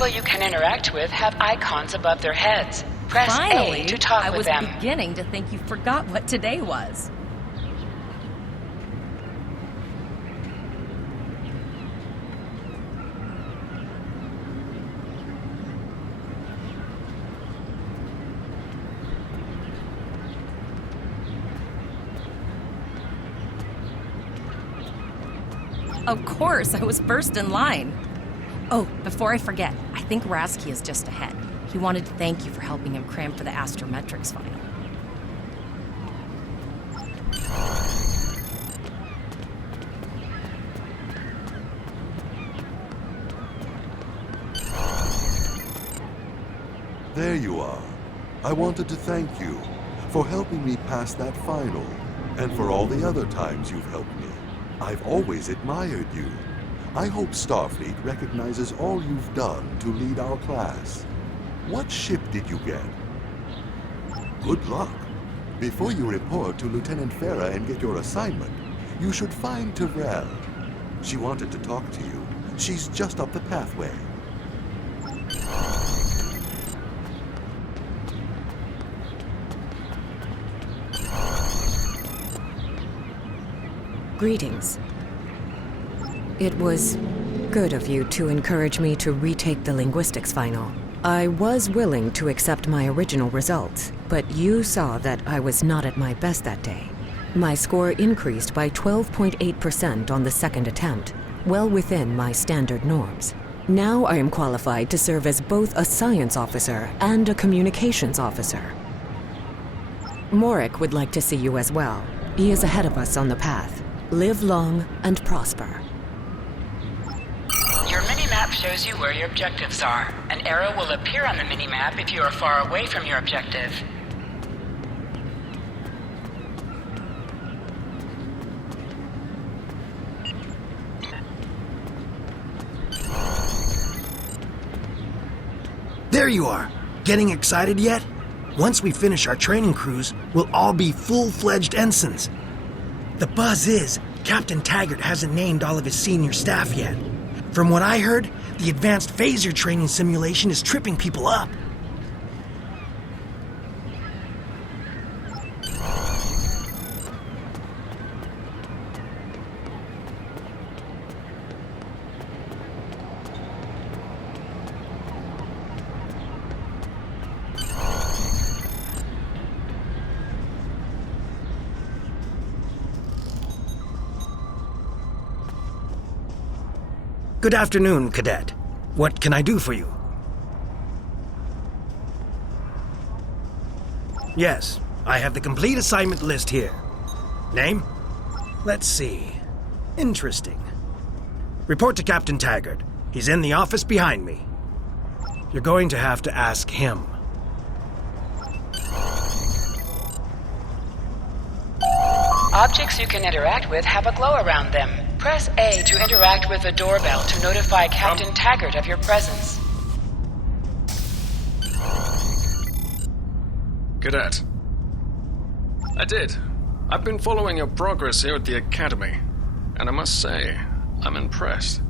people you can interact with have icons above their heads. Press Finally, A to talk with them. I was beginning to think you forgot what today was. Of course, I was first in line. Oh, before I forget, I think Rasky is just ahead. He wanted to thank you for helping him cram for the astrometrics final. There you are. I wanted to thank you for helping me pass that final, and for all the other times you've helped me. I've always admired you. I hope Starfleet recognizes all you've done to lead our class. What ship did you get? Good luck. Before you report to Lieutenant Farah and get your assignment, you should find Tyrell. She wanted to talk to you. She's just up the pathway. Greetings. It was good of you to encourage me to retake the linguistics final. I was willing to accept my original results, but you saw that I was not at my best that day. My score increased by 12.8% on the second attempt, well within my standard norms. Now I am qualified to serve as both a science officer and a communications officer. Morik would like to see you as well. He is ahead of us on the path. Live long and prosper. Your mini-map shows you where your objectives are. An arrow will appear on the mini-map if you are far away from your objective. There you are! Getting excited yet? Once we finish our training cruise, we'll all be full-fledged ensigns. The buzz is, Captain Taggart hasn't named all of his senior staff yet. From what I heard, the advanced phaser training simulation is tripping people up. Good afternoon, Cadet. What can I do for you? Yes, I have the complete assignment list here. Name? Let's see. Interesting. Report to Captain Taggart. He's in the office behind me. You're going to have to ask him. Objects you can interact with have a glow around them. Press A to interact with the doorbell to notify Captain Taggart of your presence. Cadet. I did. I've been following your progress here at the Academy, and I must say, I'm impressed.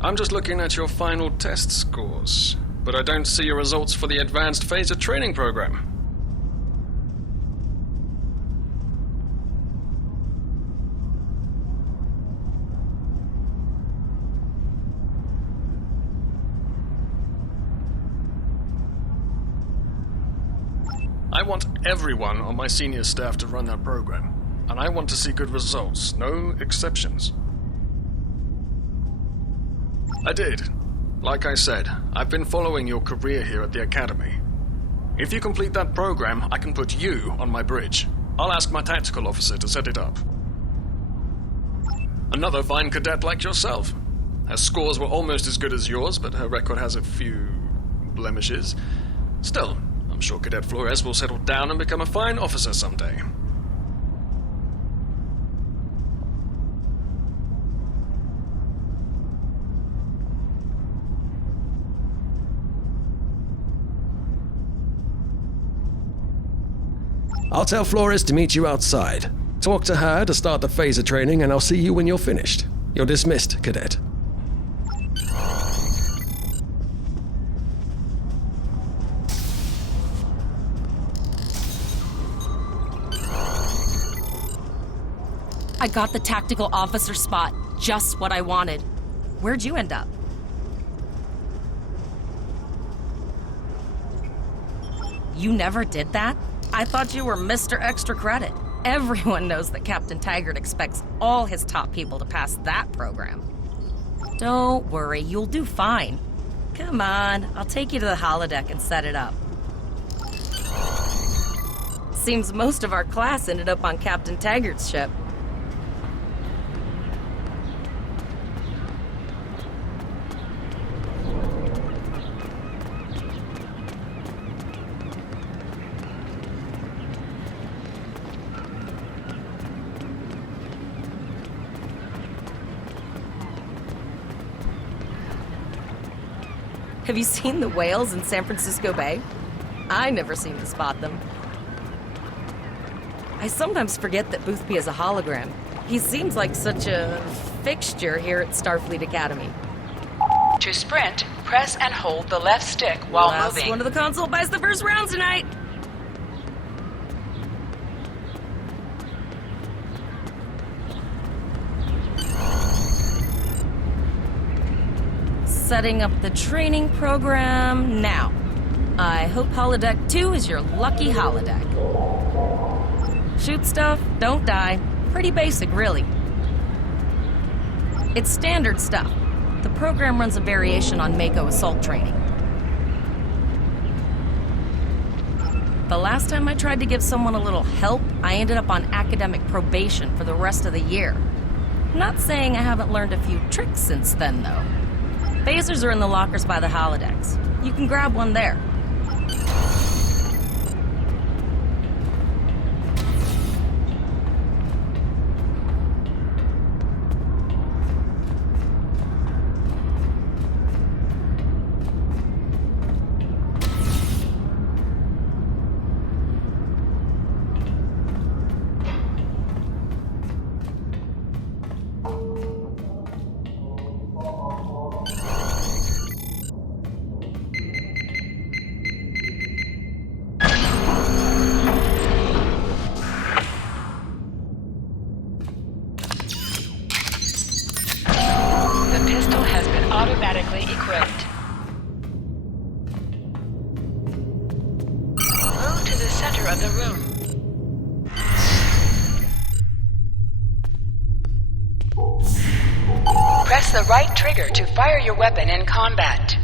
I'm just looking at your final test scores, but I don't see your results for the Advanced Phaser Training Program. I want everyone on my senior staff to run that program, and I want to see good results, no exceptions. I did. Like I said, I've been following your career here at the Academy. If you complete that program, I can put you on my bridge. I'll ask my tactical officer to set it up. Another fine cadet like yourself. Her scores were almost as good as yours, but her record has a few blemishes. Still, I'm sure Cadet Flores will settle down and become a fine officer someday. I'll tell Flores to meet you outside. Talk to her to start the phaser training, and I'll see you when you're finished. You're dismissed, Cadet. I got the tactical officer spot. Just what I wanted. Where'd you end up? You never did that? I thought you were Mr. Extra Credit. Everyone knows that Captain Taggart expects all his top people to pass that program. Don't worry, you'll do fine. Come on, I'll take you to the holodeck and set it up. Seems most of our class ended up on Captain Taggart's ship. Have you seen the whales in San Francisco Bay? I never seem to spot them. I sometimes forget that Boothby is a hologram. He seems like such a fixture here at Starfleet Academy. To sprint, press and hold the left stick while Last moving. one to the console buys the first round tonight. Setting up the training program now. I hope Holodeck 2 is your lucky holodeck. Shoot stuff, don't die. Pretty basic, really. It's standard stuff. The program runs a variation on Mako assault training. The last time I tried to give someone a little help, I ended up on academic probation for the rest of the year. Not saying I haven't learned a few tricks since then, though. Phasers are in the lockers by the holodecks. You can grab one there. The pistol has been automatically equipped. Move to the center of the room. Press the right trigger to fire your weapon in combat.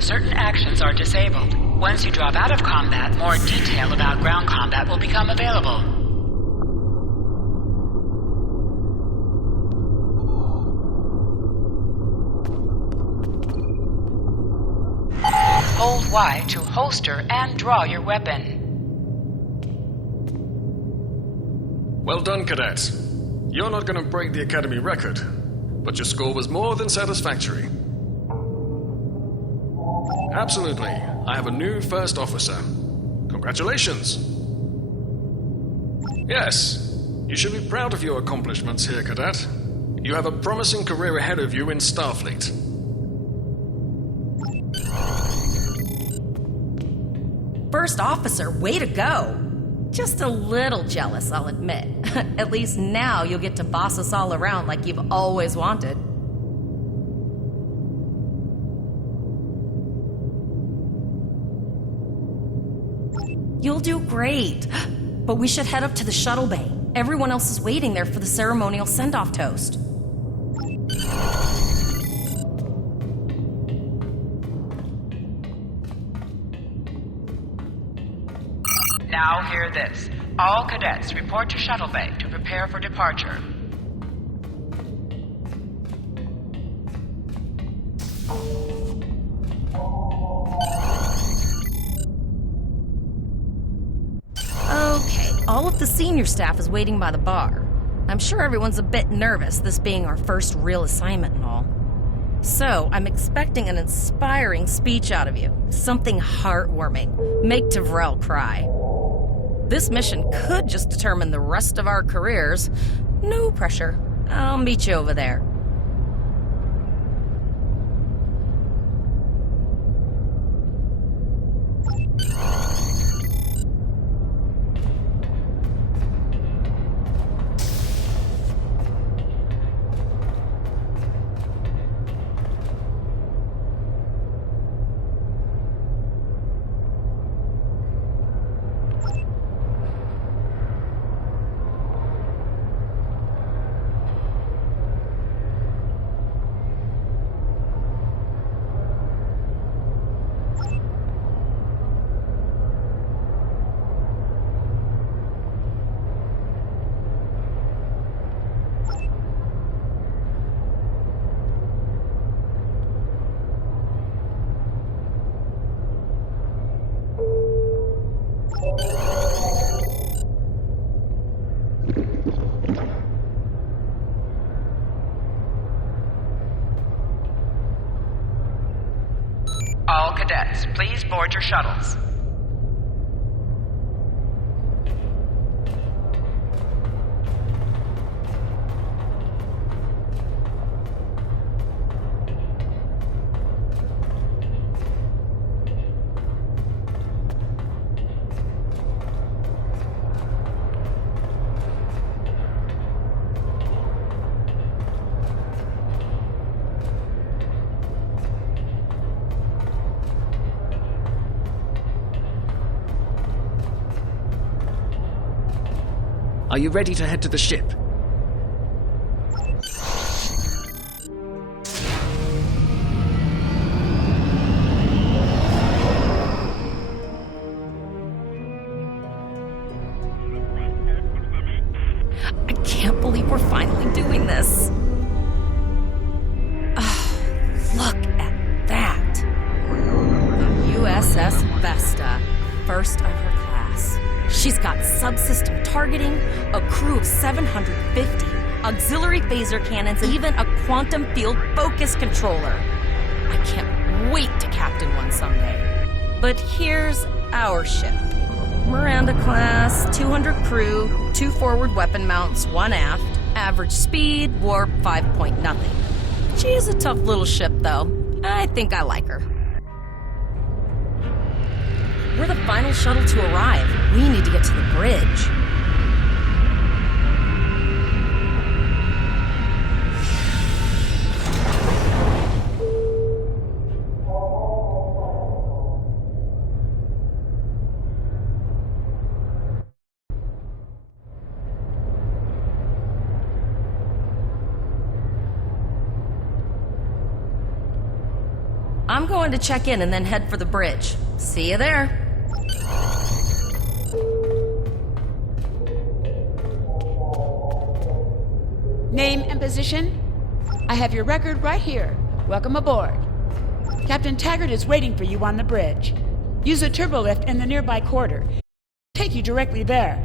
Certain actions are disabled. Once you drop out of combat, more detail about ground combat will become available. Hold Y to holster and draw your weapon. Well done, Cadet. You're not going to break the Academy record, but your score was more than satisfactory. Absolutely. I have a new first officer. Congratulations. Yes, you should be proud of your accomplishments here, Cadet. You have a promising career ahead of you in Starfleet. First officer, way to go! Just a little jealous, I'll admit. At least now you'll get to boss us all around like you've always wanted. You'll do great. But we should head up to the shuttle bay. Everyone else is waiting there for the ceremonial send-off toast. Now hear this. All cadets report to shuttle bay to prepare for departure. Okay, all of the senior staff is waiting by the bar. I'm sure everyone's a bit nervous, this being our first real assignment and all. So, I'm expecting an inspiring speech out of you. Something heartwarming. Make Tavrel cry. This mission could just determine the rest of our careers. No pressure. I'll meet you over there. All cadets, please board your shuttles. Are you ready to head to the ship? I can't believe we're finally doing this. Oh, look at that. The USS Vesta, first of her class. She's got subsystem targeting, a crew of 750, auxiliary phaser cannons, and even a quantum field focus controller. I can't wait to captain one someday. But here's our ship. Miranda class, 200 crew, 2 forward weapon mounts, 1 aft, average speed, warp 5 point nothing. She's a tough little ship, though. I think I like her. We're the final shuttle to arrive. We need to get to the bridge. I'm going to check in and then head for the bridge. See you there. Name and position? I have your record right here. Welcome aboard. Captain Taggart is waiting for you on the bridge. Use a turbolift in the nearby corridor. Take you directly there.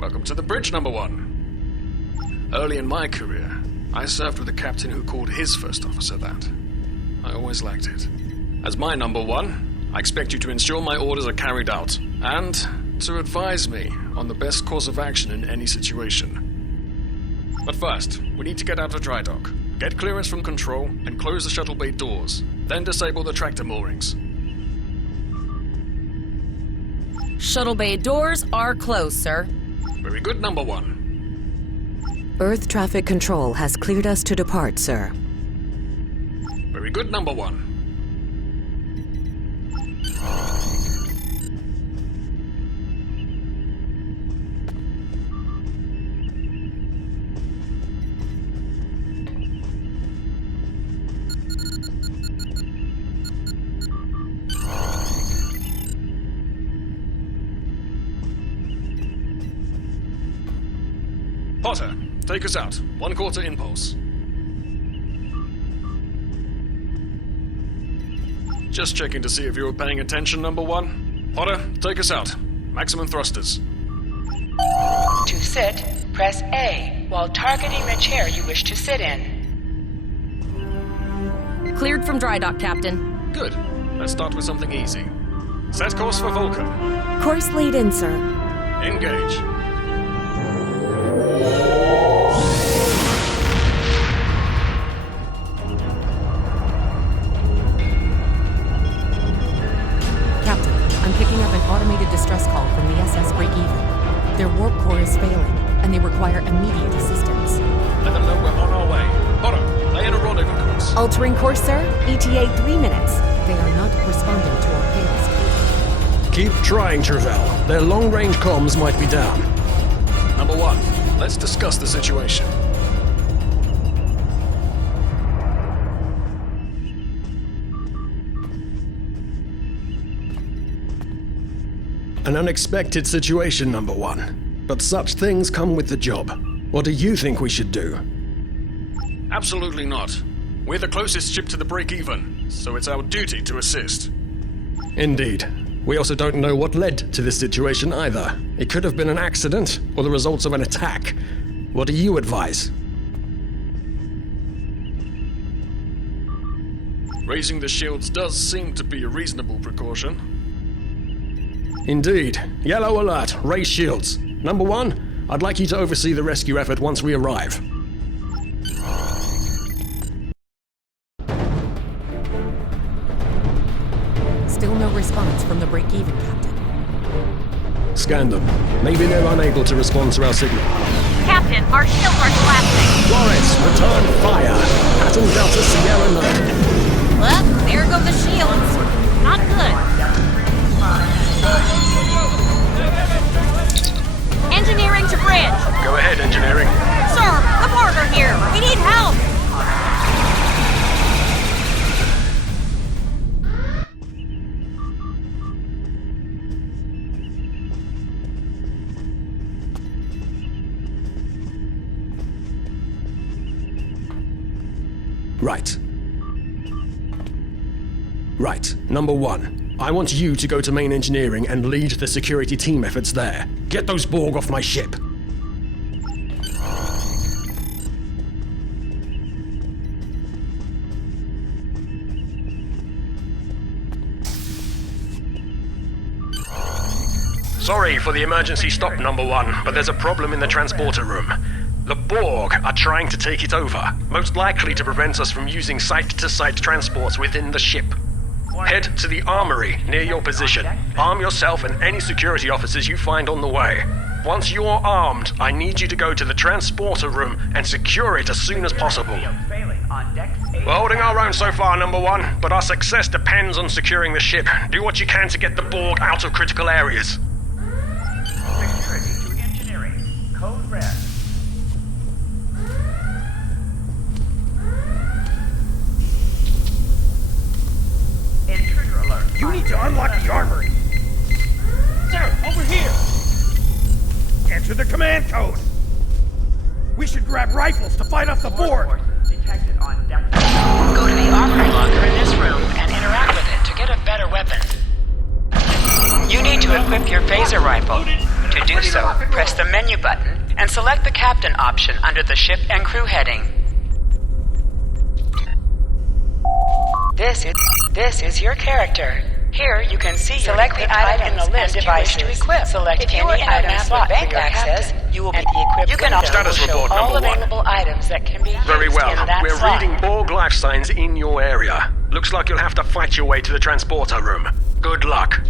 Welcome to the bridge, number 1. Early in my career, I served with a captain who called his first officer that. I always liked it. As my number 1, I expect you to ensure my orders are carried out, and to advise me on the best course of action in any situation. But first, we need to get out of dry dock, get clearance from control, and close the shuttle bay doors, then disable the tractor moorings. Shuttle bay doors are closed, sir. Very good, number 1. Earth traffic control has cleared us to depart, sir. Very good, number 1. Potter, take us out. 1/4 impulse. Just checking to see if you were paying attention, number 1. Potter, take us out. Maximum thrusters. To sit, press A while targeting the chair you wish to sit in. Cleared from dry dock, Captain. Good. Let's start with something easy. Set course for Vulcan. Course lead in, sir. Engage. Captain, I'm picking up an automated distress call from the SS Break-Even. Their warp core is failing, and they require immediate assistance. Let them know we're on our way. Potter, lay in a rendezvous course. Altering course, sir. ETA 3 minutes. They are not responding to our payload. Keep trying, Travell. Their long-range comms might be down. Number 1, let's discuss the situation. An unexpected situation, number 1. But such things come with the job. What do you think we should do? Absolutely not. We're the closest ship to the break-even, so it's our duty to assist. Indeed. We also don't know what led to this situation either. It could have been an accident or the results of an attack. What do you advise? Raising the shields does seem to be a reasonable precaution. Indeed. Yellow alert. Raise shields. Number 1, I'd like you to oversee the rescue effort once we arrive. Still no response from the Break-Even, Captain. Scan them. Maybe they're unable to respond to our signal. Captain, our shields are collapsing. Flores, return fire! Pattern Delta Sierra 9. Well, there go the shields. Not good. Engineering to bridge. Go ahead, engineering. Sir, the Borg are here. We need help. Right. Number 1. I want you to go to main engineering and lead the security team efforts there. Get those Borg off my ship. Sorry for the emergency stop, number 1, but there's a problem in the transporter room. The Borg are trying to take it over, most likely to prevent us from using site-to-site transports within the ship. Head to the armory near your position. Arm yourself and any security officers you find on the way. Once you're armed, I need you to go to the transporter room and secure it as soon as possible. We're holding our own so far, number 1, but our success depends on securing the ship. Do what you can to get the Borg out of critical areas. Security to engineering. Code red. Intruder alert. You need to unlock the armory. Sir, over here. Enter the command code. We should grab rifles to fight off the Borg. Detected on deck. Go to the armory locker in this room and interact with it to get a better weapon. You need to equip your phaser rifle. To do so, press the menu button and select the captain option under the ship and crew heading. This is your character. Here you can see select the item in the list you wish to equip. Select any item slot bank access. You will be the equipped. You can also Status show report, all number 1. available items that can be used Very well. in that We're slot. reading Borg life signs in your area. Looks like you'll have to fight your way to the transporter room. Good luck.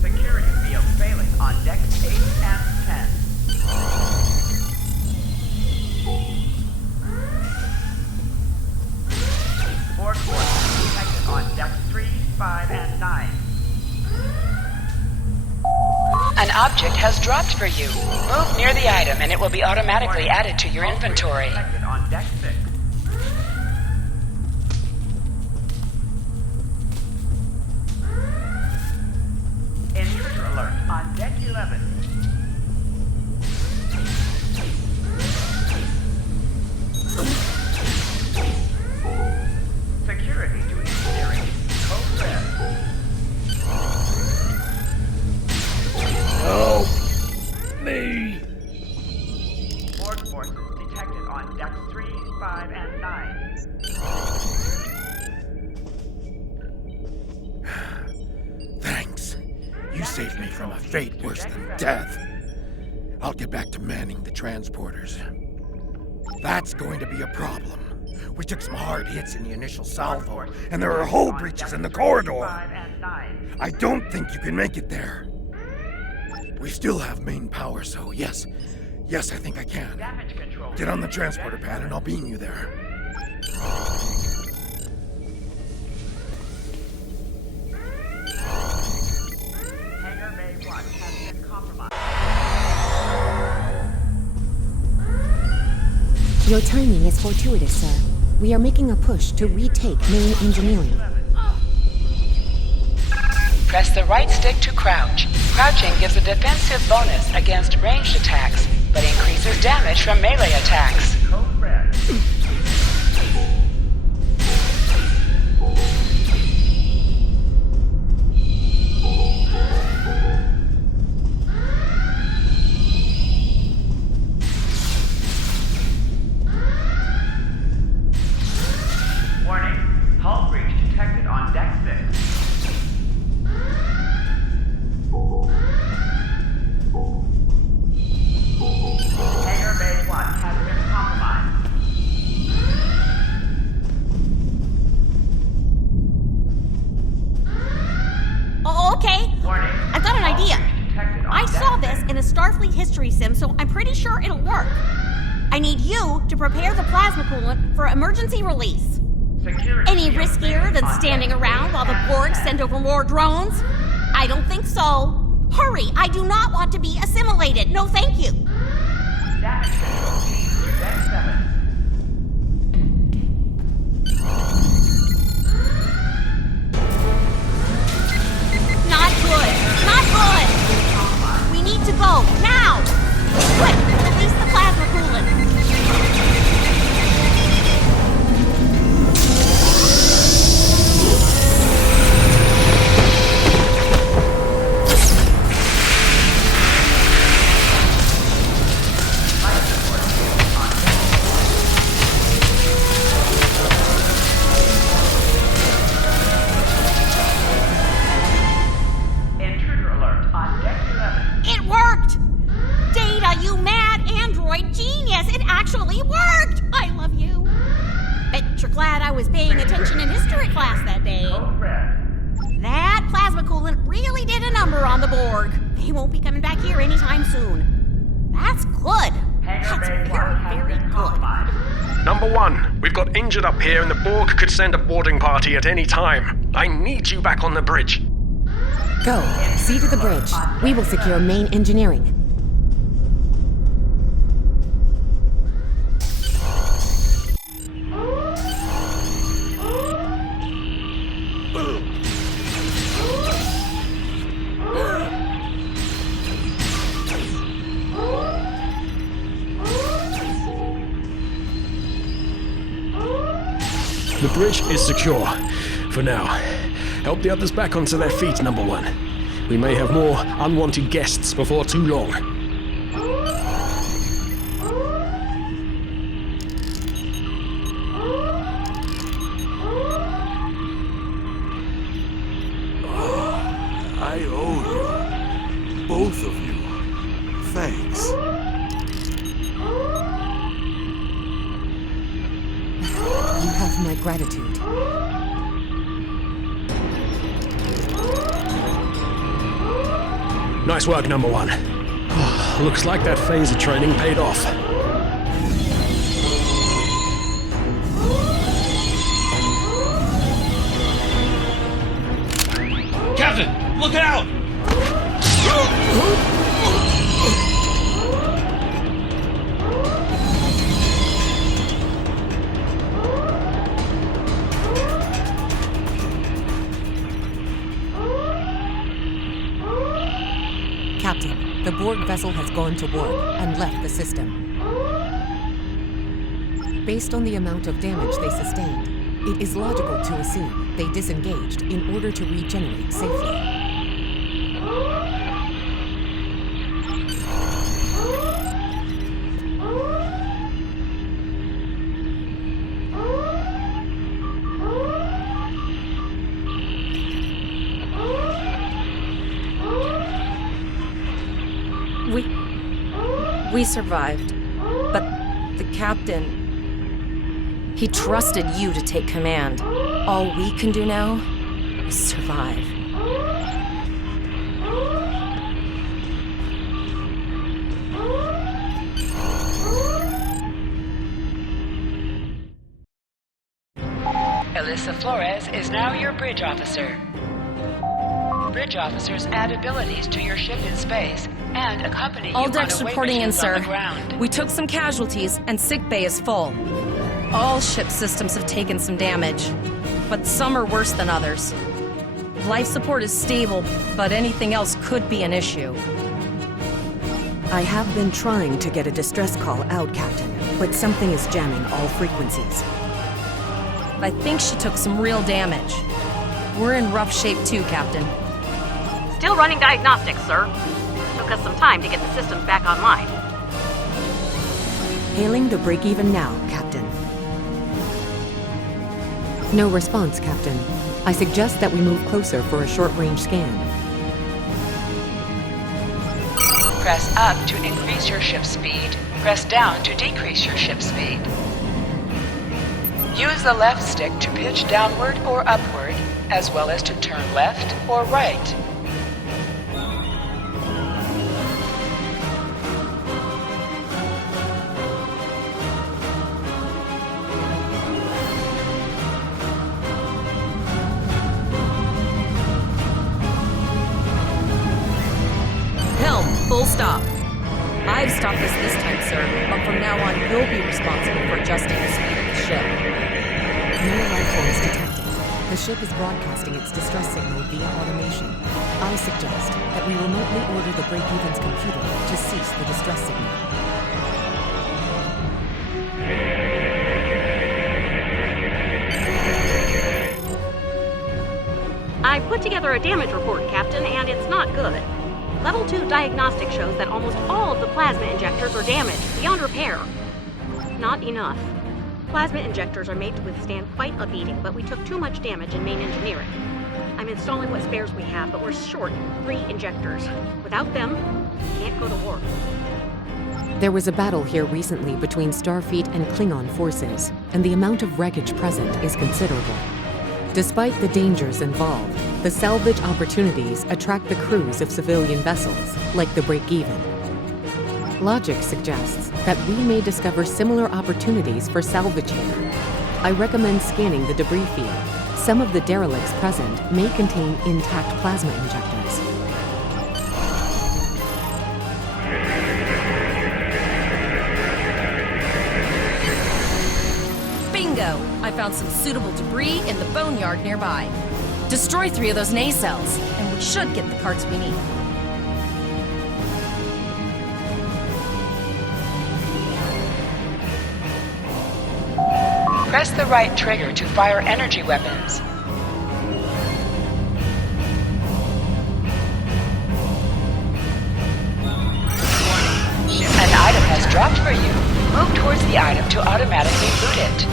Security field failing on decks 8 and 10. Borg forces detected on decks 3, 5, and 9. An object has dropped for you. Move near the item and it will be automatically added to your inventory. Detected on deck 6. Intruder alert on deck 11. You saved me from a fate worse than death. I'll get back to manning the transporters. That's going to be a problem. We took some hard hits in the initial salvo, and there are hull breaches in the corridor. I don't think you can make it there. We still have main power, so yes, I think I can. Get on the transporter pad and I'll beam you there. Hangar Bay 1 has been compromised. Your timing is fortuitous, sir. We are making a push to retake main engineering. Press the right stick to crouch. Crouching gives a defensive bonus against ranged attacks, but increases damage from melee attacks. Code red. Warning. Hull breach detected on deck 6. Hangar Bay 1 has been compromised. Oh, okay. Warning. I've got an Hull idea. breach detected on I deck saw this 6. in a Starfleet history sim, so I'm pretty sure it'll work. I need you to prepare the plasma coolant for emergency release. Security Any riskier than on standing deck around 6 while the and Borg 10. send over more drones? I don't think so. Hurry, I do not want to be assimilated. No, thank you. Damage control team to deck 7. Not good. Not good. We need to go now. Quick, release the plasma coolant. Intruder alert on deck 11. It worked! Data, you mad android genius! It actually worked! I love you. Bet you're glad I was paying attention in history class that day. Code red. That plasma coolant really did a number on the Borg. They won't be coming back here anytime soon. That's good. Hangar That's Bay 1 very, has very been good. compromised. Number 1, we've got injured up here and the Borg could send a boarding party at any time. I need you back on the bridge. Go. See to the bridge. We will secure main engineering. The bridge is secure. For now. Help the others back onto their feet, Number 1. We may have more unwanted guests before too long. I owe you. Both of you. Thanks. You have my gratitude. Nice work, Number 1. Looks like that phaser training paid off. Captain, look out! Captain, the Borg vessel has gone to warp and left the system. Based on the amount of damage they sustained, it is logical to assume they disengaged in order to regenerate safely. We survived. But the captain... He trusted you to take command. All we can do now is survive. Alyssa Flores is now your bridge officer. Bridge officers add abilities to your ship in space and accompany you All on decks away reporting in, missions on sir. the ground. We took some casualties, and sickbay is full. All ship systems have taken some damage, but some are worse than others. Life support is stable, but anything else could be an issue. I have been trying to get a distress call out, Captain, but something is jamming all frequencies. I think she took some real damage. We're in rough shape too, Captain. Still running diagnostics, sir. Took us some time to get the systems back online. Hailing the break-even now, Captain. No response, Captain. I suggest that we move closer for a short-range scan. Press up to increase your ship speed. Press down to decrease your ship speed. Use the left stick to pitch downward or upward, as well as to turn left or right. Helm, full stop. I've stopped this time, sir, but from now on you'll be responsible for adjusting the speed of the ship. No life forms detected. The ship is broadcasting its distress signal via automation. I suggest that we remotely order the break-even's computer to cease the distress signal. I put together a damage report, Captain, and it's not good. Level 2 diagnostic shows that almost all of the plasma injectors are damaged, beyond repair. Not enough. Plasma injectors are made to withstand quite a beating, but we took too much damage in main engineering. I'm installing what spares we have, but we're short 3 injectors. Without them, we can't go to war. There was a battle here recently between Starfleet and Klingon forces, and the amount of wreckage present is considerable. Despite the dangers involved, the salvage opportunities attract the crews of civilian vessels, like the break-even. Logic suggests that we may discover similar opportunities for salvage here. I recommend scanning the debris field. Some of the derelicts present may contain intact plasma injectors. Bingo! I found some suitable debris in the boneyard nearby. Destroy 3 of those nacelles, and we should get the parts we need. Press the right trigger to fire energy weapons. An item has dropped for you. Move towards the item to automatically loot it.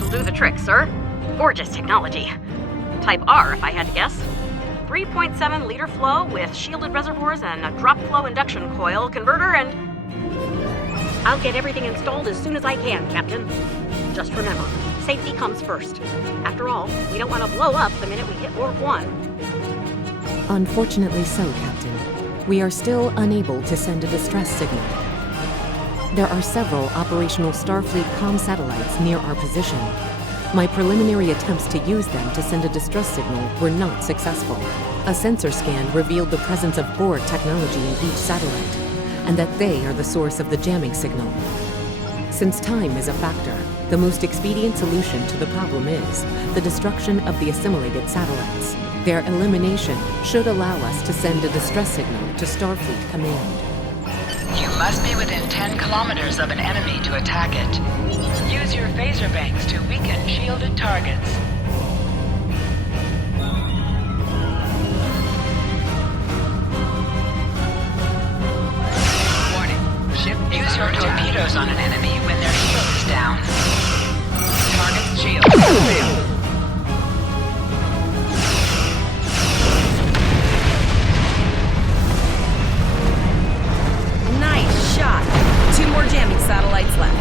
Will do the trick, sir. Gorgeous technology. Type R, if I had to guess. 3.7 liter flow with shielded reservoirs and a drop flow induction coil converter and... I'll get everything installed as soon as I can, Captain. Just remember, safety comes first. After all, we don't want to blow up the minute we hit Warp 1. Unfortunately so, Captain. We are still unable to send a distress signal. There are several operational Starfleet comm satellites near our position. My preliminary attempts to use them to send a distress signal were not successful. A sensor scan revealed the presence of Borg technology in each satellite, and that they are the source of the jamming signal. Since time is a factor, the most expedient solution to the problem is the destruction of the assimilated satellites. Their elimination should allow us to send a distress signal to Starfleet Command. You must be within 10 kilometers of an enemy to attack it. Use your phaser banks to weaken shielded targets. Warning. Ship use your torpedoes on an enemy when their shield is down. Target's shield has failed. Nice shot. 2 more jamming satellites left.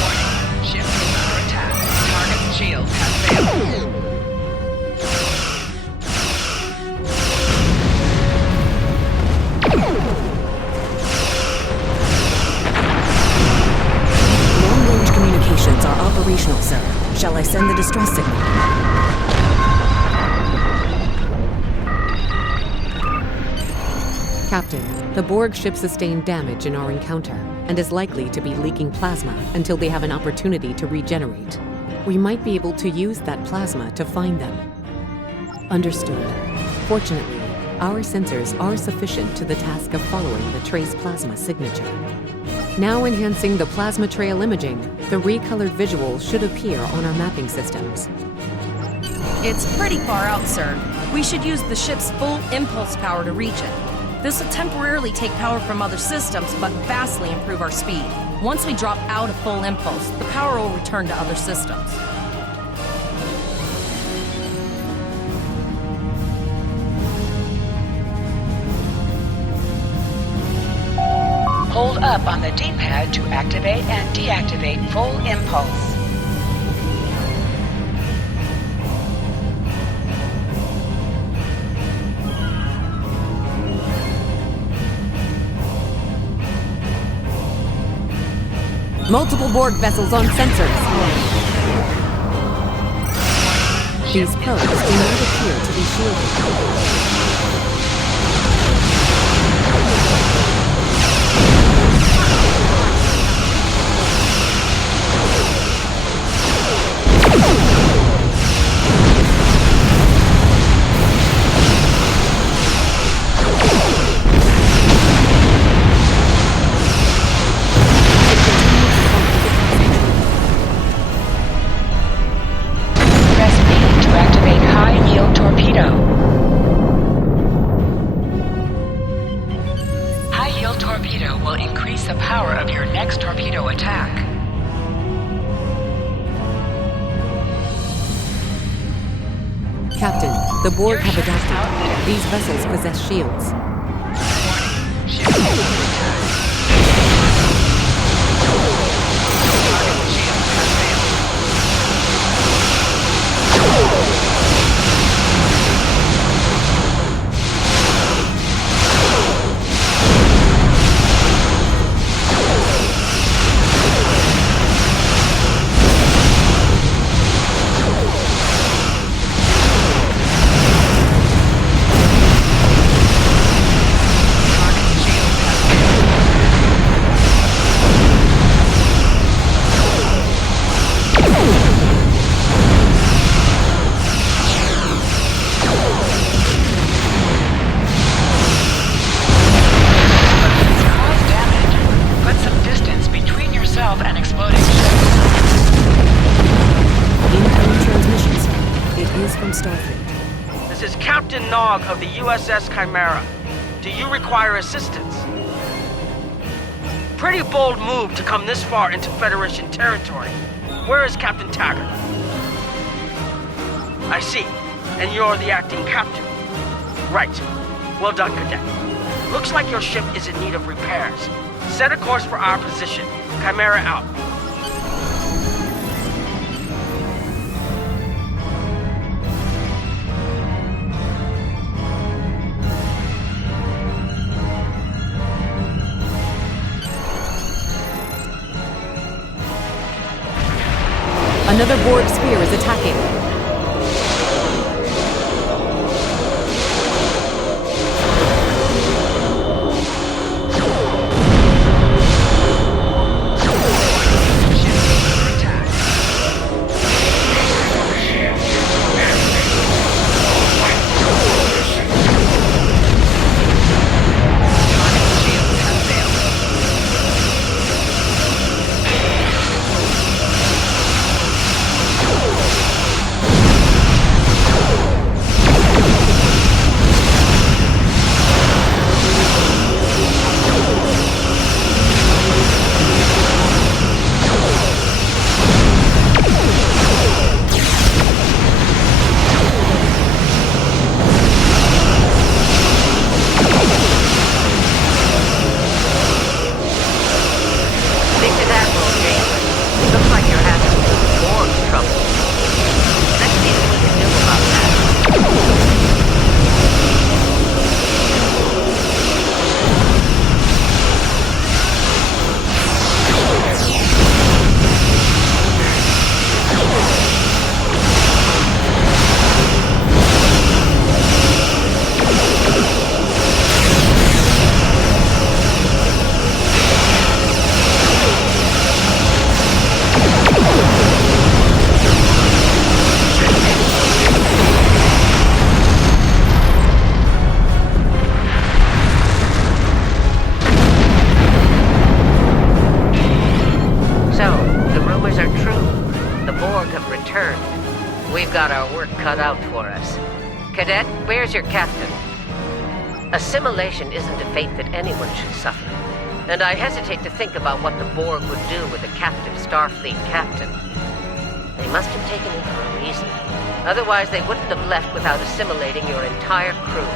Warning. Ship is under attack. Target's shield has failed. Long-range communications are operational, sir. Shall I send the distress signal? Captain, the Borg ship sustained damage in our encounter and is likely to be leaking plasma until they have an opportunity to regenerate. We might be able to use that plasma to find them. Understood. Fortunately, our sensors are sufficient to the task of following the trace plasma signature. Now enhancing the plasma trail imaging, the recolored visual should appear on our mapping systems. It's pretty far out, sir. We should use the ship's full impulse power to reach it. This will temporarily take power from other systems, but vastly improve our speed. Once we drop out of full impulse, the power will return to other systems. Hold up on the D-pad to activate and deactivate full impulse. Multiple Borg vessels on sensors. These probes do not appear to be shielded. Press B to activate high-yield torpedo. High-yield torpedo will increase the power of your next torpedo attack. Captain, the Borg have adapted. These vessels possess shields. Warning. Ship is under attack. Target shield has failed. Target shield has failed. Cause damage. Put some distance between yourself and exploding ships. Incoming transmission, sir. It is from Starfleet. This is Captain Nog of the USS Chimera. Do you require assistance? Pretty bold move to come this far into Federation territory. Where is Captain Taggart? I see. And you're the acting captain. Right. Well done, Cadet. Looks like your ship is in need of repairs. Set a course for our position. Chimera out. Another Borg sphere is attacking. Cadet, where's your captain? Assimilation isn't a fate that anyone should suffer, and I hesitate to think about what the Borg would do with a captive Starfleet captain. They must have taken him for a reason. Otherwise, they wouldn't have left without assimilating your entire crew.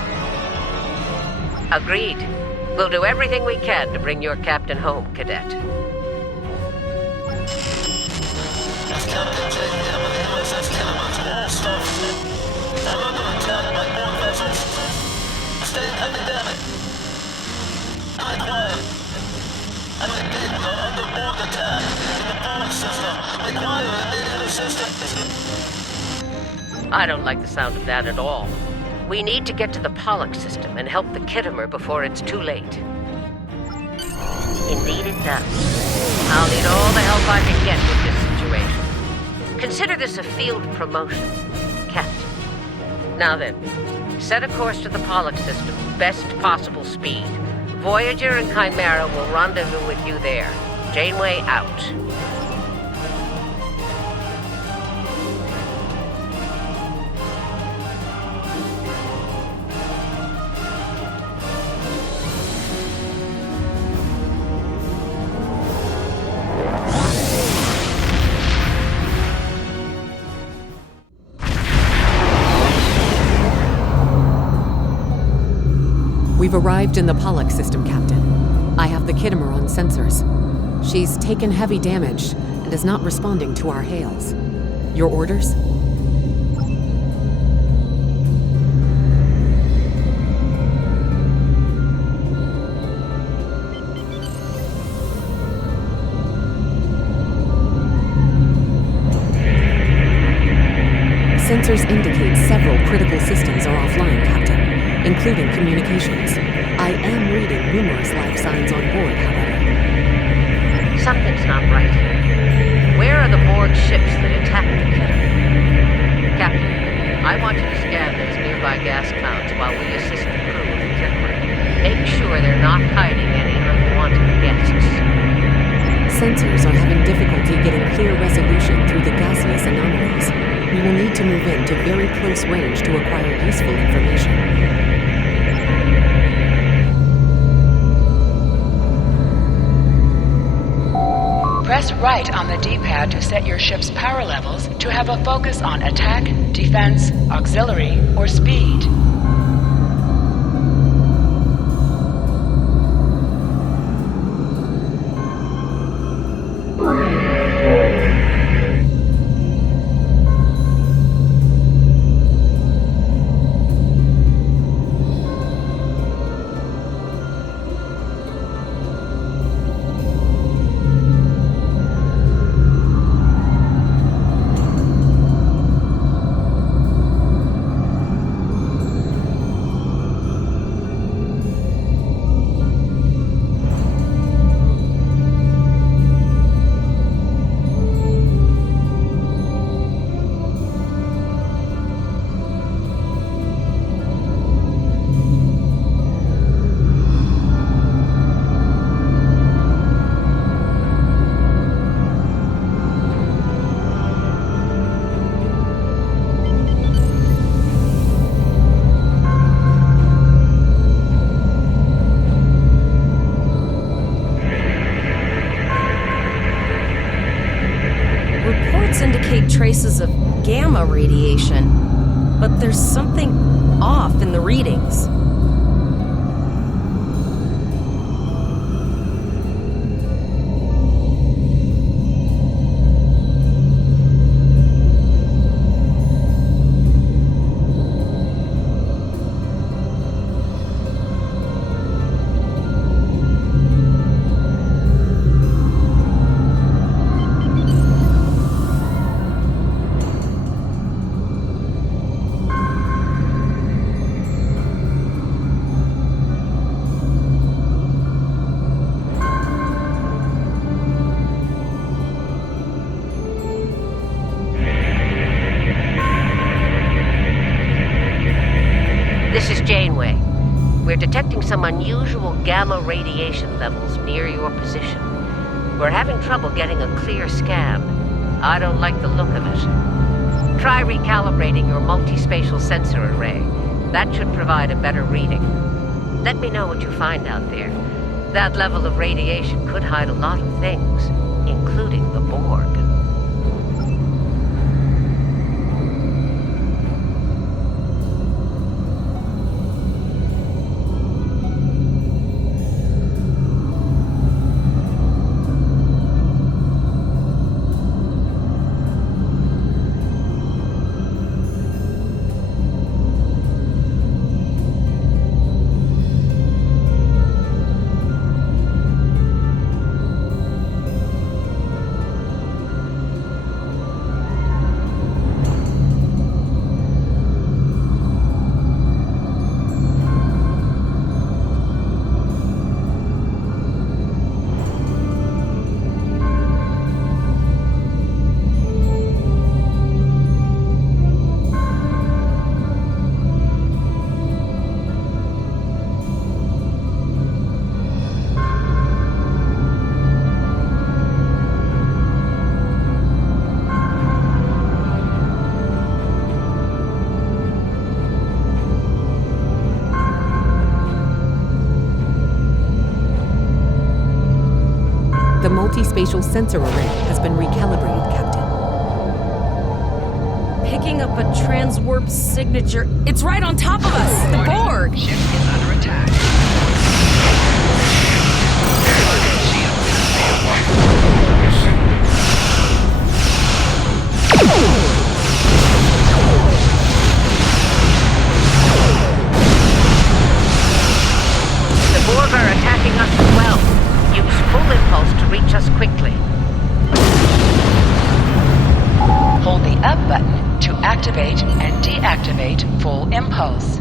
Agreed. We'll do everything we can to bring your captain home, Cadet. I don't like the sound of that at all. We need to get to the Pollock system and help the Kittimer before it's too late. Indeed it does. I'll need all the help I can get with this situation. Consider this a field promotion, Captain. Now then, set a course to the Pollock system, best possible speed. Voyager and Chimera will rendezvous with you there. Janeway out. We've arrived in the Pollock system, Captain. I have the Kittimer on sensors. She's taken heavy damage and is not responding to our hails. Your orders? Sensors indicate several critical systems are offline, Captain, including communications. I am reading numerous life signs on board, however. Something's not right here. Where are the Borg ships that attacked the Kittimer? Captain, I want you to scan those nearby gas clouds while we assist the crew of the Kittimer. Make sure they're not hiding any unwanted guests. Sensors are having difficulty getting clear resolution through the gaseous anomalies. We will need to move into very close range to acquire useful information. Press right on the D-pad to set your ship's power levels to have a focus on attack, defense, auxiliary, or speed. gamma radiation, but there's something off in the readings. This is Janeway. We're detecting some unusual gamma radiation levels near your position. We're having trouble getting a clear scan. I don't like the look of it. Try recalibrating your multispatial sensor array. That should provide a better reading. Let me know what you find out there. That level of radiation could hide a lot of things, including the Borg. The multispatial sensor array has been recalibrated, Captain. Picking up a transwarp signature. It's right on top of us! The Borg! Ship is under attack. The Borg are attacking us as well. Use full impulse to reach us quickly. Hold the up button to activate and deactivate full impulse.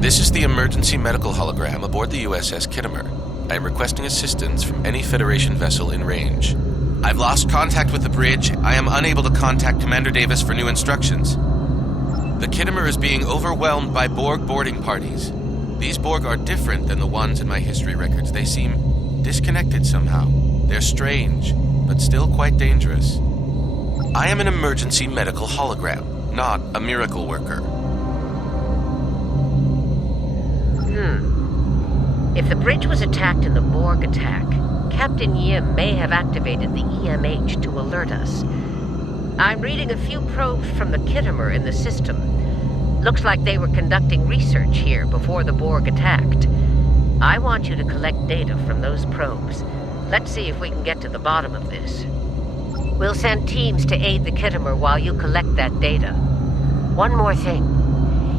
This is the emergency medical hologram aboard the USS Kittimer. I am requesting assistance from any Federation vessel in range. I've lost contact with the bridge. I am unable to contact Commander Davis for new instructions. The Kittimer is being overwhelmed by Borg boarding parties. These Borg are different than the ones in my history records. They seem disconnected somehow. They're strange, but still quite dangerous. I am an emergency medical hologram, not a miracle worker. If the bridge was attacked in the Borg attack, Captain Yim may have activated the EMH to alert us. I'm reading a few probes from the Kittimer in the system. Looks like they were conducting research here before the Borg attacked. I want you to collect data from those probes. Let's see if we can get to the bottom of this. We'll send teams to aid the Kittimer while you collect that data. One more thing.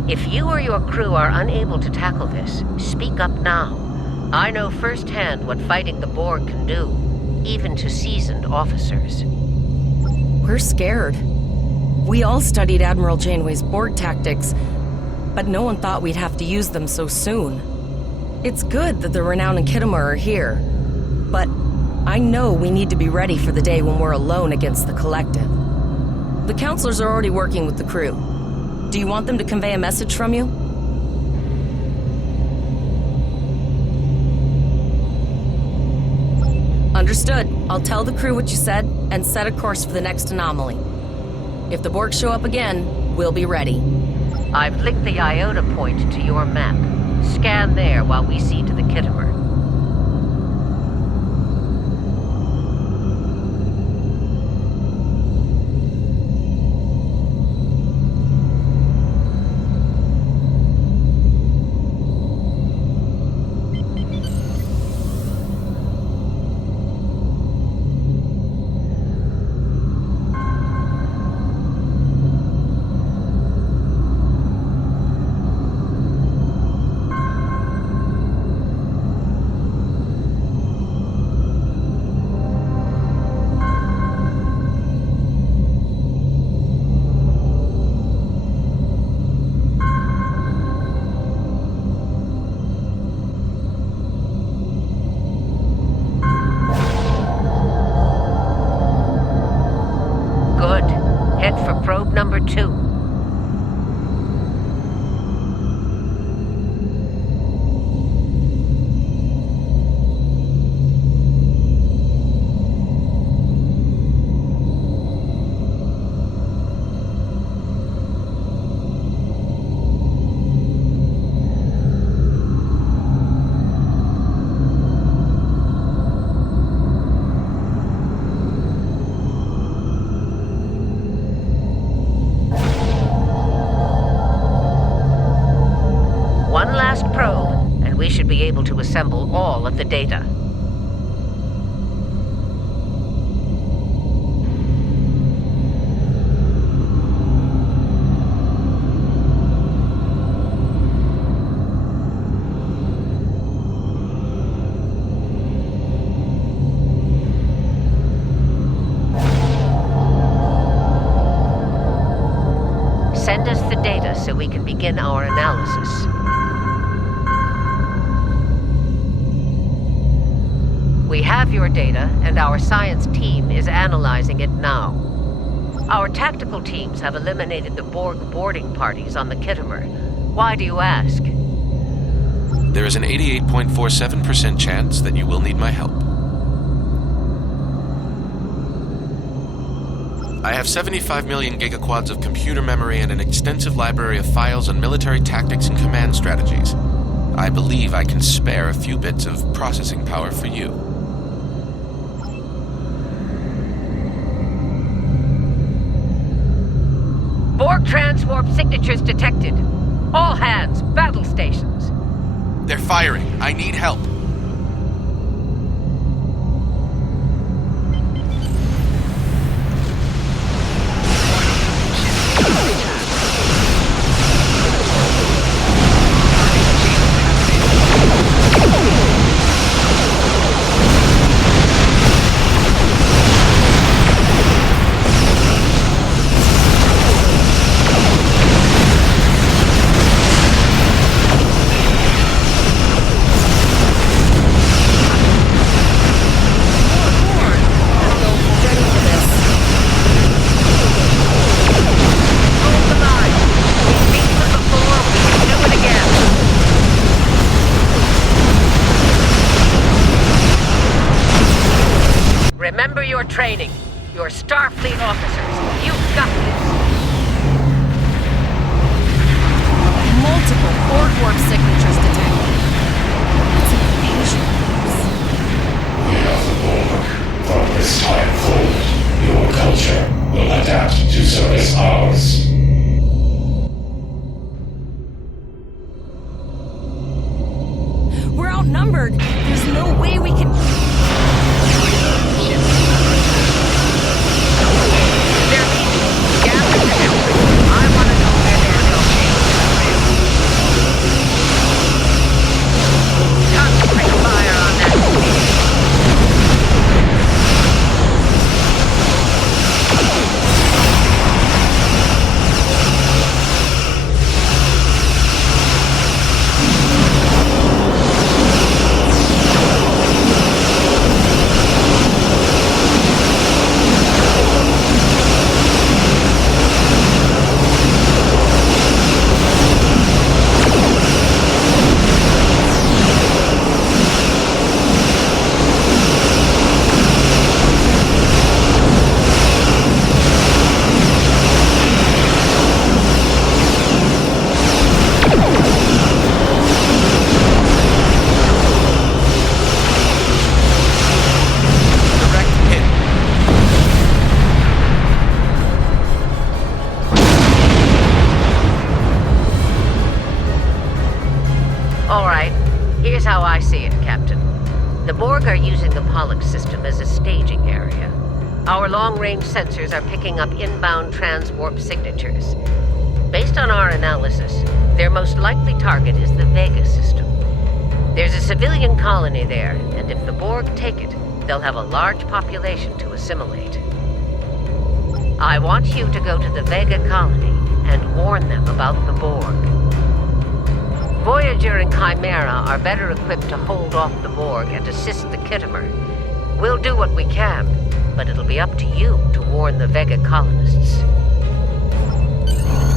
If you or your crew are unable to tackle this, speak up now. I know firsthand what fighting the Borg can do, even to seasoned officers. We're scared. We all studied Admiral Janeway's Borg tactics, but no one thought we'd have to use them so soon. It's good that the Renown and Kittimer are here, but I know we need to be ready for the day when we're alone against the Collective. The counselors are already working with the crew. Do you want them to convey a message from you? Understood. I'll tell the crew what you said and set a course for the next anomaly. If the Borg show up again, we'll be ready. I've linked the Iota point to your map. Scan there while we see to the Kittimer. Number 2. One last probe, and we should be able to assemble all of the data. Send us the data so we can begin our analysis. We have your data, and our science team is analyzing it now. Our tactical teams have eliminated the Borg boarding parties on the Kittimer. Why do you ask? There is an 88.47% chance that you will need my help. I have 75 million gigaquads of computer memory and an extensive library of files on military tactics and command strategies. I believe I can spare a few bits of processing power for you. Borg transwarp signatures detected. All hands, battle stations. They're firing. I need help. Remember your training. You're Starfleet officers. You've got this. Multiple Borg warp signatures detected. It's an invasion. We are the Borg. From this time forward, your culture will adapt to service ours. We're outnumbered. There's no way we can... Here's how I see it, Captain. The Borg are using the Pollux system as a staging area. Our long-range sensors are picking up inbound transwarp signatures. Based on our analysis, their most likely target is the Vega system. There's a civilian colony there, and if the Borg take it, they'll have a large population to assimilate. I want you to go to the Vega colony and warn them about the Borg. Voyager and Chimera are better equipped to hold off the Borg and assist the Khitomer. We'll do what we can, but it'll be up to you to warn the Vega colonists.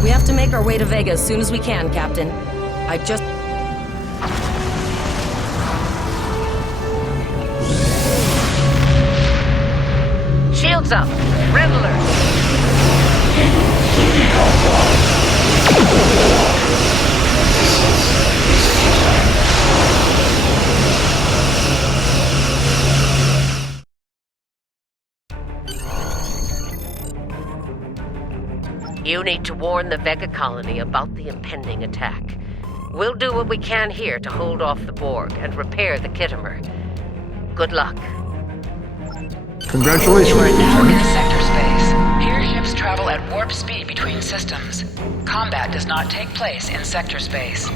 We have to make our way to Vega as soon as we can, Captain. I just... Shields up! Red alert! You need to warn the Vega colony about the impending attack. We'll do what we can here to hold off the Borg and repair the Khitomer. Good luck. Congratulations, You are now in Lieutenant. sector space. Here ships travel at warp speed between systems. Combat does not take place in sector space.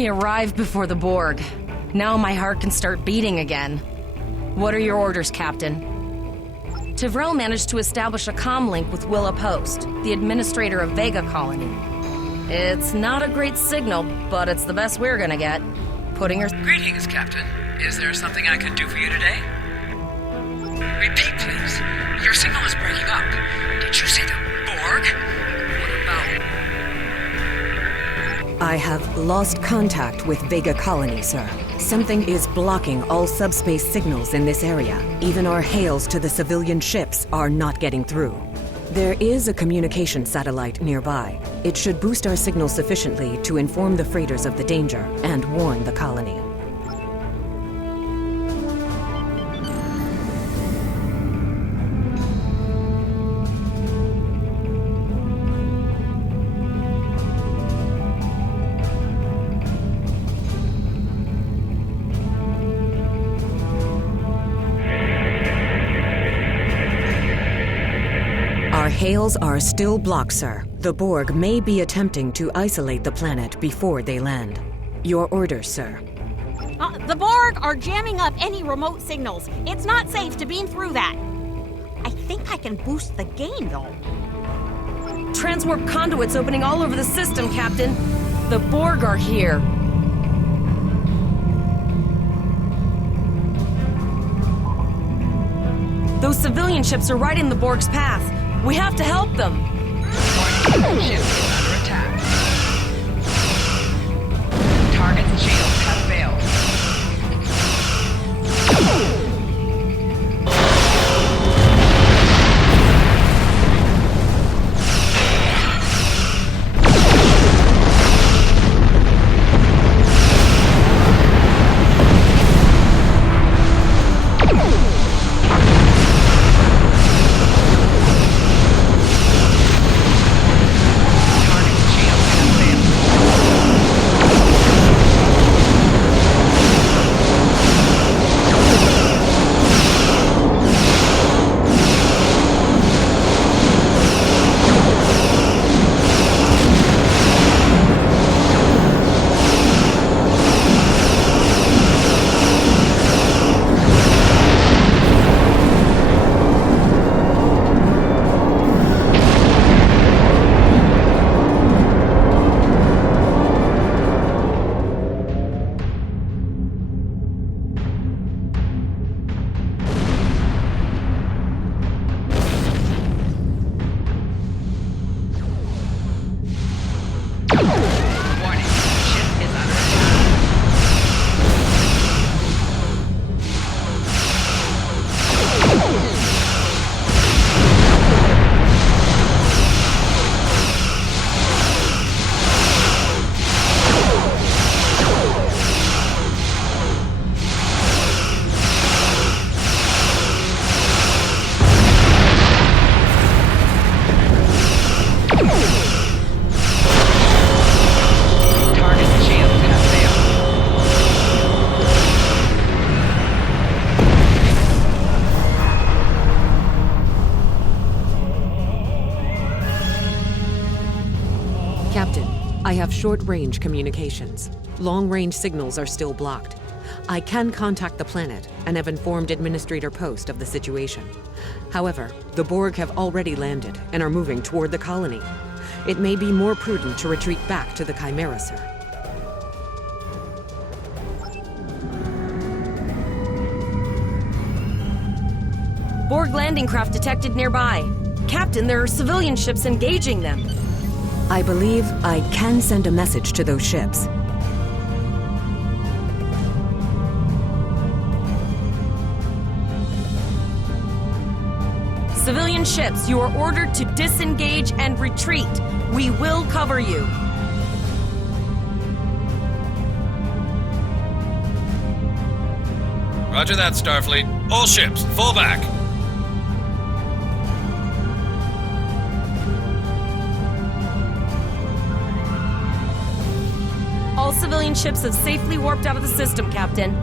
We arrived before the Borg. Now my heart can start beating again. What are your orders, Captain? Tivrell managed to establish a comm link with Willa Post, the administrator of Vega Colony. It's not a great signal, but it's the best we're gonna get. Putting her... Greetings, Captain. Is there something I can do for you today? Repeat, please. Your signal is breaking up. Did you say the Borg? What about... I have lost contact with Vega Colony, sir. Something is blocking all subspace signals in this area. Even our hails to the civilian ships are not getting through. There is a communication satellite nearby. It should boost our signal sufficiently to inform the freighters of the danger and warn the colony. Our hails are still blocked, sir. The Borg may be attempting to isolate the planet before they land. Your orders, sir. The Borg are jamming up any remote signals. It's not safe to beam through that. I think I can boost the gain, though. Transwarp conduits opening all over the system, Captain. The Borg are here. Those civilian ships are right in the Borg's path. We have to help them. Warning, ship is under attack. Target's shields have failed. I have short-range communications. Long-range signals are still blocked. I can contact the planet and have informed Administrator Post of the situation. However, the Borg have already landed and are moving toward the colony. It may be more prudent to retreat back to the Chimera, sir. Borg landing craft detected nearby. Captain, there are civilian ships engaging them. I believe I can send a message to those ships. Civilian ships, you are ordered to disengage and retreat. We will cover you. Roger that, Starfleet. All ships, fall back. All civilian ships have safely warped out of the system, Captain.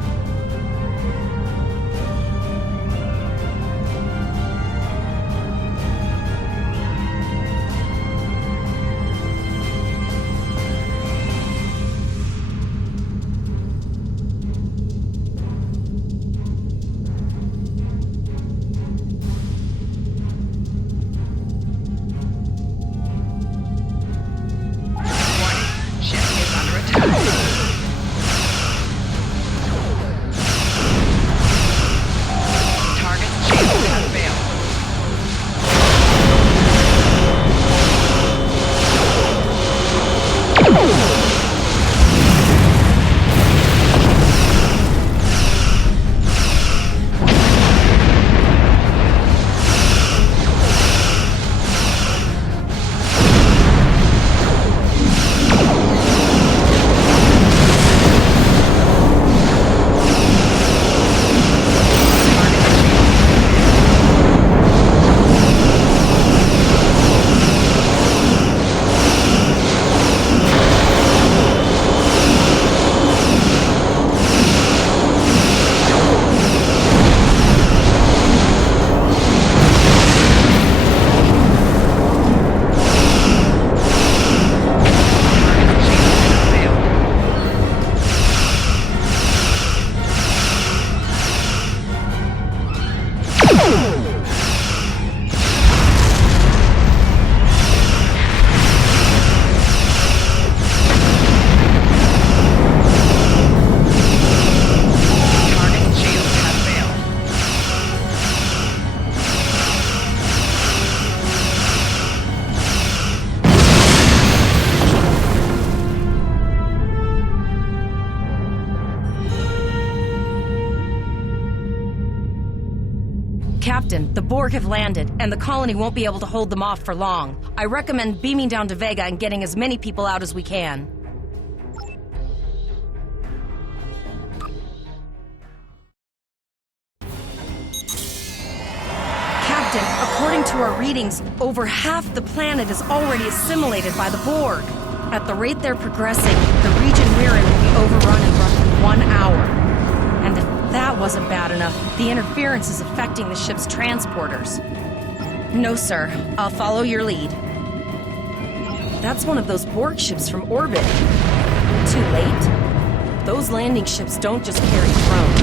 Captain, the Borg have landed, and the colony won't be able to hold them off for long. I recommend beaming down to Vega and getting as many people out as we can. Captain, according to our readings, over half the planet is already assimilated by the Borg. At the rate they're progressing, the region we're in will be overrun in roughly 1 hour. And if that wasn't bad enough, the interference is affecting the ship's transporters. No, sir. I'll follow your lead. That's one of those Borg ships from orbit. Too late? Those landing ships don't just carry drones.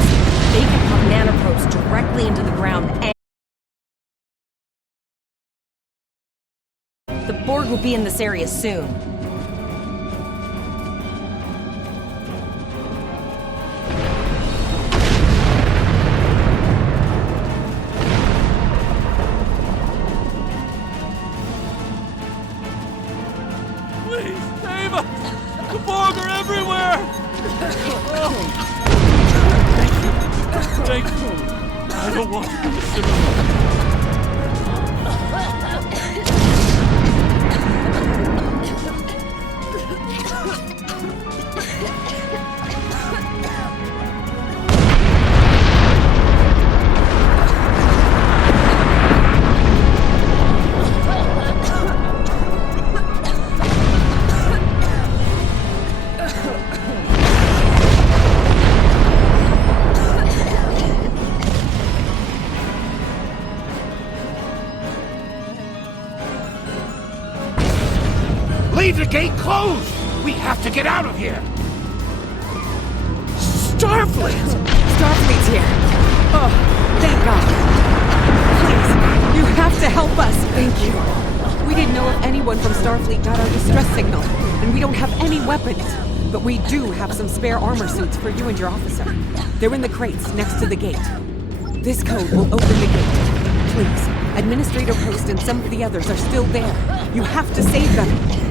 They can pump nanoprobes directly into the ground and... The Borg will be in this area soon. Thank you. I don't want to be assimilated. Leave the gate closed! We have to get out of here! Starfleet! Starfleet's here. Oh, thank God. Please, you have to help us. Thank you. We didn't know if anyone from Starfleet got our distress signal, and we don't have any weapons. But we do have some spare armor suits for you and your officer. They're in the crates next to the gate. This code will open the gate. Please, Administrator Post and some of the others are still there. You have to save them.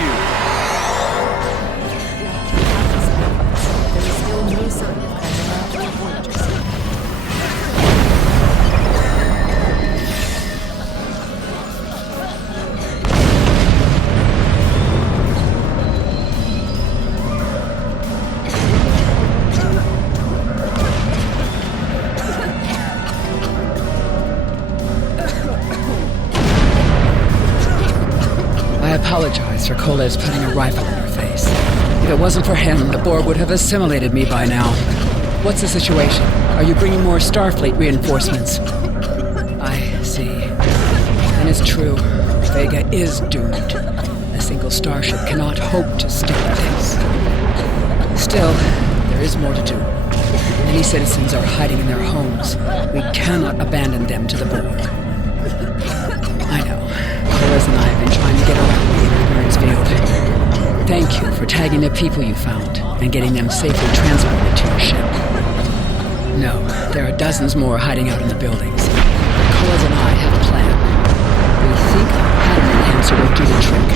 you. There is still no sign of Chimera or Voyagers. I apologize for Kolev putting a rifle in your face. If it wasn't for him, the Borg would have assimilated me by now. What's the situation? Are you bringing more Starfleet reinforcements? I see. And it's true. Vega is doomed. A single starship cannot hope to stop this. Still, there is more to do. Many citizens are hiding in their homes. We cannot abandon them to the Borg. I know. Kolev and I have been trying to get around the interference field. Thank you for tagging the people you found and getting them safely transported to your ship. No, there are dozens more hiding out in the buildings. Kolev and I have a plan. We think a pattern enhancer will do the trick.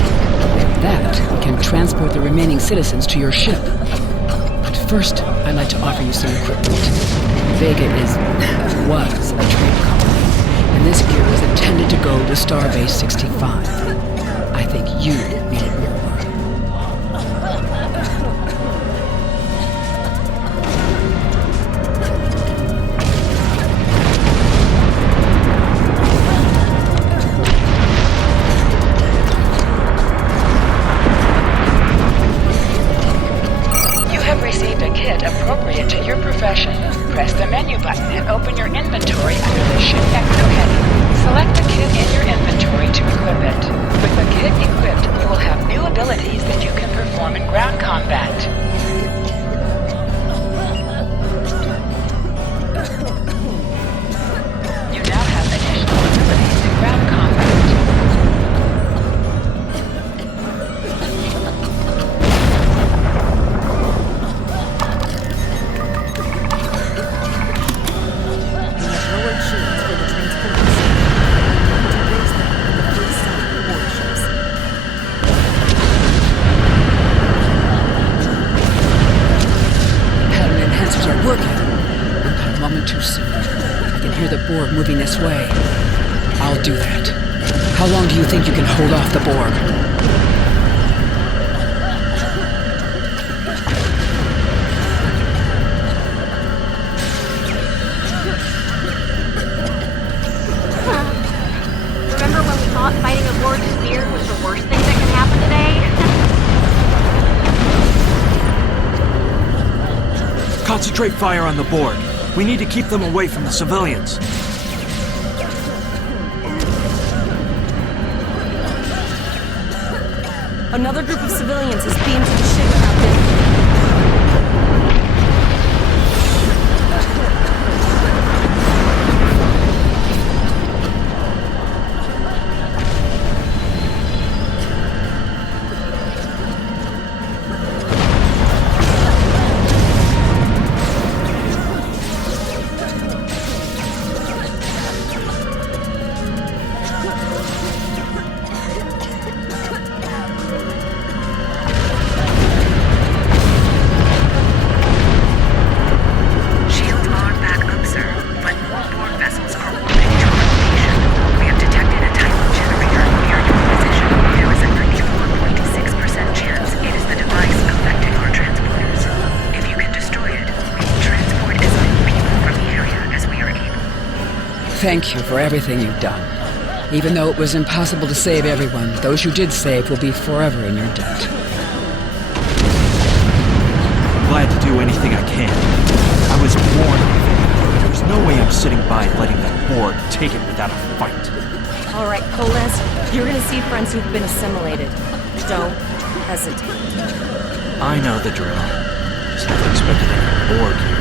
With that, we can transport the remaining citizens to your ship. But first, I'd like to offer you some equipment. Vega was a trade colony, and this gear is intended to go to Starbase 65. I think you need it more. You have received a kit appropriate to your profession. Press the menu button and open your inventory under the ship exo heading. Select the kit in your inventory to equip it. With the kit equipped, you will have new abilities that you can perform in ground combat. You now have additional abilities in ground combat. Lowered shields for the transporters. Raise them in the free side of warships. Pattern enhancers are working. But not a moment too soon. I can hear the Borg moving this way. I'll do that. How long do you think you can hold off the Borg? Remember when we thought fighting a Borg spear was the worst thing that could happen today? Concentrate fire on the Borg. We need to keep them away from the civilians. Another group of civilians is beamed to the ship, Captain. Shields are back up, sir, but more Borg vessels are orbiting your location. We have detected a tidal generator near your position. There is a 94.6% chance it is the device affecting our transporters. If you can destroy it, we will transport as many people from the area as we are able. Thank you for everything you've done. Even though it was impossible to save everyone, those you did save will be forever in your debt. Glad to do anything I can. I was born with it. There's no way I'm sitting by and letting that Borg take it without a fight. All right, Kolev, you're gonna see friends who've been assimilated. Don't hesitate. I know the drill. Just never expected any Borg here.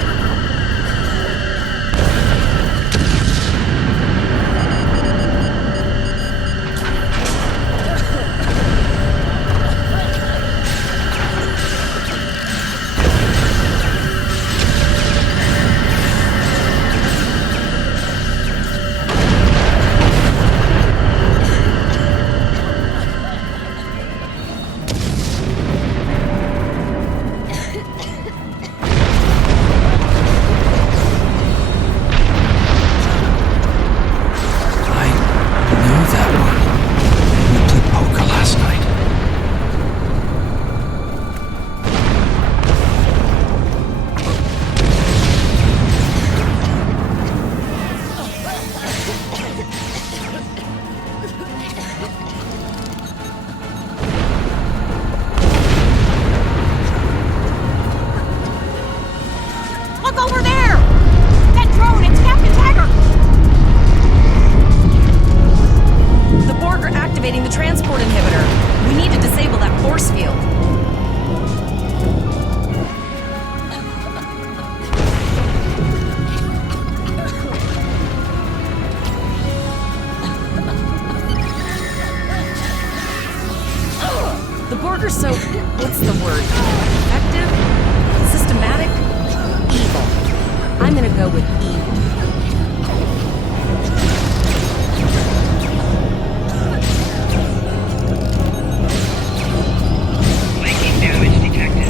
ever so, what's the word? Effective? Systematic? Evil. I'm gonna go with evil. Flanking damage detected.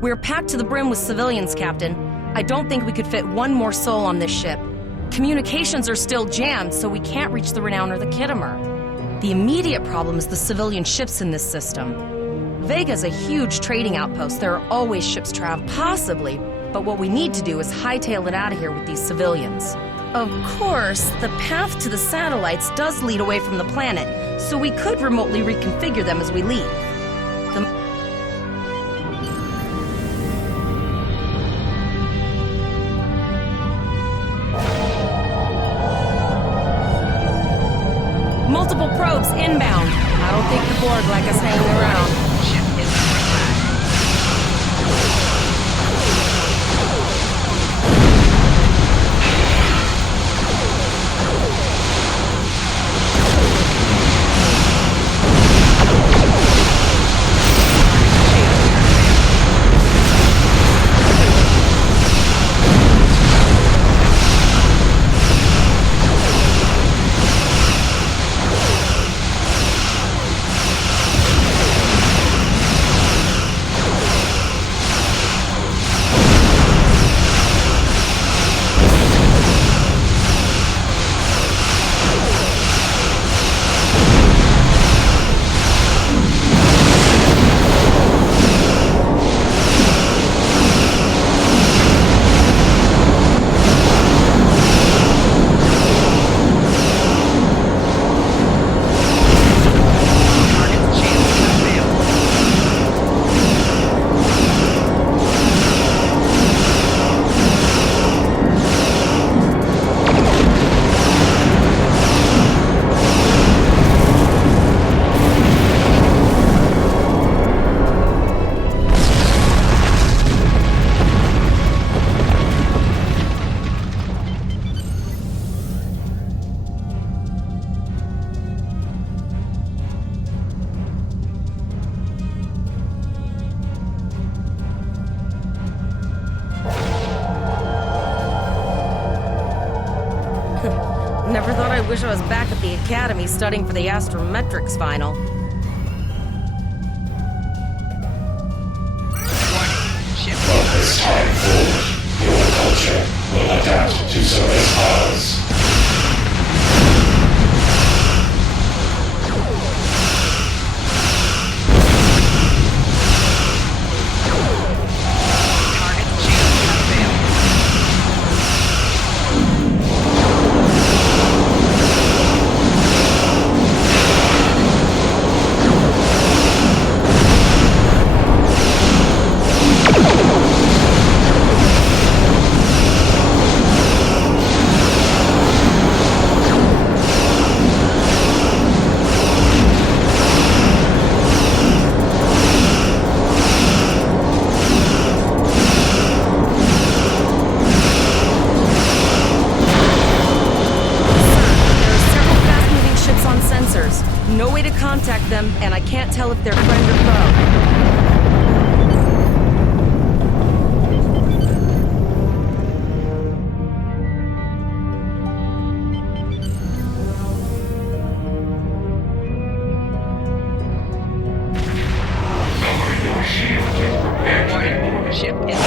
We're packed to the brim with civilians, Captain. I don't think we could fit one more soul on this ship. Communications are still jammed, so we can't reach the Renown or the Kittimer. The immediate problem is the civilian ships in this system. Vega's a huge trading outpost. There are always ships traveling, possibly, but what we need to do is hightail it out of here with these civilians. Of course, the path to the satellites does lead away from the planet, so we could remotely reconfigure them as we leave. Multiple probes inbound. I don't think the Borg like us hanging around. Never thought I wish I was back at the Academy studying for the astrometrics final. From this time forward, your culture will adapt to service ours. can't tell if they're friend or foe. Ship is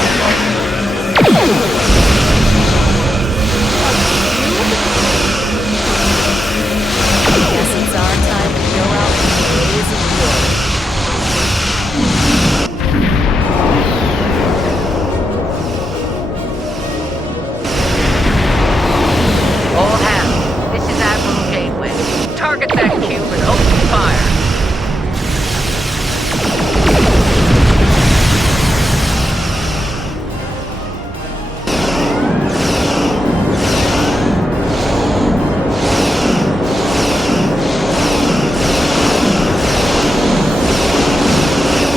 Guess it's our time to go out and blaze a war. All hands, this is Admiral Janeway. Target that cube and open fire.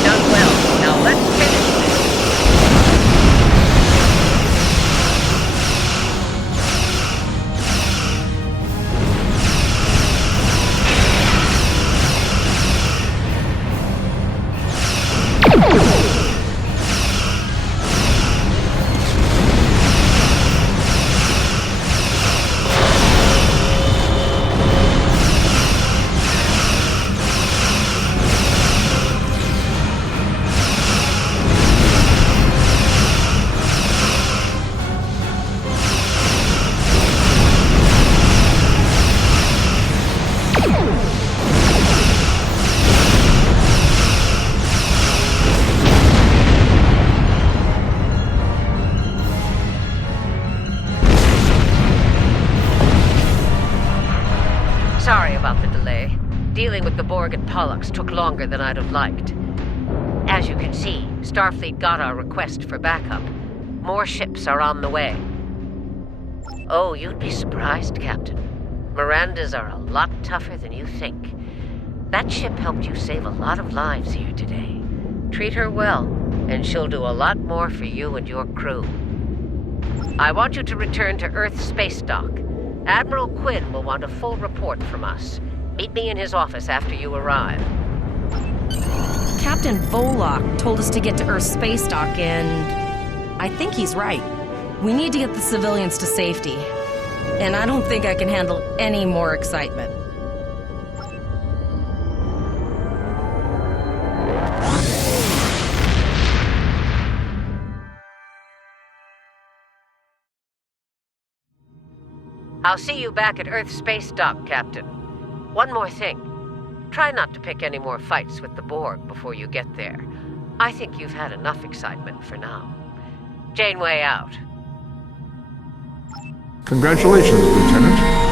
Done well. Now let's finish this. Sorry about the delay. Dealing with the Borg at Pollux took longer than I'd have liked. As you can see, Starfleet got our request for backup. More ships are on the way. Oh, you'd be surprised, Captain. Mirandas are a lot tougher than you think. That ship helped you save a lot of lives here today. Treat her well, and she'll do a lot more for you and your crew. I want you to return to Earth Space Dock. Admiral Quinn will want a full report from us. Meet me in his office after you arrive. Captain Volok told us to get to Earth Space Dock and I think he's right. We need to get the civilians to safety. And I don't think I can handle any more excitement. I'll see you back at Earth Space Dock, Captain. One more thing. Try not to pick any more fights with the Borg before you get there. I think you've had enough excitement for now. Janeway out. Congratulations, Lieutenant.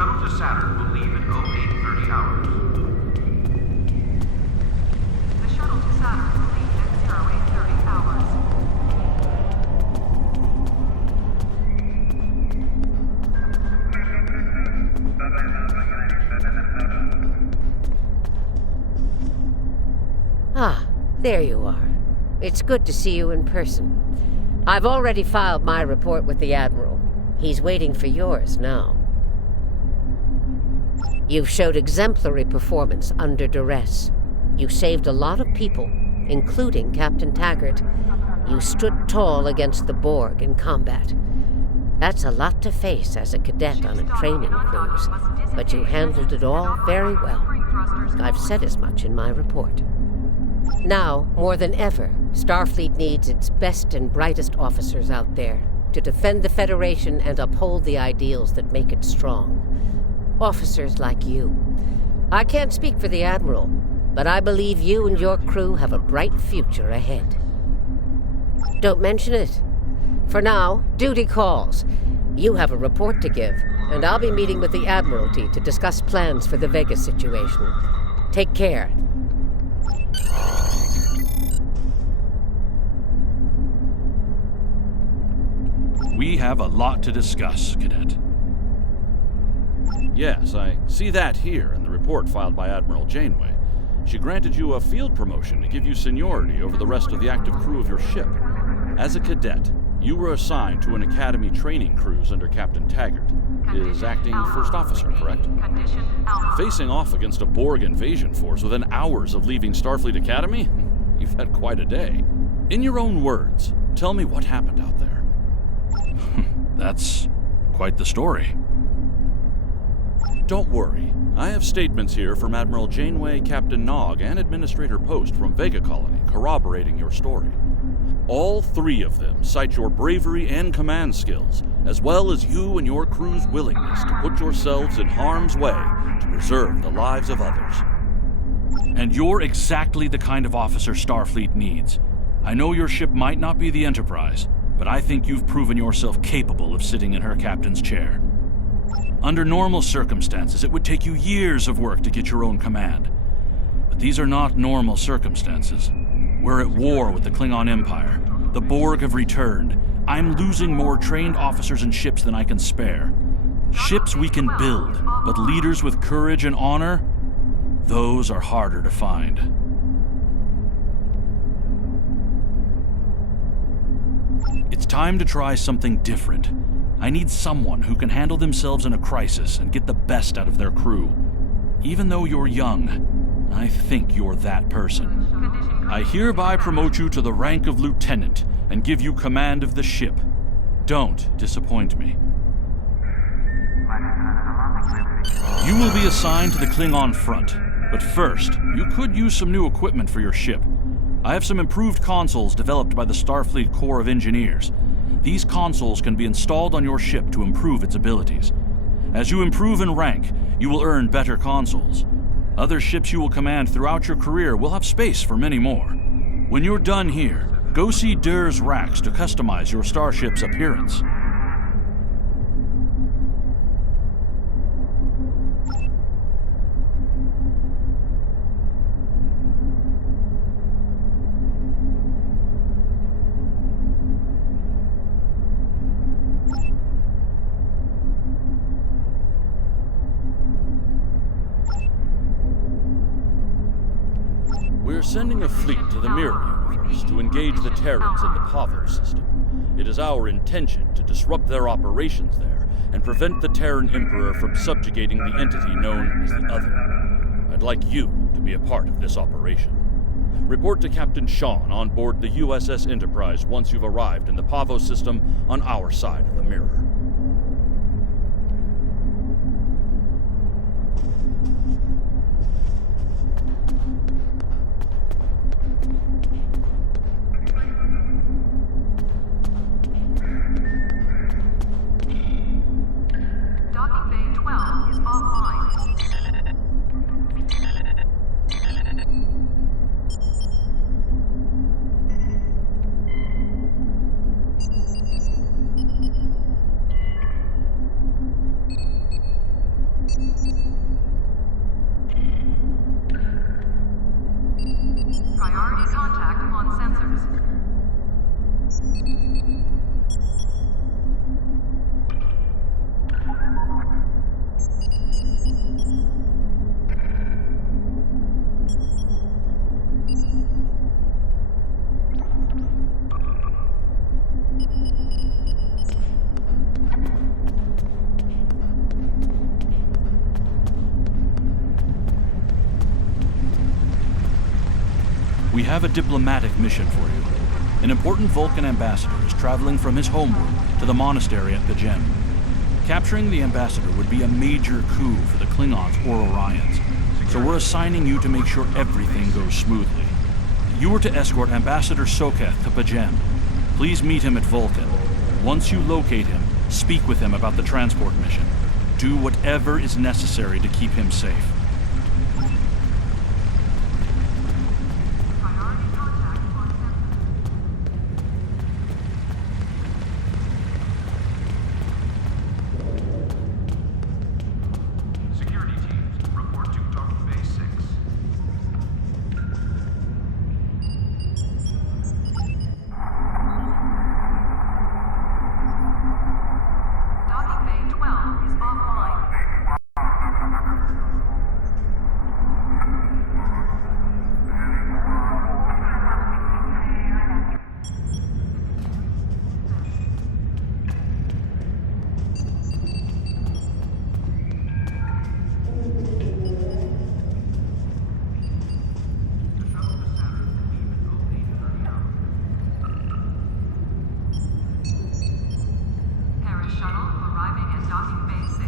shuttle to Saturn will leave in 0830 hours. The shuttle to Saturn will leave in 0830 hours. Ah, there you are. It's good to see you in person. I've already filed my report with the Admiral. He's waiting for yours now. You've showed exemplary performance under duress. You saved a lot of people, including Captain Taggart. You stood tall against the Borg in combat. That's a lot to face as a cadet on a training cruise, but you handled it all very well. I've said as much in my report. Now, more than ever, Starfleet needs its best and brightest officers out there to defend the Federation and uphold the ideals that make it strong. Officers like you. I can't speak for the Admiral, but I believe you and your crew have a bright future ahead. Don't mention it. For now, duty calls. You have a report to give, and I'll be meeting with the Admiralty to discuss plans for the Vega situation. Take care. We have a lot to discuss, Cadet. Yes, I see that here in the report filed by Admiral Janeway. She granted you a field promotion to give you seniority over the rest of the active crew of your ship. As a cadet, you were assigned to an Academy training cruise under Captain Taggart. Is acting first officer, correct? Facing off against a Borg invasion force within hours of leaving Starfleet Academy? You've had quite a day. In your own words, tell me what happened out there. That's quite the story. Don't worry. I have statements here from Admiral Janeway, Captain Nog, and Administrator Post from Vega Colony corroborating your story. All three of them cite your bravery and command skills, as well as you and your crew's willingness to put yourselves in harm's way to preserve the lives of others. And you're exactly the kind of officer Starfleet needs. I know your ship might not be the Enterprise, but I think you've proven yourself capable of sitting in her captain's chair. Under normal circumstances, it would take you years of work to get your own command. But these are not normal circumstances. We're at war with the Klingon Empire. The Borg have returned. I'm losing more trained officers and ships than I can spare. Ships we can build, but leaders with courage and honor, those are harder to find. It's time to try something different. I need someone who can handle themselves in a crisis and get the best out of their crew. Even though you're young, I think you're that person. I hereby promote you to the rank of lieutenant and give you command of the ship. Don't disappoint me. You will be assigned to the Klingon front, but first, you could use some new equipment for your ship. I have some improved consoles developed by the Starfleet Corps of Engineers. These consoles can be installed on your ship to improve its abilities. As you improve in rank, you will earn better consoles. Other ships you will command throughout your career will have space for many more. When you're done here, go see Durr's racks to customize your starship's appearance. We're sending a fleet to the Mirror Universe to engage the Terrans in the Pavo system. It is our intention to disrupt their operations there and prevent the Terran Emperor from subjugating the entity known as the Other. I'd like you to be a part of this operation. Report to Captain Sean on board the USS Enterprise once you've arrived in the Pavo system on our side of the Mirror. Priority contact on sensors. We have a diplomatic mission for you. An important Vulcan ambassador is traveling from his homeworld to the monastery at pt1. Capturing the ambassador would be a major coup for the Klingons or Orions, so we're assigning you to make sure everything goes smoothly. You are to escort Ambassador Soketh to pt1. Please meet him at Vulcan. Once you locate him, speak with him about the transport mission. Do whatever is necessary to keep him safe. Docking bay 12 is offline. Paris shuttle arriving at docking bay 6.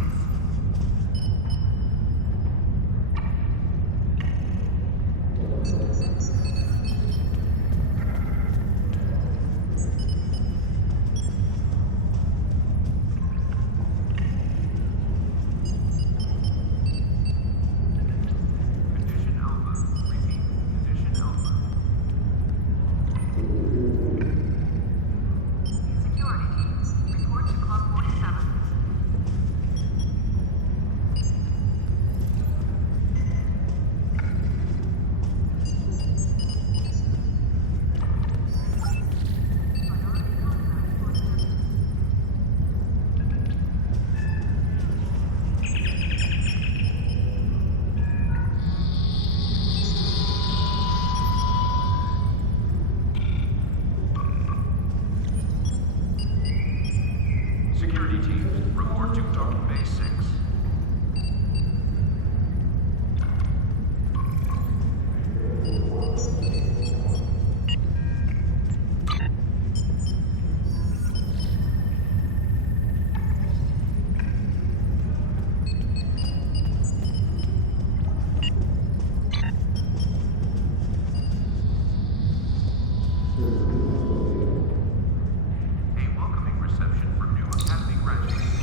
Security teams, report to Club 47. Security teams, report to docking bay 6. A welcoming reception for new Academy graduates.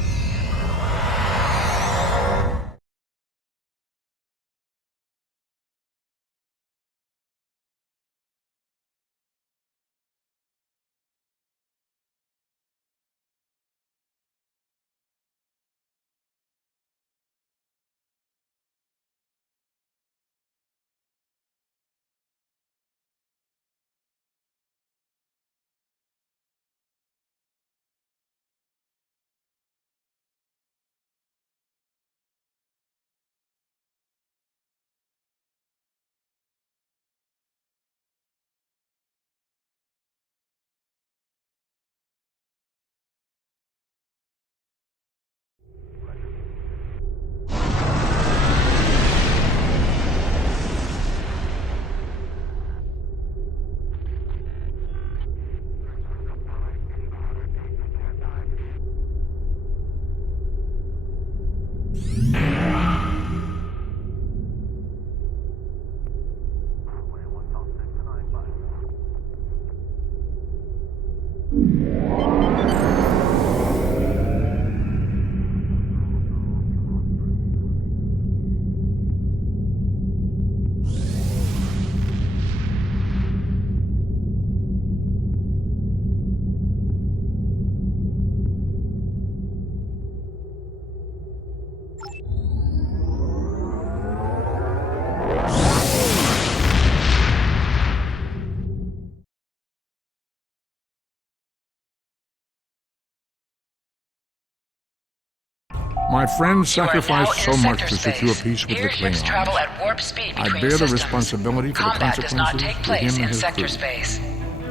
My friends You are now sacrificed in so much sector to secure space. peace with the Your ships travel Klingons. at warp speed I between bear the systems. responsibility for the Combat does not consequences take to place him in and his sector crew. space.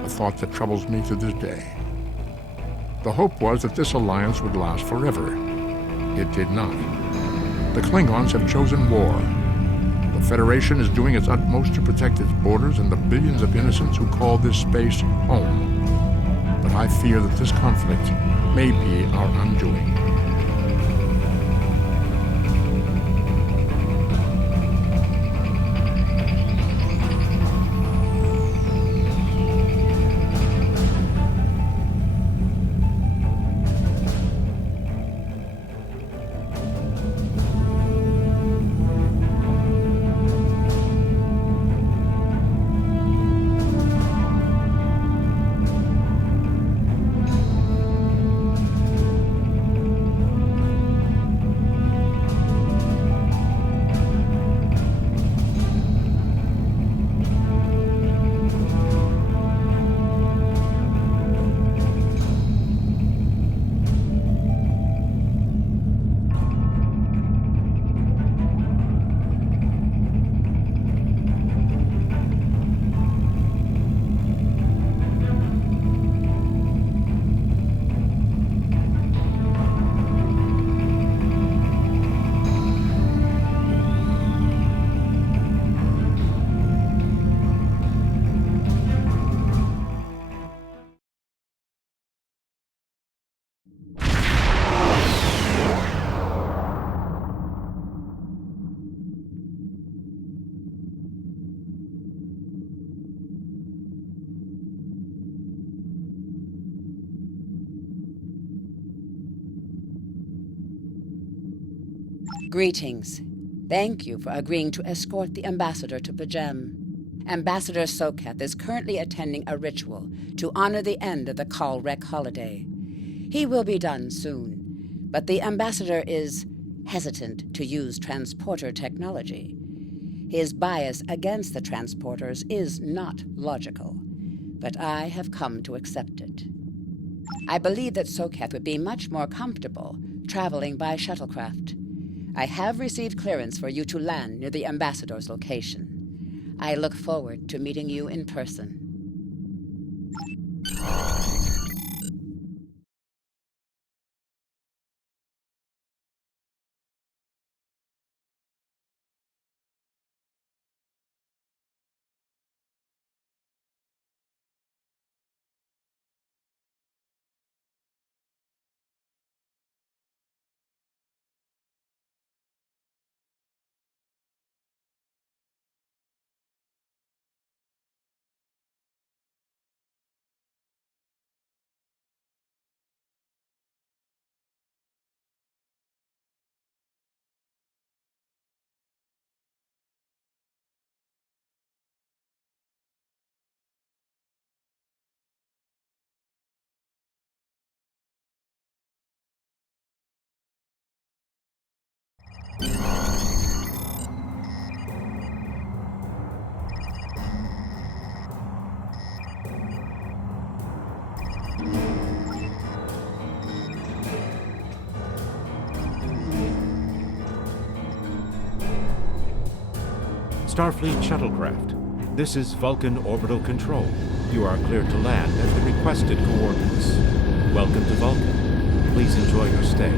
A thought that troubles me to this day. The hope was that this alliance would last forever. It did not. The Klingons have chosen war. The Federation is doing its utmost to protect its borders and the billions of innocents who call this space home. But I fear that this conflict may be our undoing. Greetings. Thank you for agreeing to escort the ambassador to Pajem. Ambassador Sokath is currently attending a ritual to honor the end of the Kalrek holiday. He will be done soon, but the ambassador is hesitant to use transporter technology. His bias against the transporters is not logical, but I have come to accept it. I believe that Sokath would be much more comfortable traveling by shuttlecraft. I have received clearance for you to land near the ambassador's location. I look forward to meeting you in person. Starfleet shuttlecraft. This is Vulcan Orbital Control. You are cleared to land at the requested coordinates. Welcome to Vulcan. Please enjoy your stay.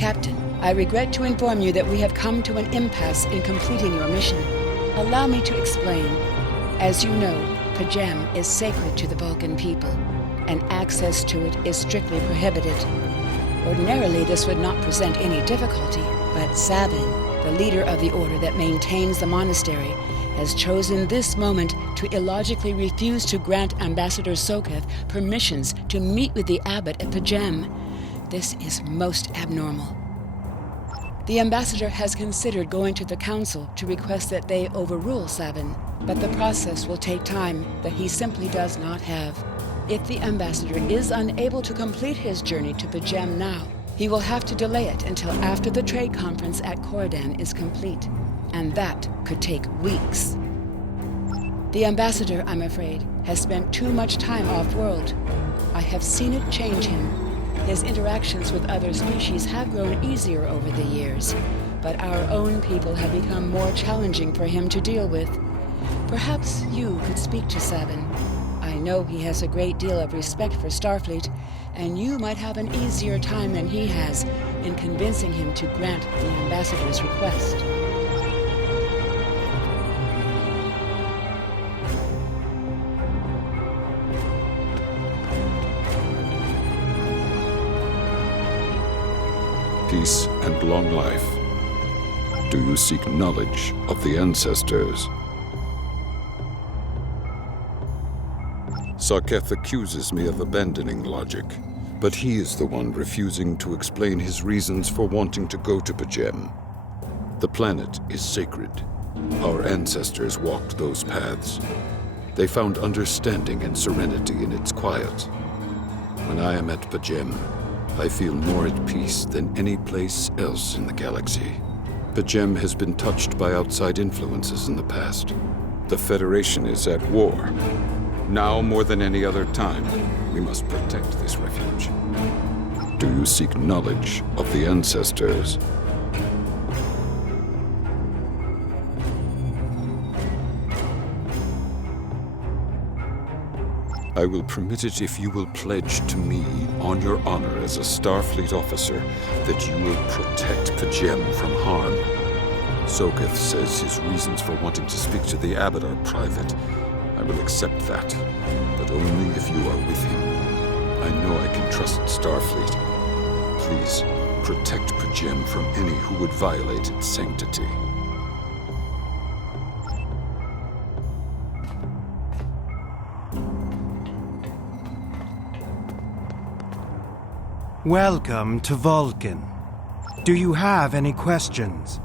Captain, I regret to inform you that we have come to an impasse in completing your mission. Allow me to explain. As you know, pt1 is sacred to the Vulcan people, and access to it is strictly prohibited. Ordinarily, this would not present any difficulty, but Sabin, the leader of the order that maintains the monastery, has chosen this moment to illogically refuse to grant Ambassador Soketh permissions to meet with the abbot at pt1. This is most abnormal. The ambassador has considered going to the council to request that they overrule Sabin, but the process will take time that he simply does not have. If the ambassador is unable to complete his journey to pt1 now, he will have to delay it until after the trade conference at Corridan is complete, and that could take weeks. The ambassador, I'm afraid, has spent too much time off-world. I have seen it change him. His interactions with other species have grown easier over the years, but our own people have become more challenging for him to deal with. Perhaps you could speak to Sabin. I know he has a great deal of respect for Starfleet, and you might have an easier time than he has in convincing him to grant the ambassador's request. Peace and long life. Do you seek knowledge of the ancestors? Soketh accuses me of abandoning logic, but he is the one refusing to explain his reasons for wanting to go to pt1. The planet is sacred. Our ancestors walked those paths. They found understanding and serenity in its quiet. When I am at pt1, I feel more at peace than any place else in the galaxy. pt1 has been touched by outside influences in the past. The Federation is at war. Now more than any other time, we must protect this refuge. Do you seek knowledge of the ancestors? I will permit it if you will pledge to me, on your honor as a Starfleet officer, that you will protect pt1 from harm. Soketh says his reasons for wanting to speak to the abbot are private. I will accept that, but only if you are with him. I know I can trust Starfleet. Please, protect pt1 from any who would violate its sanctity. Welcome to Vulcan. Do you have any questions?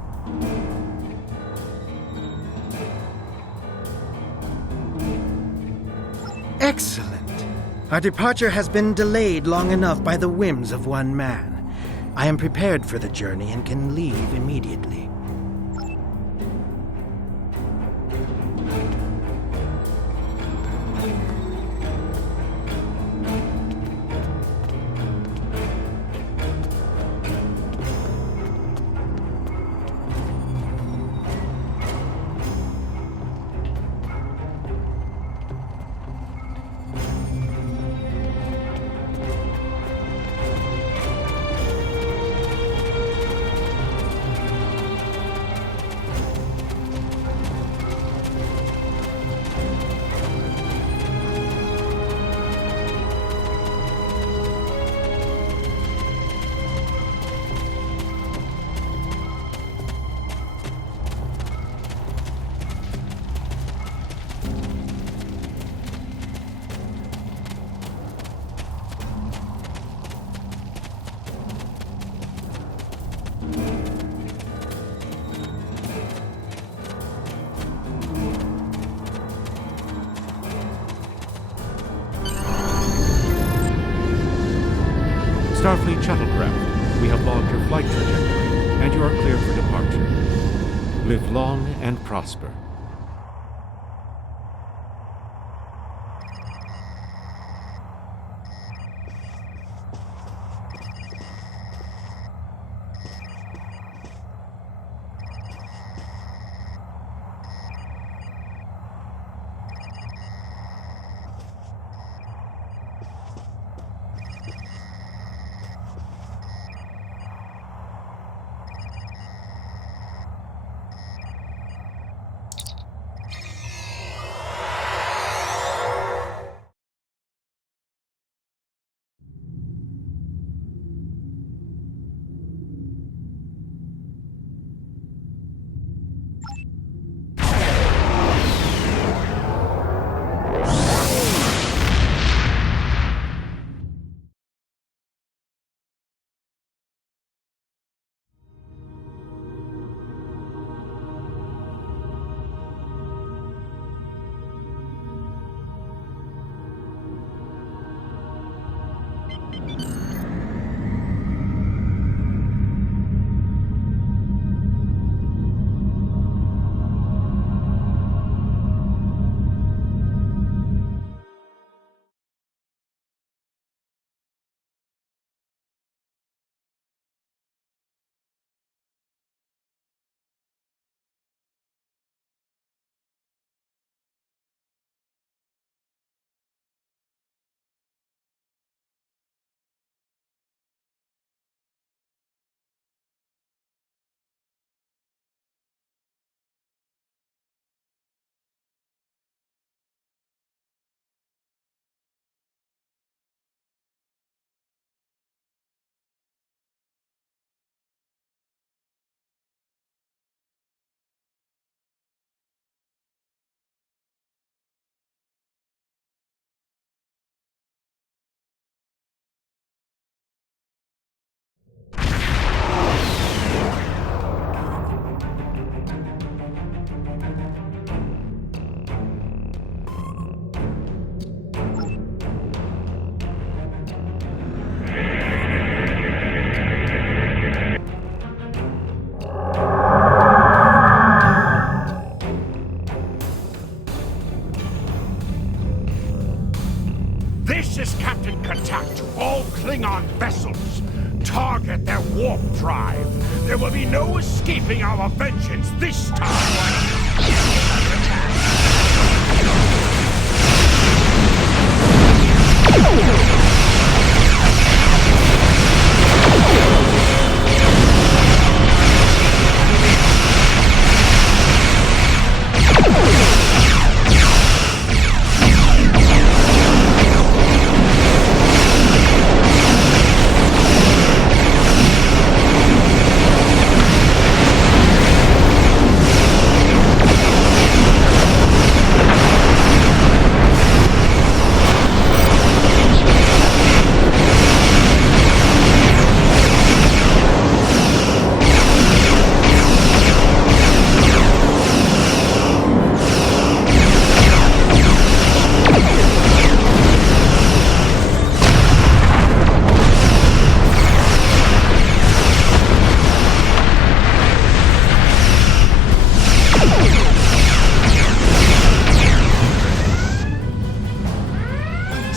Excellent. Our departure has been delayed long enough by the whims of one man. I am prepared for the journey and can leave immediately. Starfleet shuttlecraft, we have logged your flight trajectory, and you are clear for departure. Live long and prosper. warp drive. There will be no escaping our vengeance this time.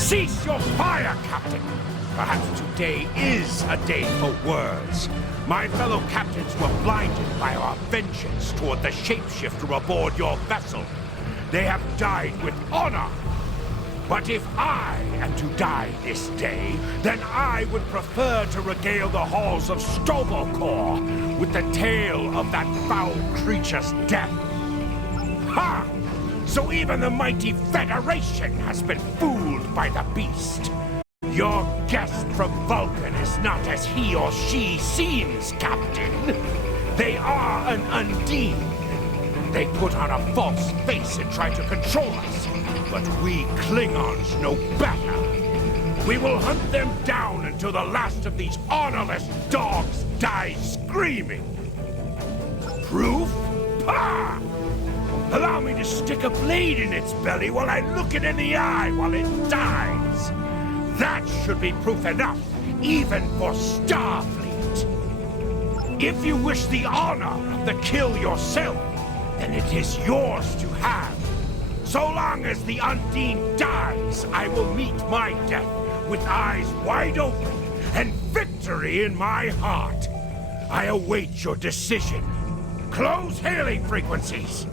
Cease your fire, Captain! Perhaps today is a day for words. My fellow captains were blinded by our vengeance toward the shapeshifter aboard your vessel. They have died with honor. But if I am to die this day, then I would prefer to regale the halls of Stobelkor with the tale of that foul creature's death. Ha! So even the mighty Federation has been fooled by the beast. Your guest from Vulcan is not as he or she seems, Captain. They are an Undine. They put on a false face and try to control us. But we Klingons know better. We will hunt them down until the last of these honorless dogs dies screaming. Proof? Pah! Allow me to stick a blade in its belly while I look it in the eye while it dies. That should be proof enough, even for Starfleet. If you wish the honor of the kill yourself, then it is yours to have. So long as the Undine dies, I will meet my death with eyes wide open and victory in my heart. I await your decision. Close hailing frequencies.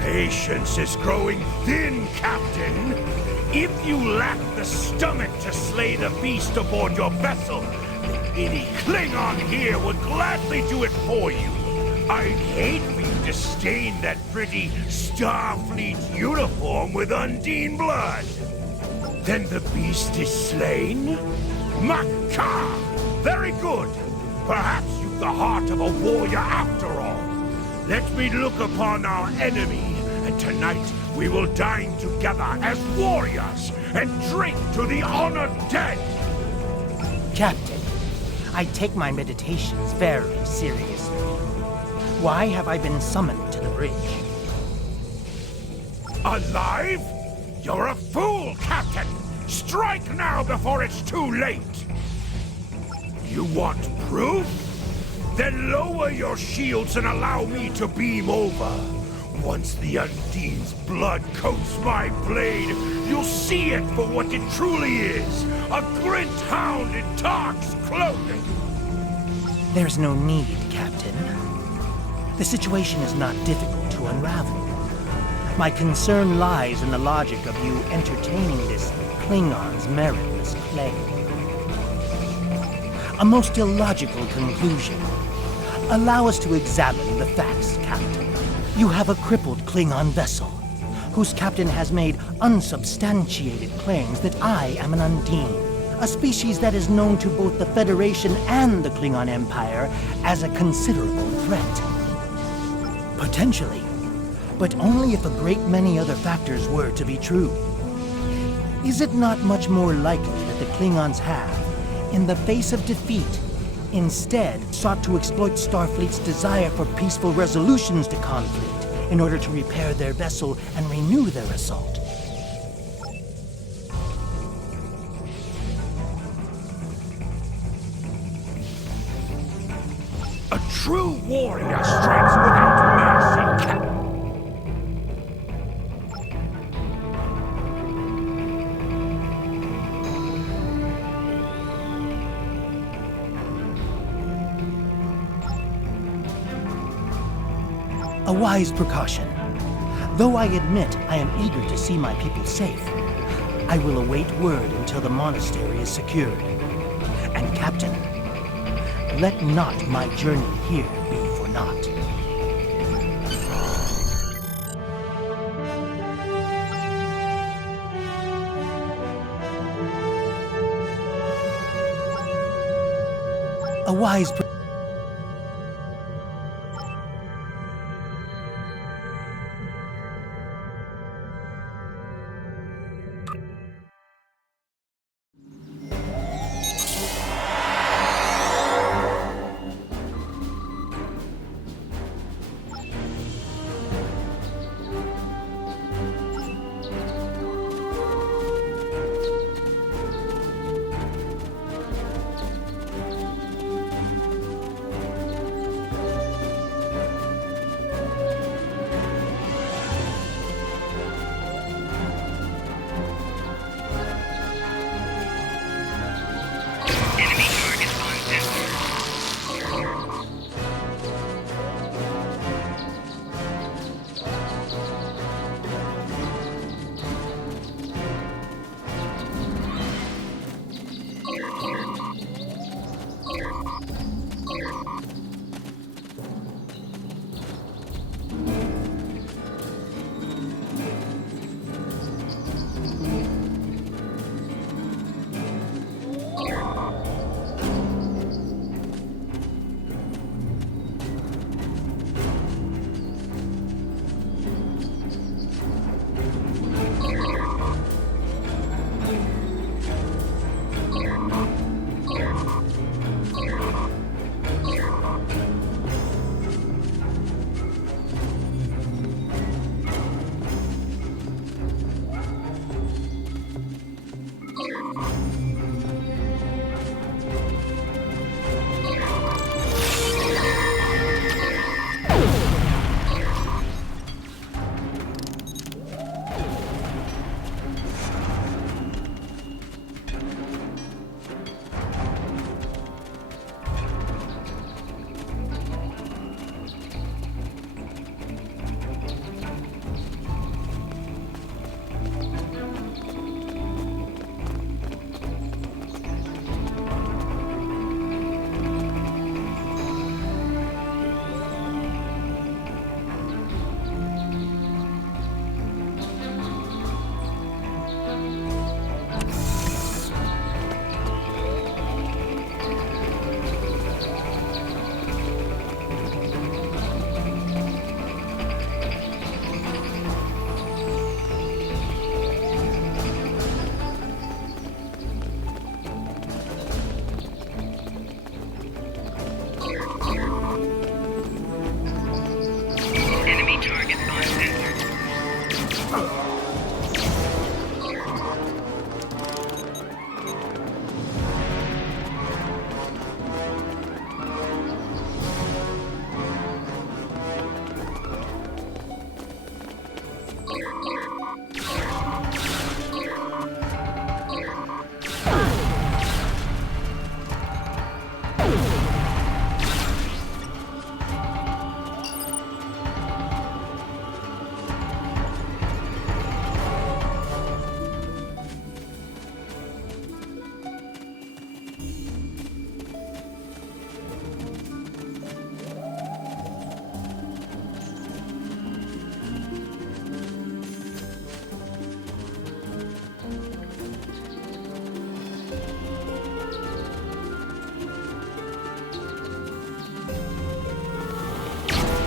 Patience is growing thin, Captain. If you lack the stomach to slay the beast aboard your vessel, any Klingon here would gladly do it for you. I'd hate for you to stain that pretty Starfleet uniform with Undine blood. Then the beast is slain? Makar! Very good. Perhaps you've the heart of a warrior after all. Let me look upon our enemy, and tonight we will dine together as warriors and drink to the honored dead. Captain, I take my meditations very seriously. Why have I been summoned to the bridge? Alive? You're a fool, Captain! Strike now before it's too late! You want proof? Then lower your shields and allow me to beam over. Once the Undine's blood coats my blade, you'll see it for what it truly is. A Grint hound in Tark's clothing! There's no need, Captain. The situation is not difficult to unravel. My concern lies in the logic of you entertaining this Klingon's meritless claim. A most illogical conclusion. Allow us to examine the facts, Captain. You have a crippled Klingon vessel, whose captain has made unsubstantiated claims that I am an Undine, a species that is known to both the Federation and the Klingon Empire as a considerable threat. Potentially, but only if a great many other factors were to be true. Is it not much more likely that the Klingons have, in the face of defeat, instead sought to exploit Starfleet's desire for peaceful resolutions to conflict in order to repair their vessel and renew their assault? A true warrior strikes without mercy, Captain. A wise precaution. Though I admit I am eager to see my people safe, I will await word until the monastery is secured. And Captain, let not my journey here be for naught. A wise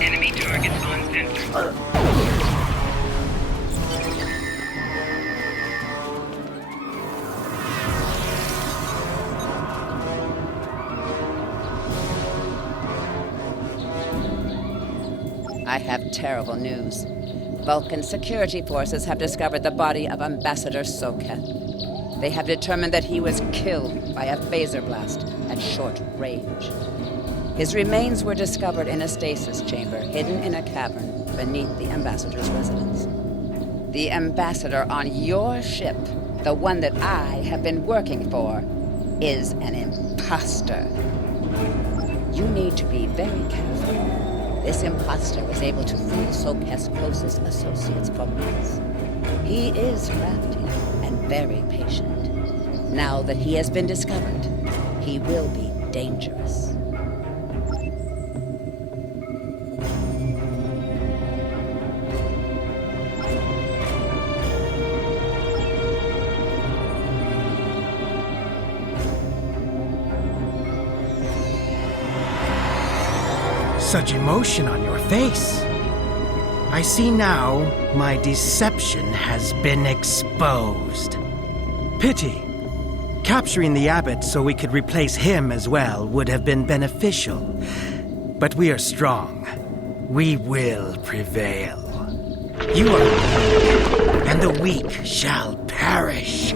Enemy targets on sensor. I have terrible news. Vulcan security forces have discovered the body of Ambassador Soketh. They have determined that he was killed by a phaser blast at short range. His remains were discovered in a stasis chamber hidden in a cavern beneath the Ambassador's residence. The Ambassador on your ship, the one that I have been working for, is an imposter. You need to be very careful. This imposter was able to fool Soketh's closest associates for months. He is crafty and very patient. Now that he has been discovered, he will be dangerous. Such emotion on your face. I see now my deception has been exposed. Pity. Capturing the abbot so we could replace him as well would have been beneficial. But we are strong. We will prevail. You are weak, and the weak shall perish.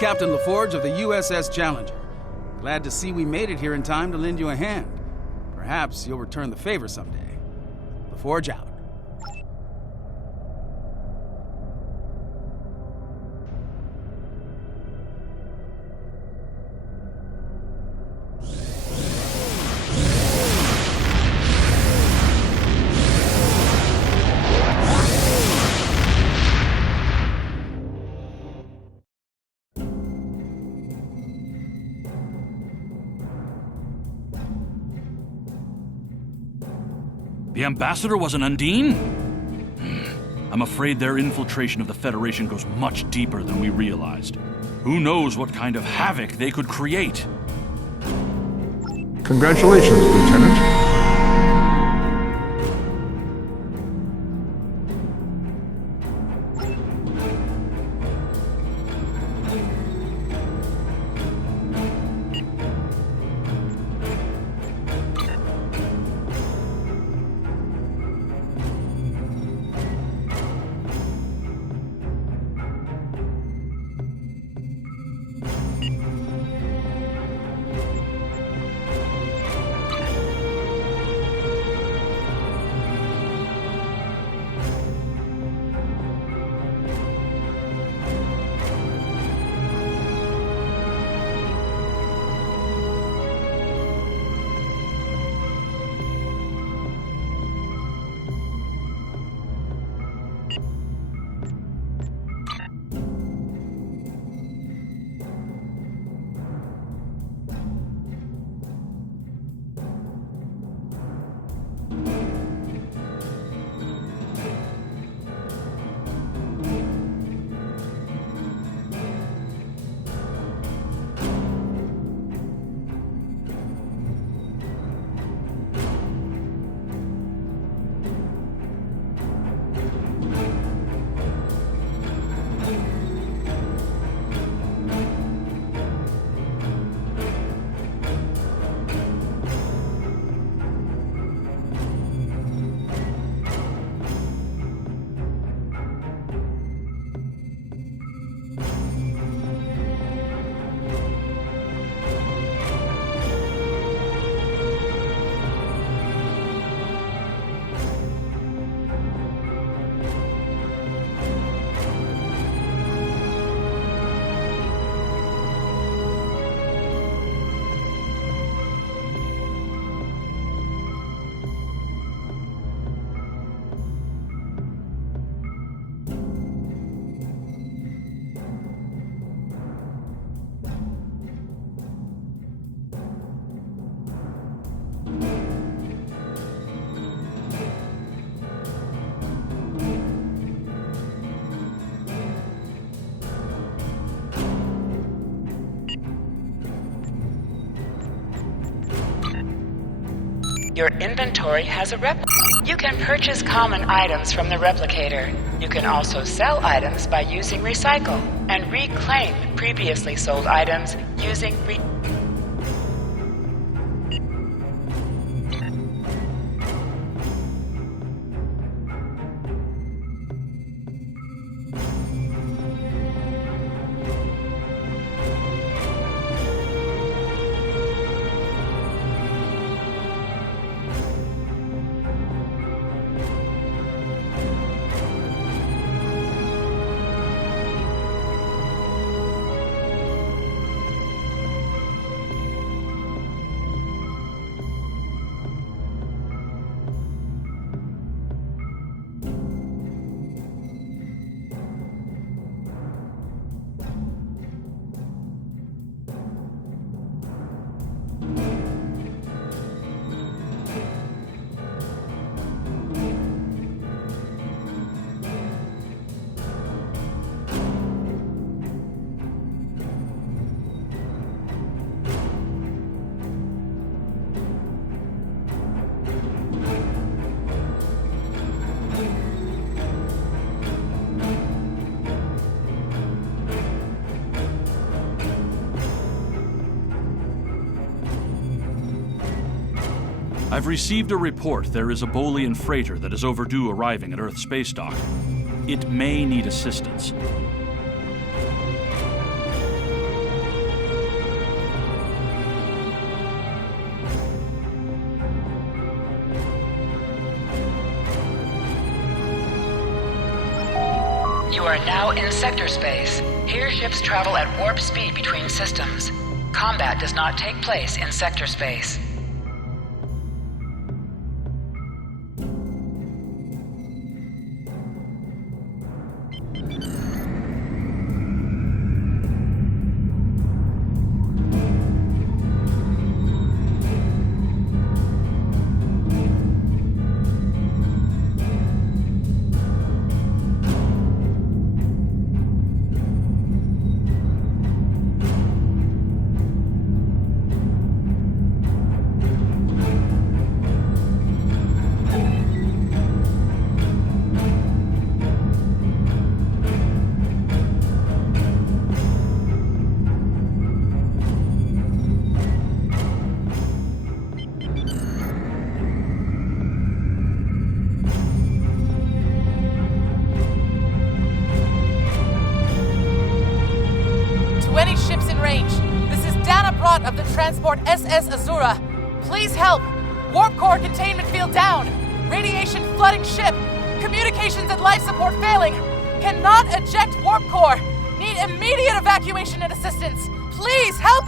Captain LaForge of the USS Challenger. Glad to see we made it here in time to lend you a hand. Perhaps you'll return the favor someday. LaForge out. The ambassador was an Undine? I'm afraid their infiltration of the Federation goes much deeper than we realized. Who knows what kind of havoc they could create? Congratulations, Lieutenant. Your inventory has a You can purchase common items from the replicator. You can also sell items by using recycle and reclaim previously sold items using I've received a report there is a Bolian freighter that is overdue arriving at Earth space dock. It may need assistance. You are now in sector space. Here ships travel at warp speed between systems. Combat does not take place in sector space. Of the transport SS Azura. Please help. Warp core containment field down. Radiation flooding ship. Communications and life support failing. Cannot eject warp core. Need immediate evacuation and assistance. Please help.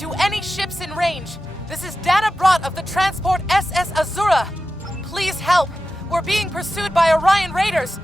To any ships in range, this is Dana Brott of the transport SS Azura. Please help. We're being pursued by Orion raiders.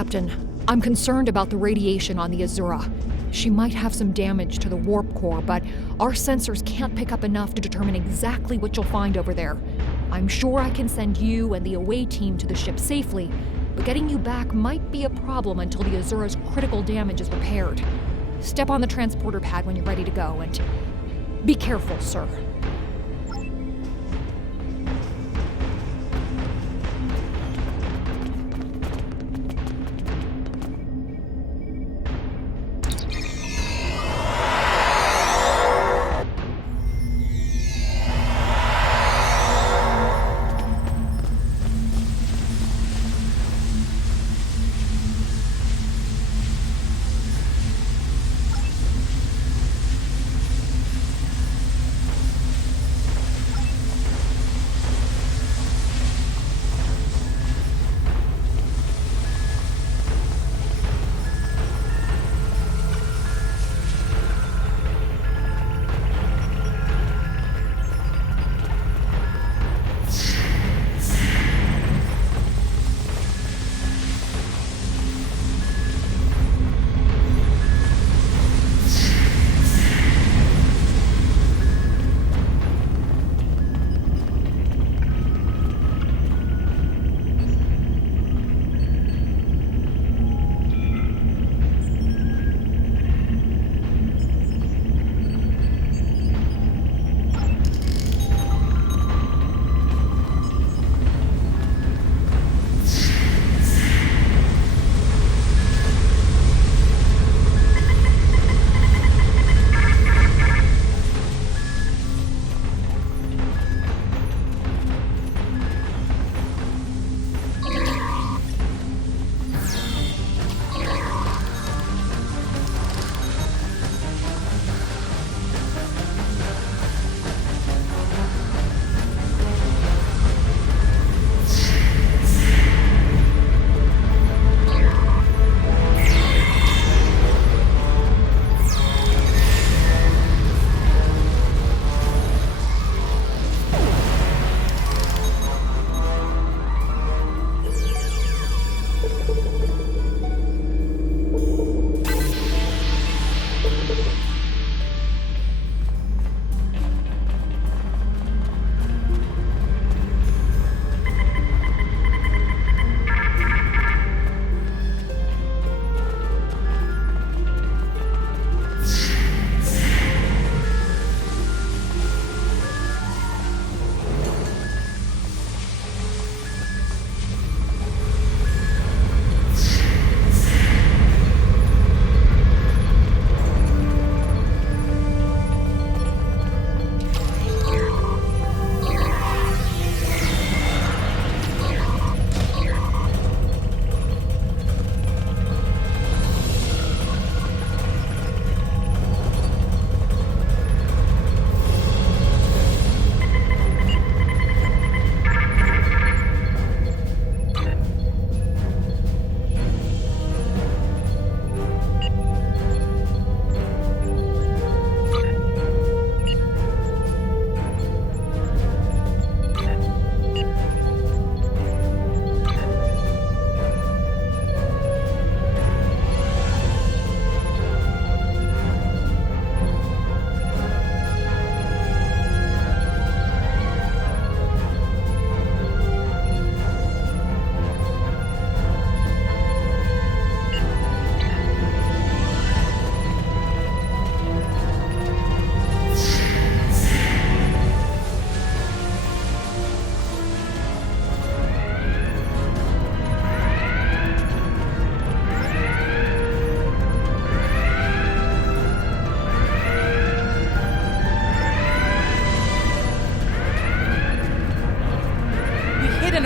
Captain, I'm concerned about the radiation on the Azura. She might have some damage to the warp core, but our sensors can't pick up enough to determine exactly what you'll find over there. I'm sure I can send you and the away team to the ship safely, but getting you back might be a problem until the Azura's critical damage is repaired. Step on the transporter pad when you're ready to go, and be careful, sir.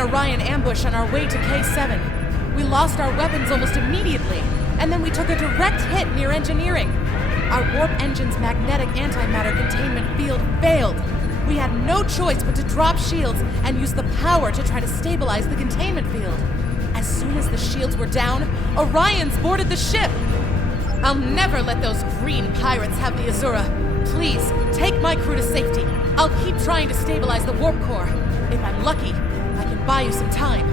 Orion ambush on our way to K7. We lost our weapons almost immediately, and then we took a direct hit near engineering. Our warp engine's magnetic antimatter containment field failed. We had no choice but to drop shields and use the power to try to stabilize the containment field. As soon as the shields were down, Orions boarded the ship. I'll never let those green pirates have the Azura. Please, take my crew to safety. I'll keep trying to stabilize the warp core. If I'm lucky, I can buy you some time.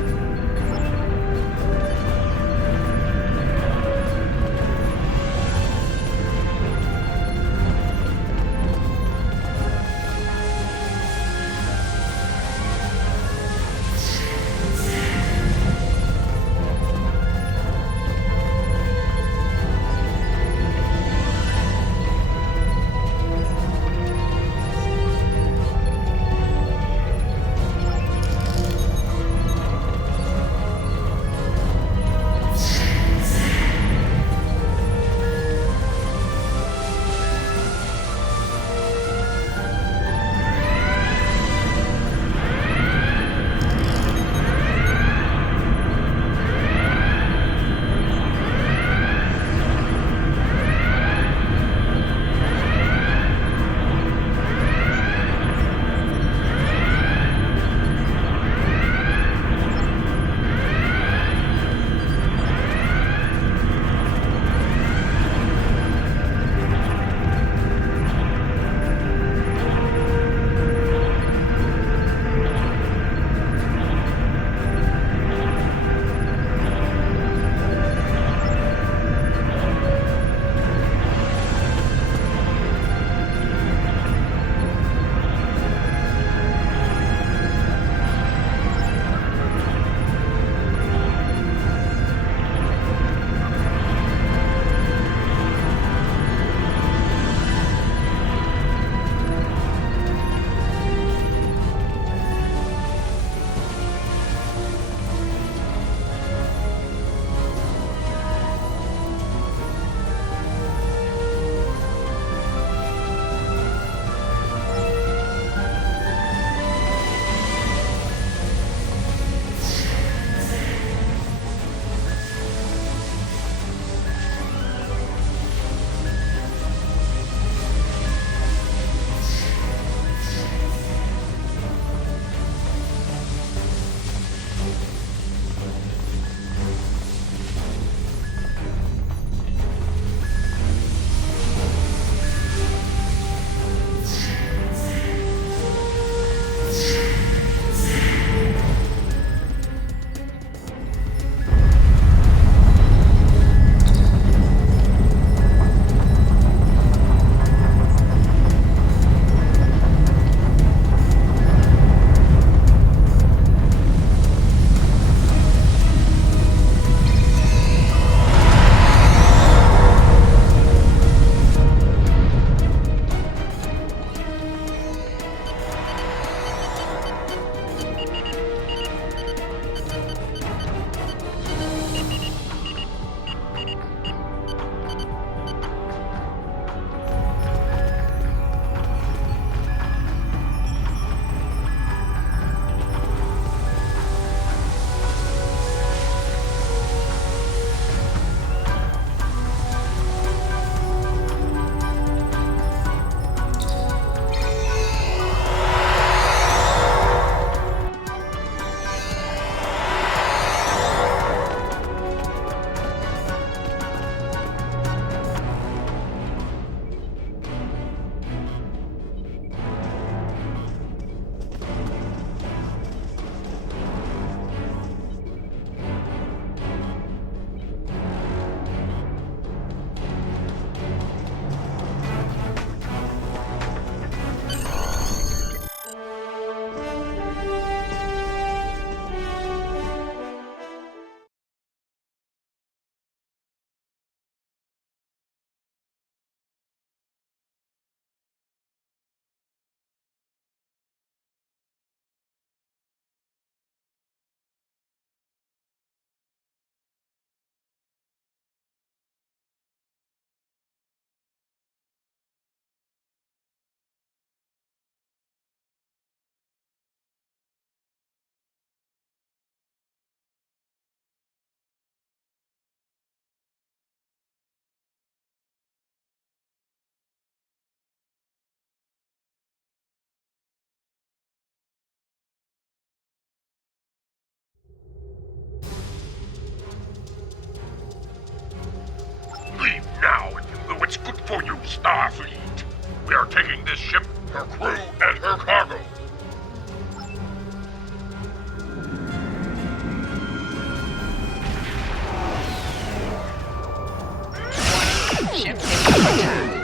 Starfleet. We are taking this ship, her crew, and her cargo. Ship is under attack.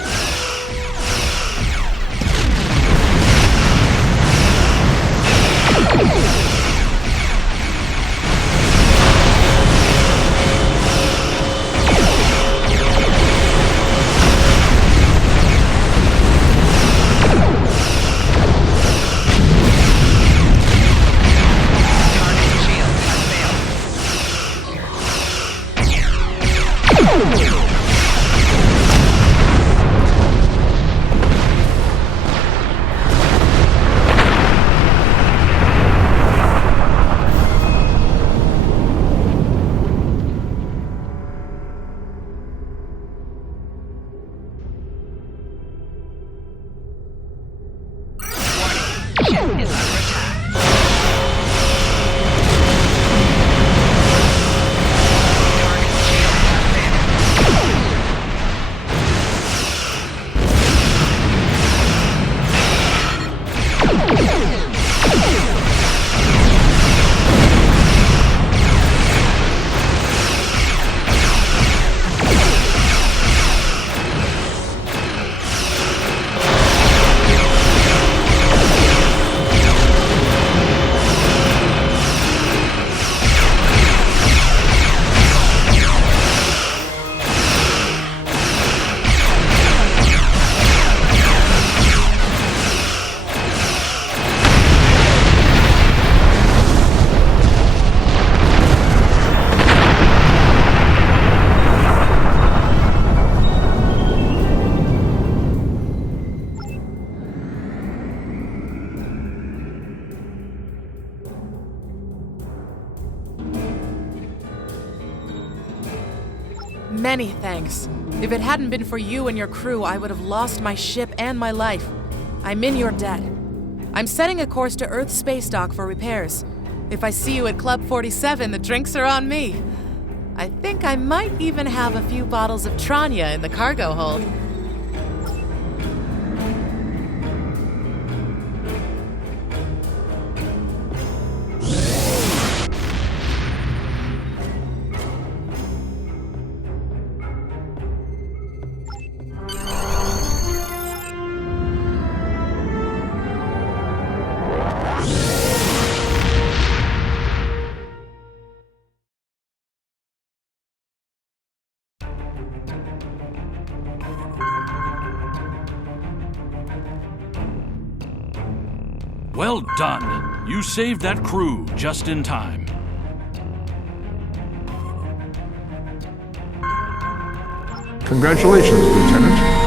Many thanks. If it hadn't been for you and your crew, I would have lost my ship and my life. I'm in your debt. I'm setting a course to Earth's space dock for repairs. If I see you at Club 47, the drinks are on me. I think I might even have a few bottles of Tranya in the cargo hold. Well done. You saved that crew just in time. Congratulations, Lieutenant.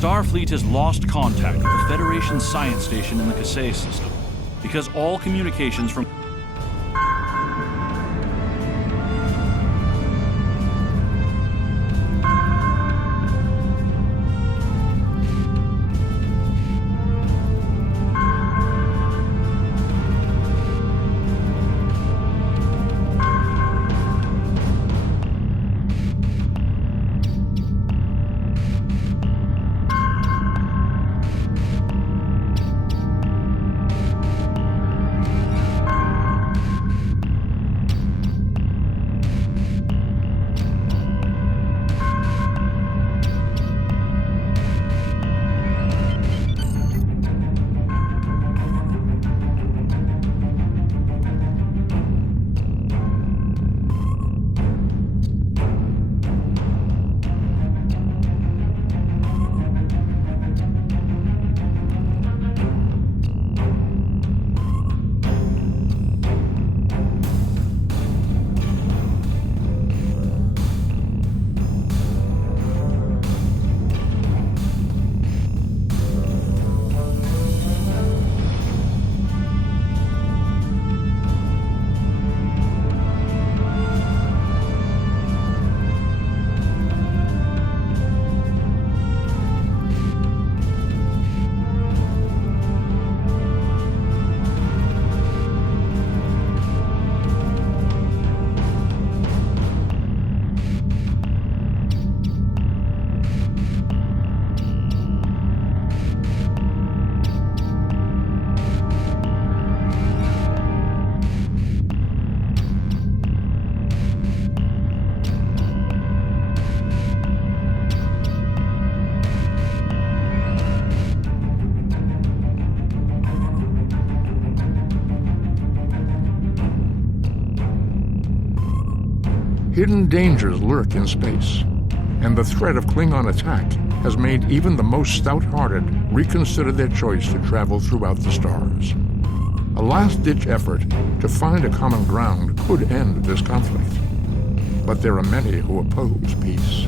Starfleet has lost contact with the Federation science station in the Kasei system because all communications from Hidden dangers lurk in space, and the threat of Klingon attack has made even the most stout-hearted reconsider their choice to travel throughout the stars. A last-ditch effort to find a common ground could end this conflict, but there are many who oppose peace.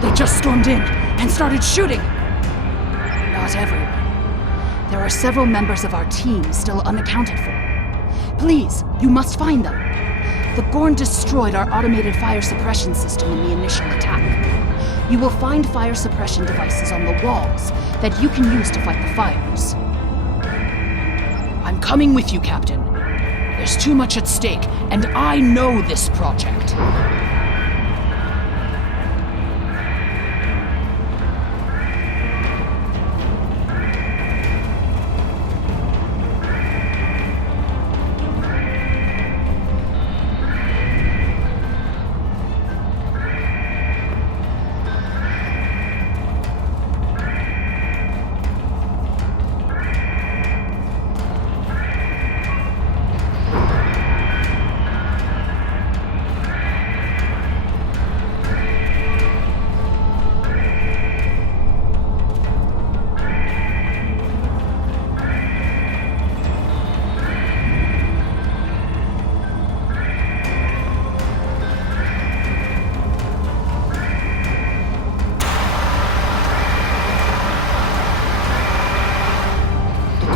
They just stormed in and started shooting. Not everyone. There are several members of our team still unaccounted for. Please, you must find them. The Gorn destroyed our automated fire suppression system in the initial attack. You will find fire suppression devices on the walls that you can use to fight the fires. I'm coming with you, Captain. There's too much at stake, and I know this project.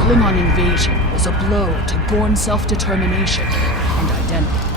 Klingon invasion was a blow to Gorn self-determination and identity.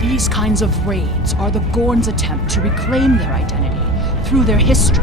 These kinds of raids are the Gorn's attempt to reclaim their identity through their history.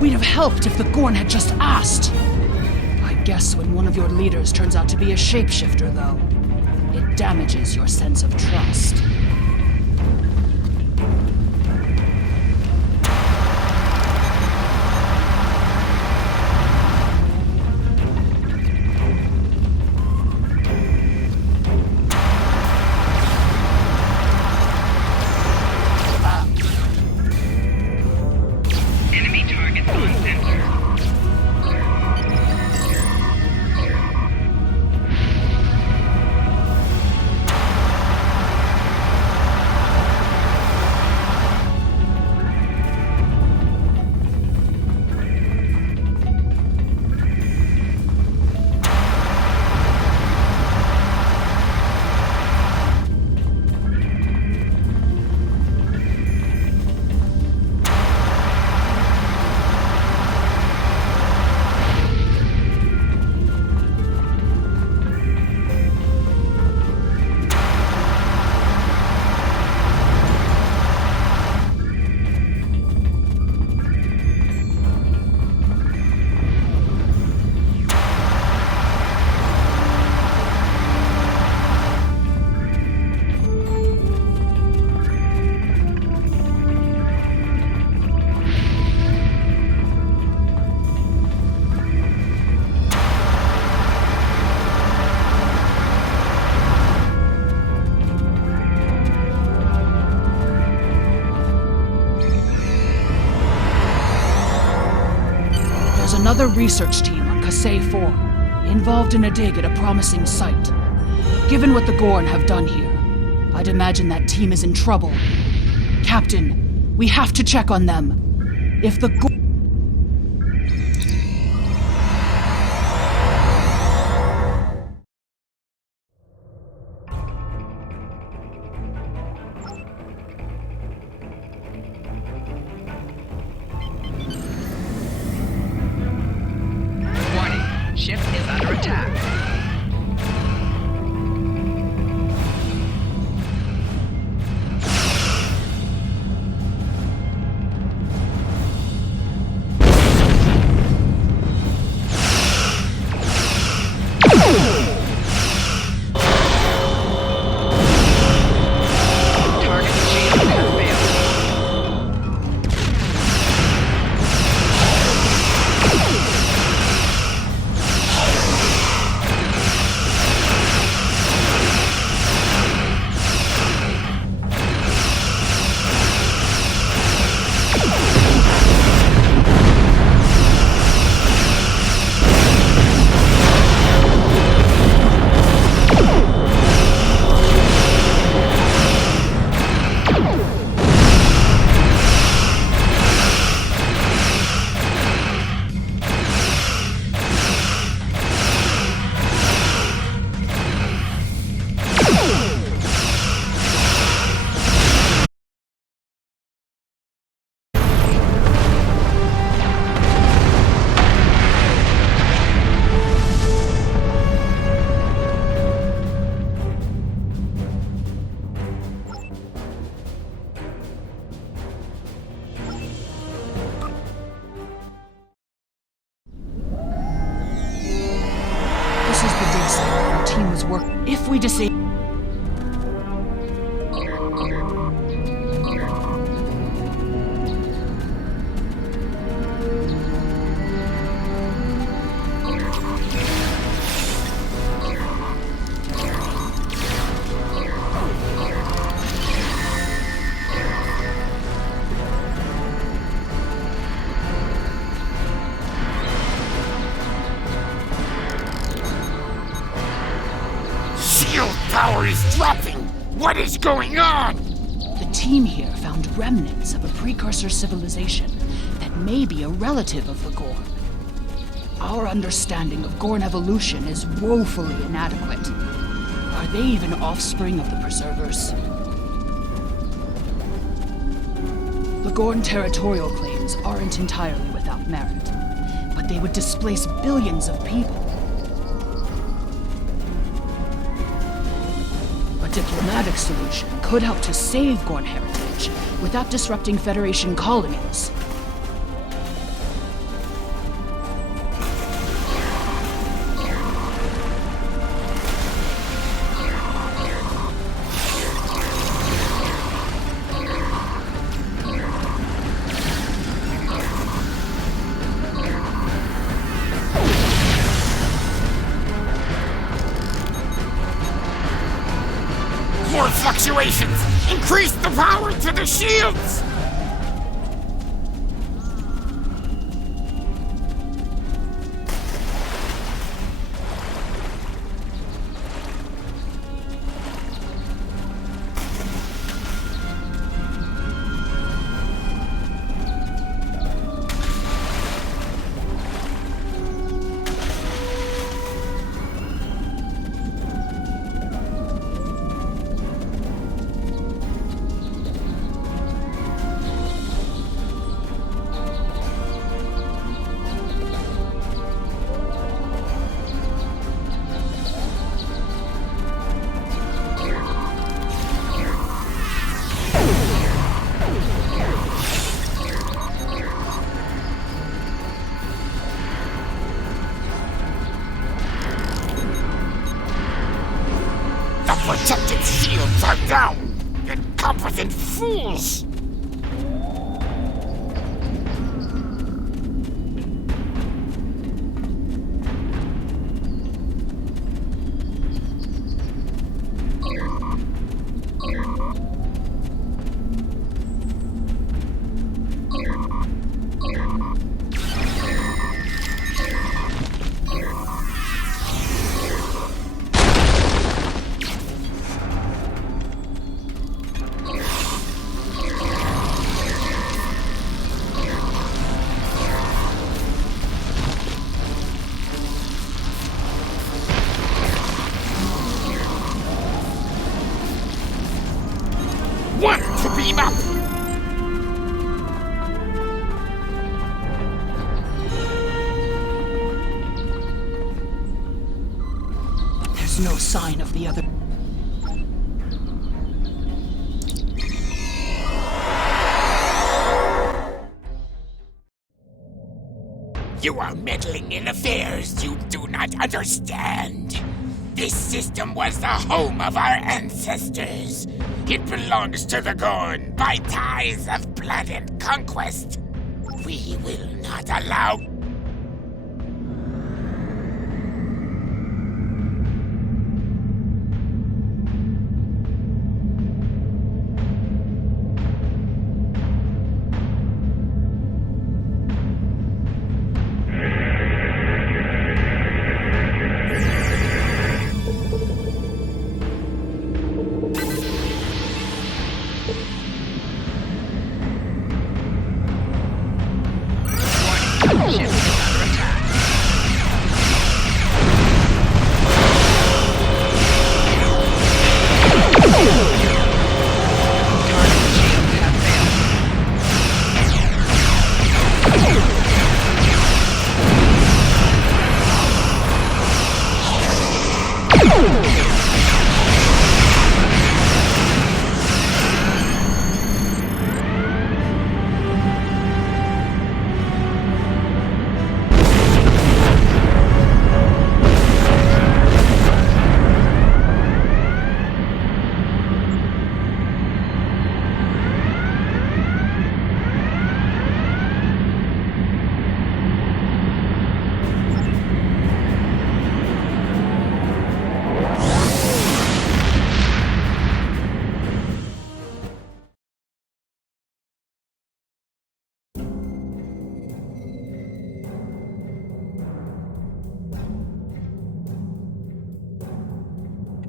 We'd have helped if the Gorn had just asked. I guess when one of your leaders turns out to be a shapeshifter, though, it damages your sense of trust. another research team on Kasei 4, involved in a dig at a promising site. Given what the Gorn have done here, I'd imagine that team is in trouble. Captain, we have to check on them. If the Gorn... Warning, ship is under attack. This is the dig site where our team was working. If we disable... Shield power is dropping! What is going on? The team here found remnants of a precursor civilization that may be a relative of the Gorn. Our understanding of Gorn evolution is woefully inadequate. Are they even offspring of the Preservers? The Gorn territorial claims aren't entirely without merit, but they would displace billions of people. A diplomatic solution could help to save Gorn heritage without disrupting Federation colonies. More fluctuations! Increase the power to the shields! Protective shields are down! Incompetent fools! no sign of the other. You are meddling in affairs you do not understand. This system was the home of our ancestors. It belongs to the Gorn by ties of blood and conquest. We will not allow...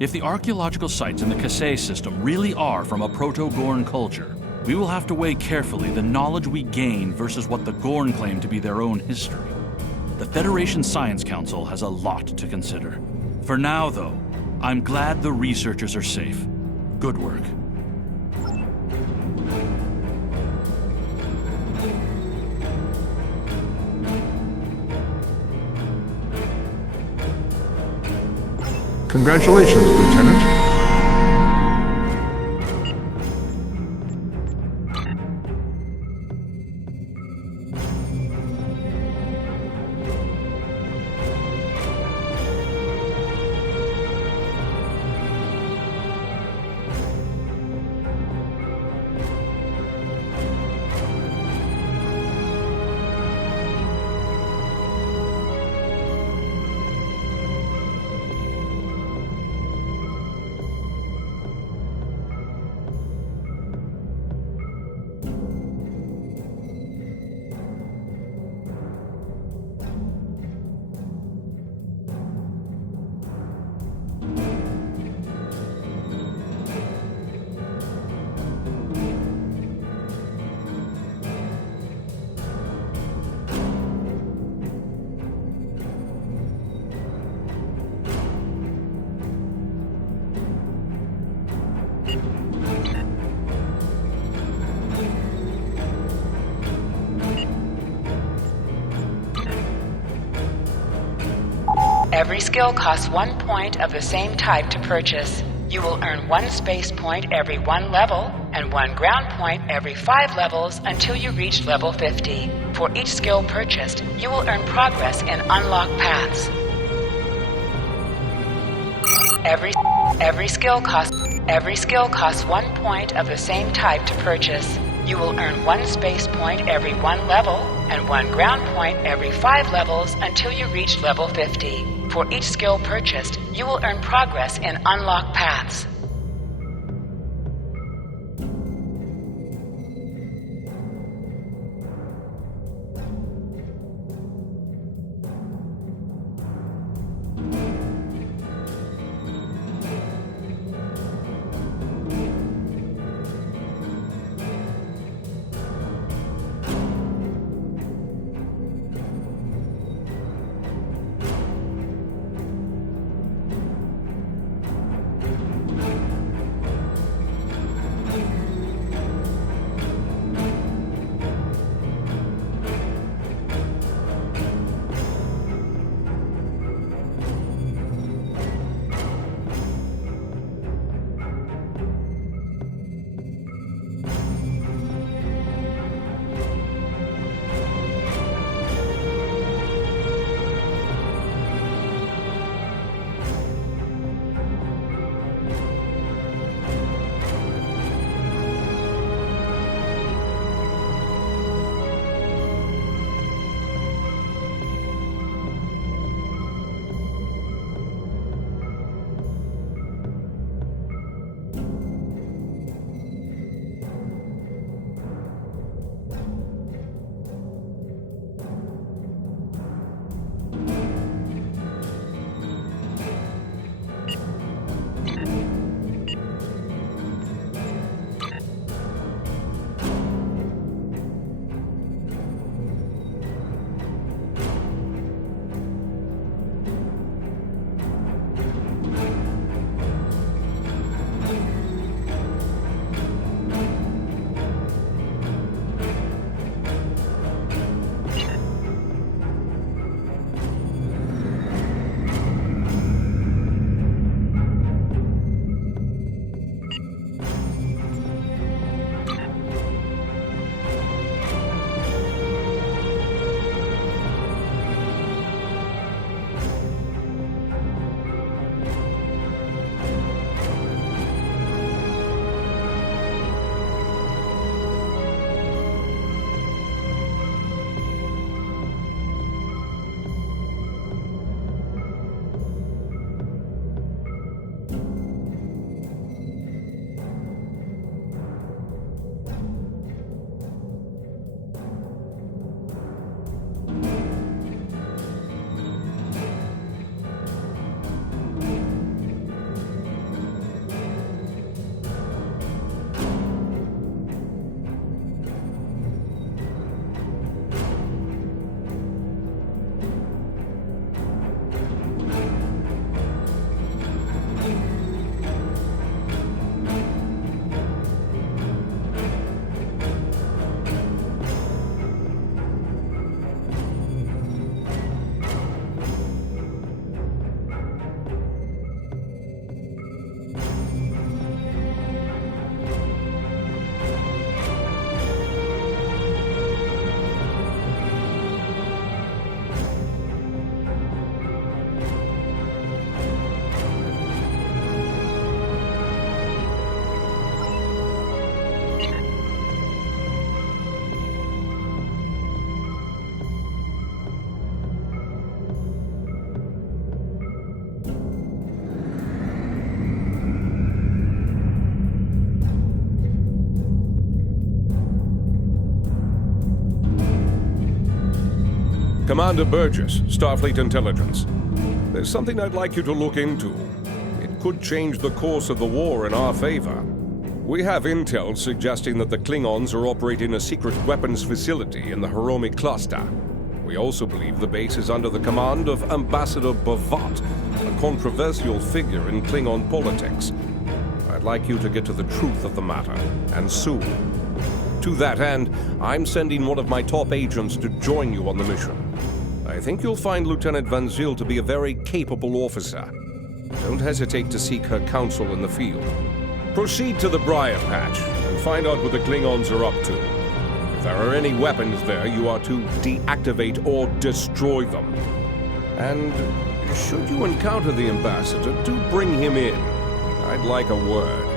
If the archaeological sites in the Kasei system really are from a Proto-Gorn culture, we will have to weigh carefully the knowledge we gain versus what the Gorn claim to be their own history. The Federation Science Council has a lot to consider. For now, though, I'm glad the researchers are safe. Good work. Congratulations, Lieutenant. Every skill costs 1 point of the same type to purchase. You will earn 1 space point every 1 level and 1 ground point every 5 levels until you reach level 50. For each skill purchased, you will earn progress in unlocked paths. Every skill costs 1 point of the same type to purchase. You will earn 1 space point every 1 level and 1 ground point every 5 levels until you reach level 50. For each skill purchased, you will earn progress in unlocked paths. Commander Burgess, Starfleet Intelligence. There's something I'd like you to look into. It could change the course of the war in our favor. We have intel suggesting that the Klingons are operating a secret weapons facility in the Hiromi cluster. We also believe the base is under the command of Ambassador Bavat, a controversial figure in Klingon politics. I'd like you to get to the truth of the matter, and soon. To that end, I'm sending one of my top agents to join you on the mission. I think you'll find Lieutenant Van Zyl to be a very capable officer. Don't hesitate to seek her counsel in the field. Proceed to the Briar Patch and find out what the Klingons are up to. If there are any weapons there, you are to deactivate or destroy them. And should you encounter the Ambassador, do bring him in. I'd like a word.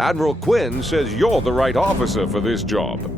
Admiral Quinn says you're the right officer for this job.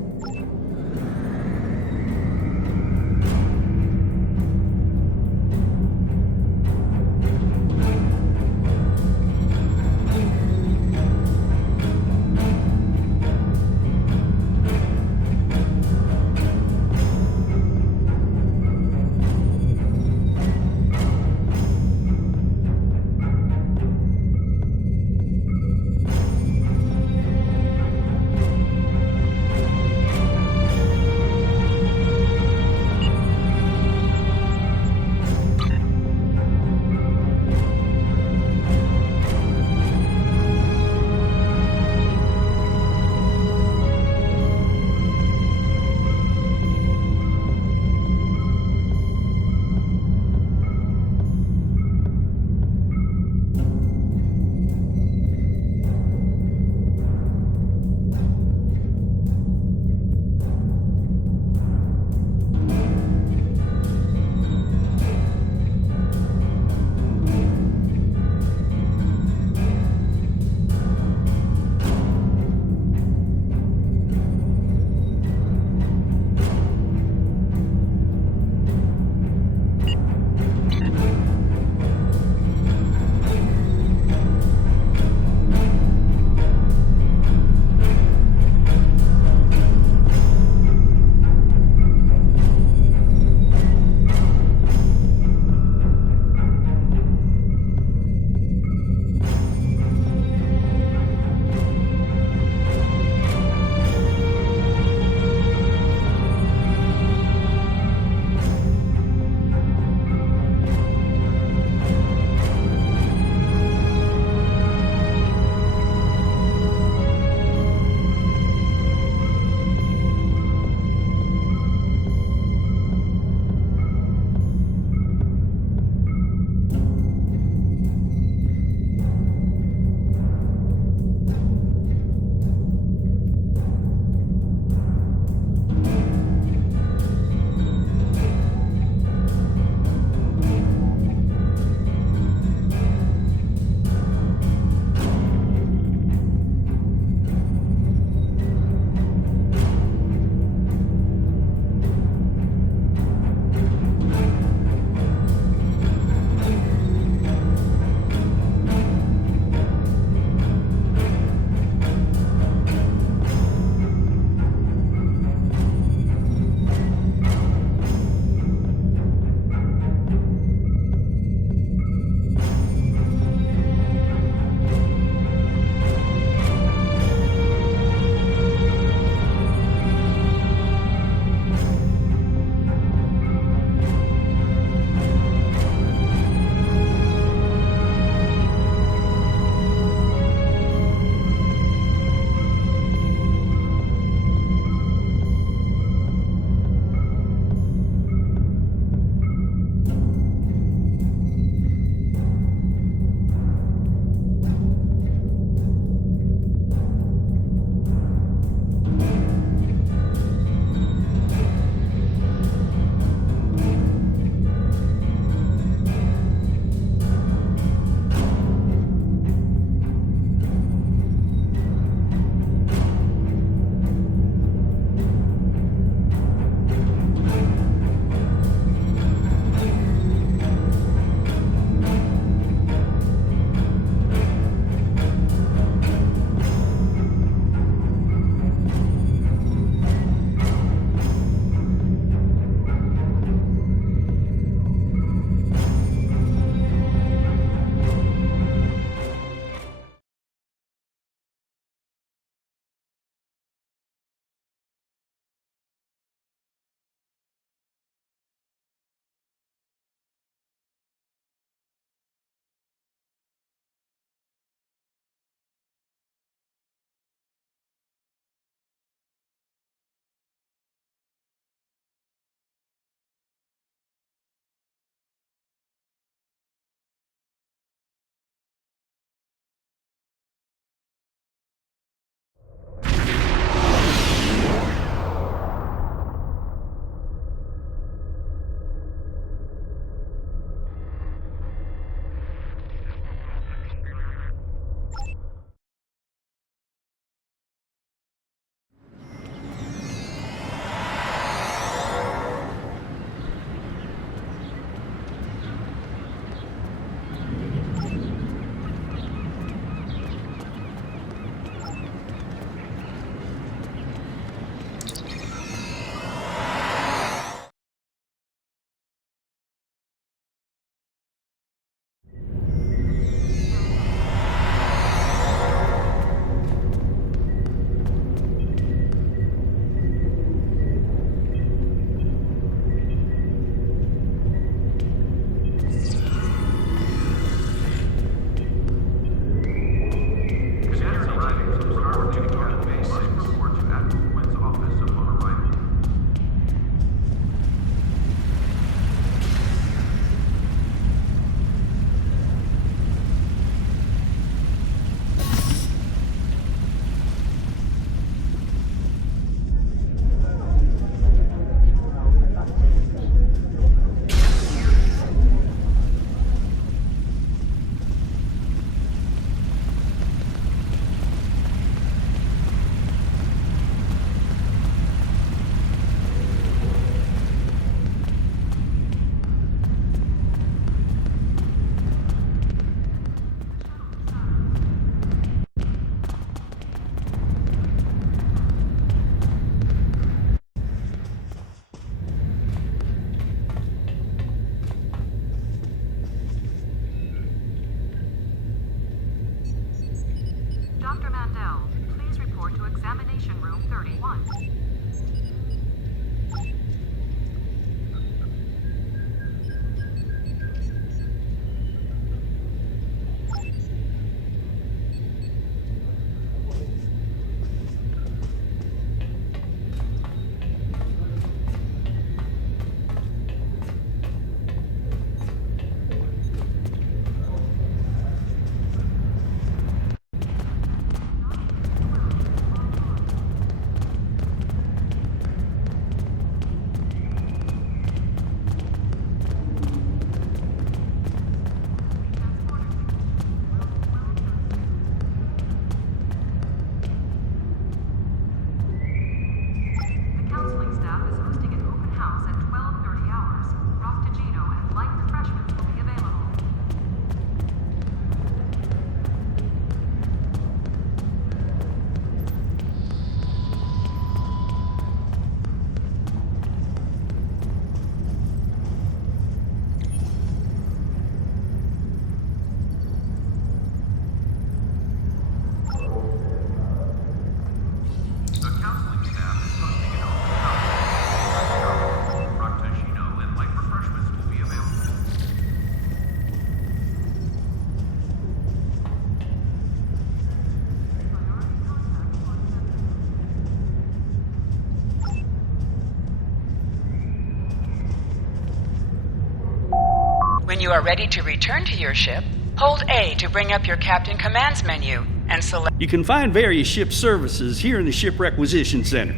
are ready to return to your ship, hold A to bring up your Captain Commands menu and select... You can find various ship services here in the Ship Requisition Center.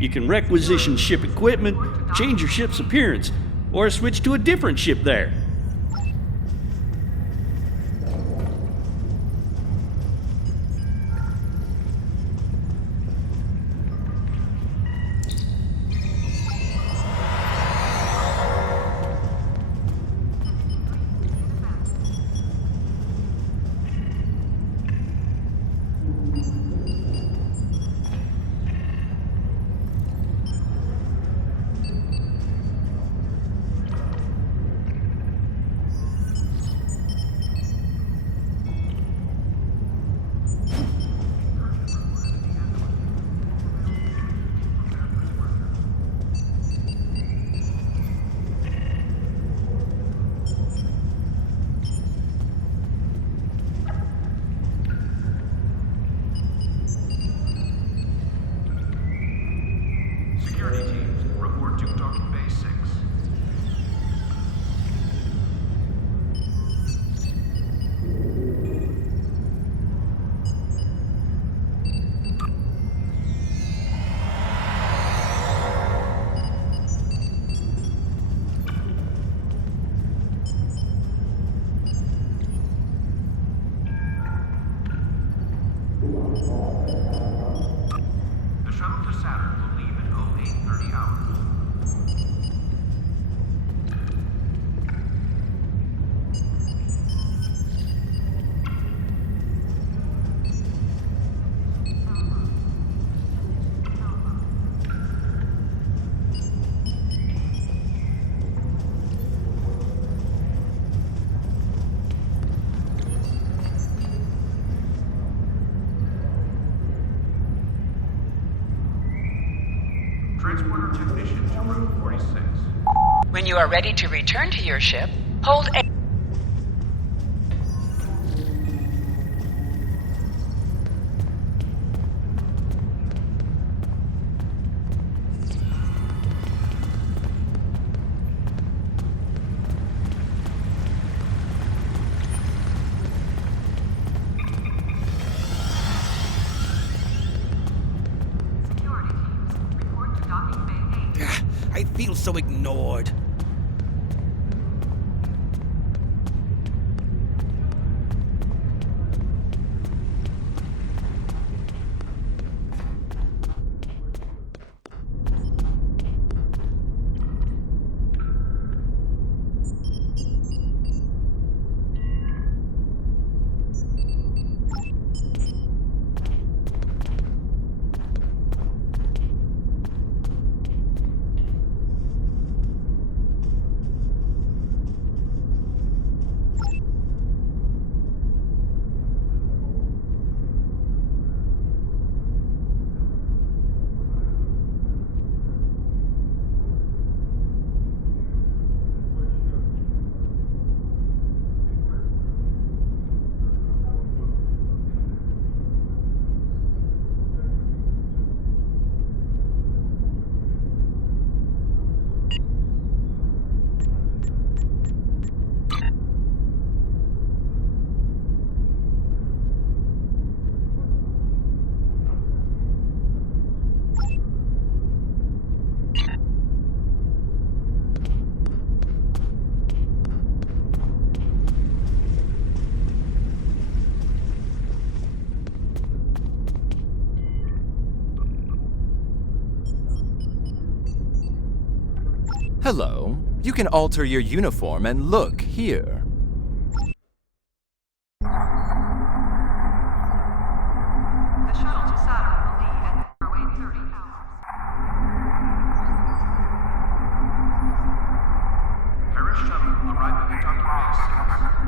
You can requisition ship equipment, change your ship's appearance, or switch to a different ship there. Security teams, report to docking bay 6. The shuttle to Saturn will leave at 0830 hours. Transporter technician to room 46. When you are ready to return to your ship, hold A... I feel so ignored. Hello. You can alter your uniform and look here. The shuttle to Saturn will leave at 0830 hours. Paris shuttle arriving at docking bay 6.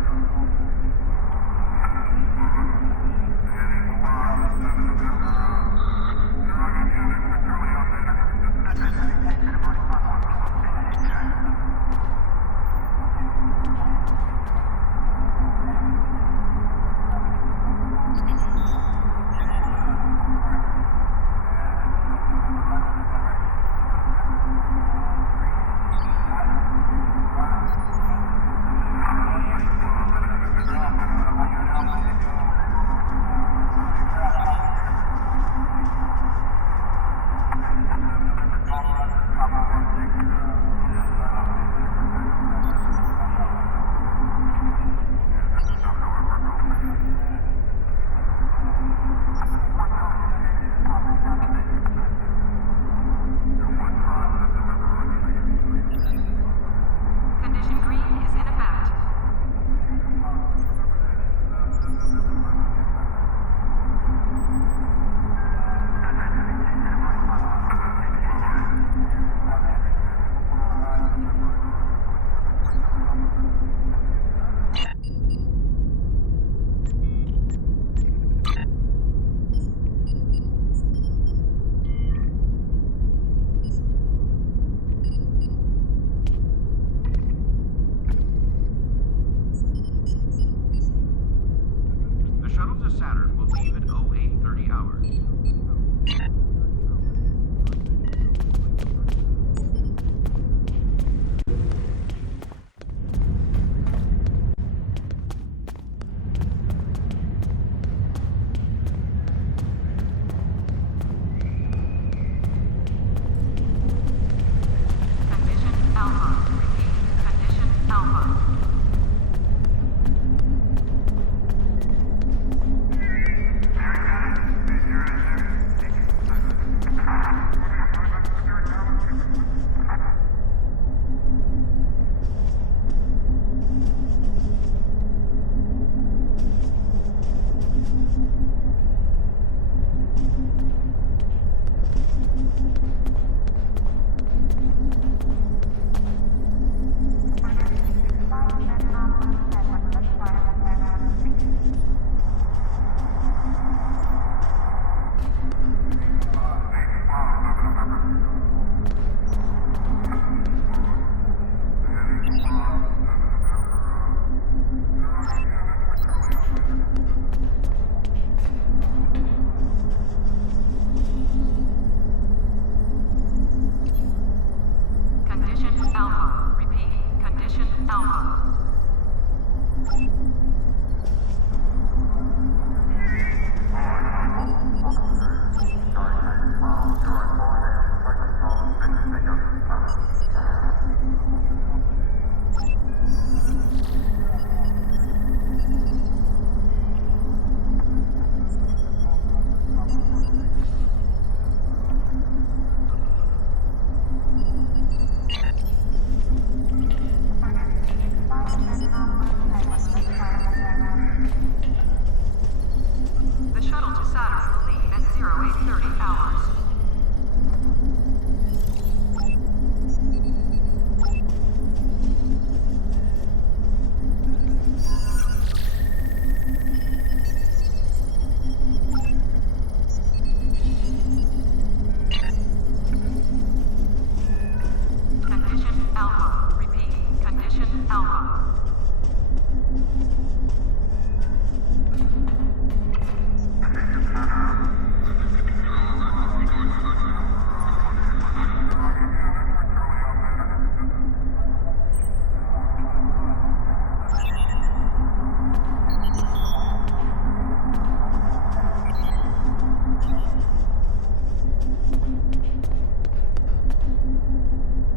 to Saturn will leave at 0830 hours.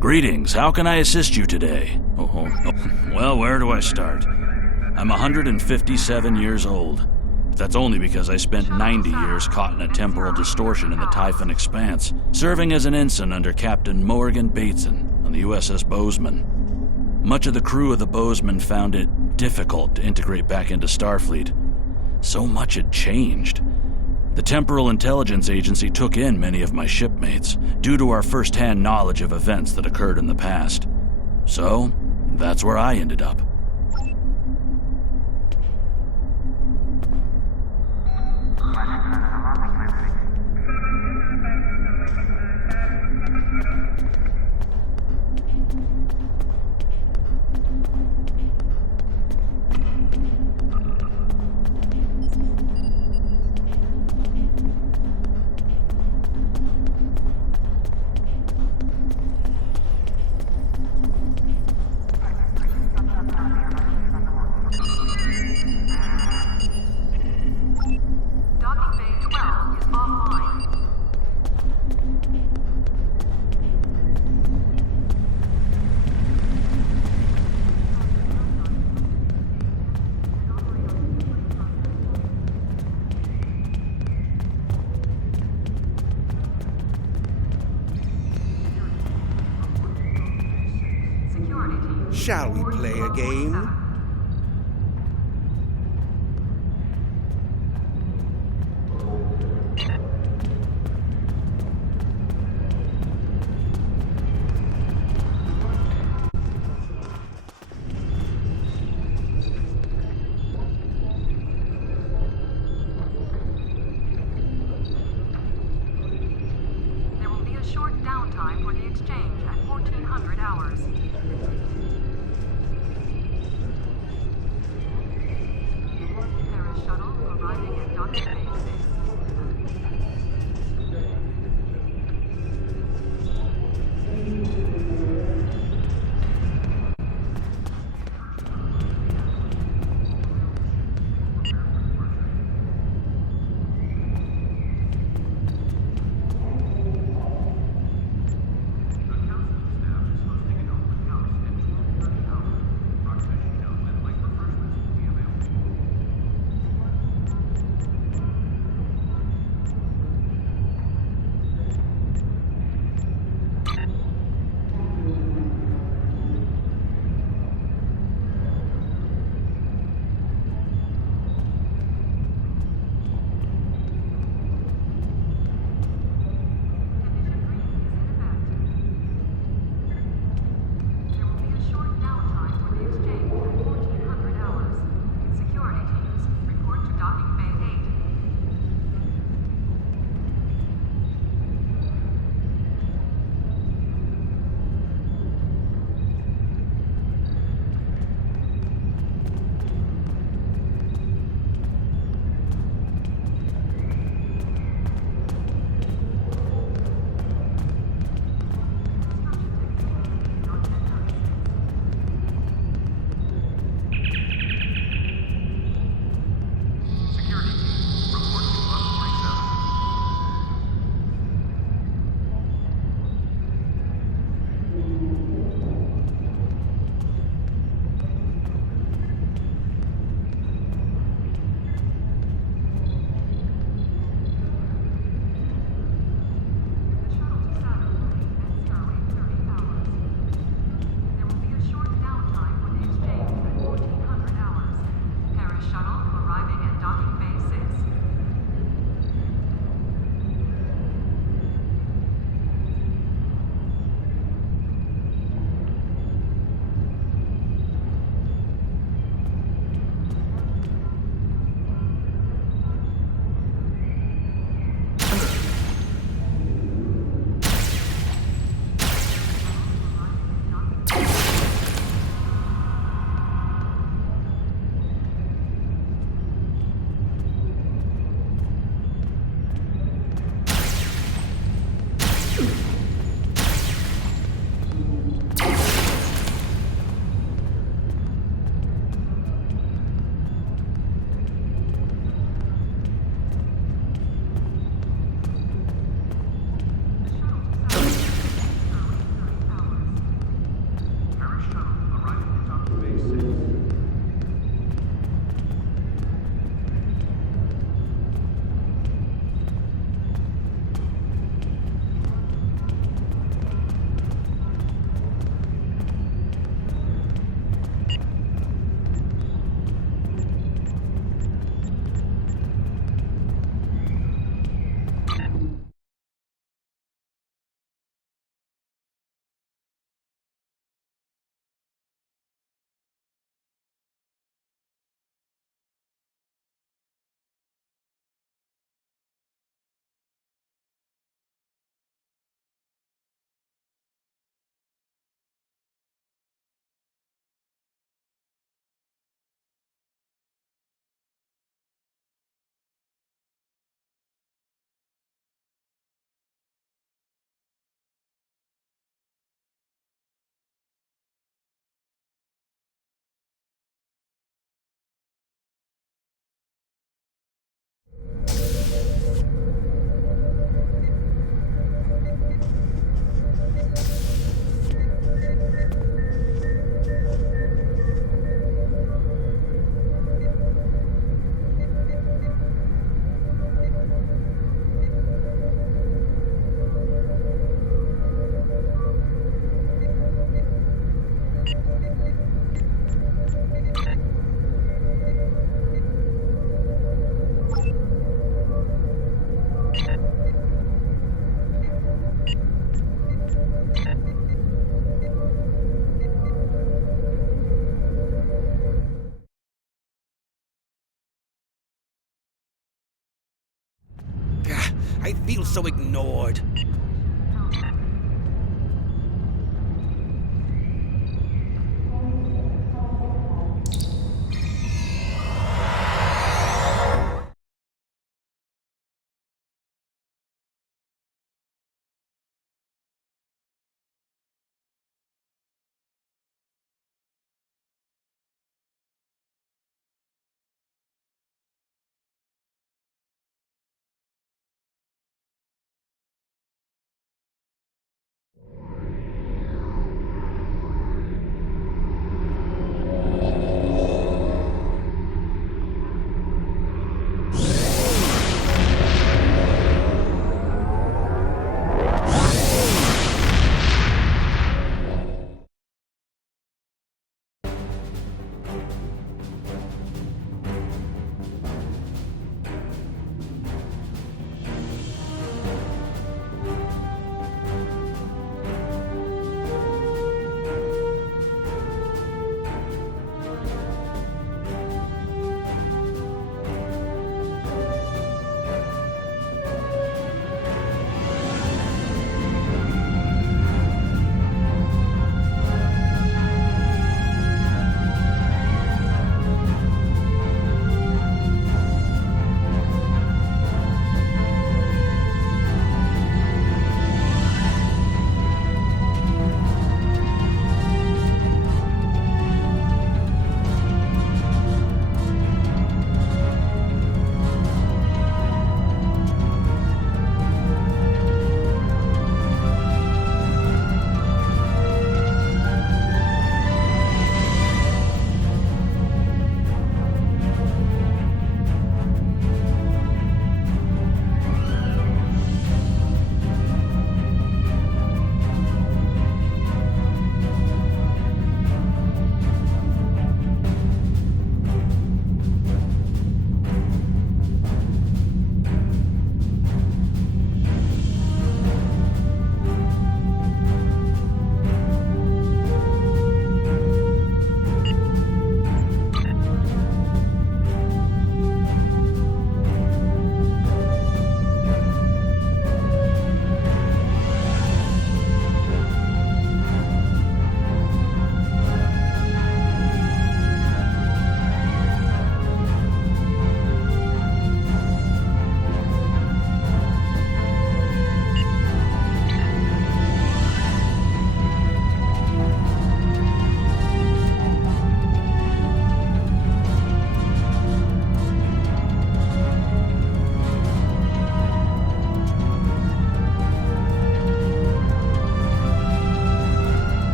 Greetings, how can I assist you today? Well, where do I start? I'm 157 years old. That's only because I spent 90 years caught in a temporal distortion in the Typhon Expanse, serving as an ensign under Captain Morgan Bateson on the USS Bozeman. Much of the crew of the Bozeman found it difficult to integrate back into Starfleet. So much had changed. The Temporal Intelligence Agency took in many of my shipmates, due to our first-hand knowledge of events that occurred in the past. So, that's where I ended up. Shall we play a game? There will be a short downtime for the exchange at 1400 hours. There is shuttle arriving I feel so ignored.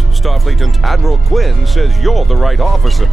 Intelligence. Starfleet and Admiral Quinn says you're the right officer.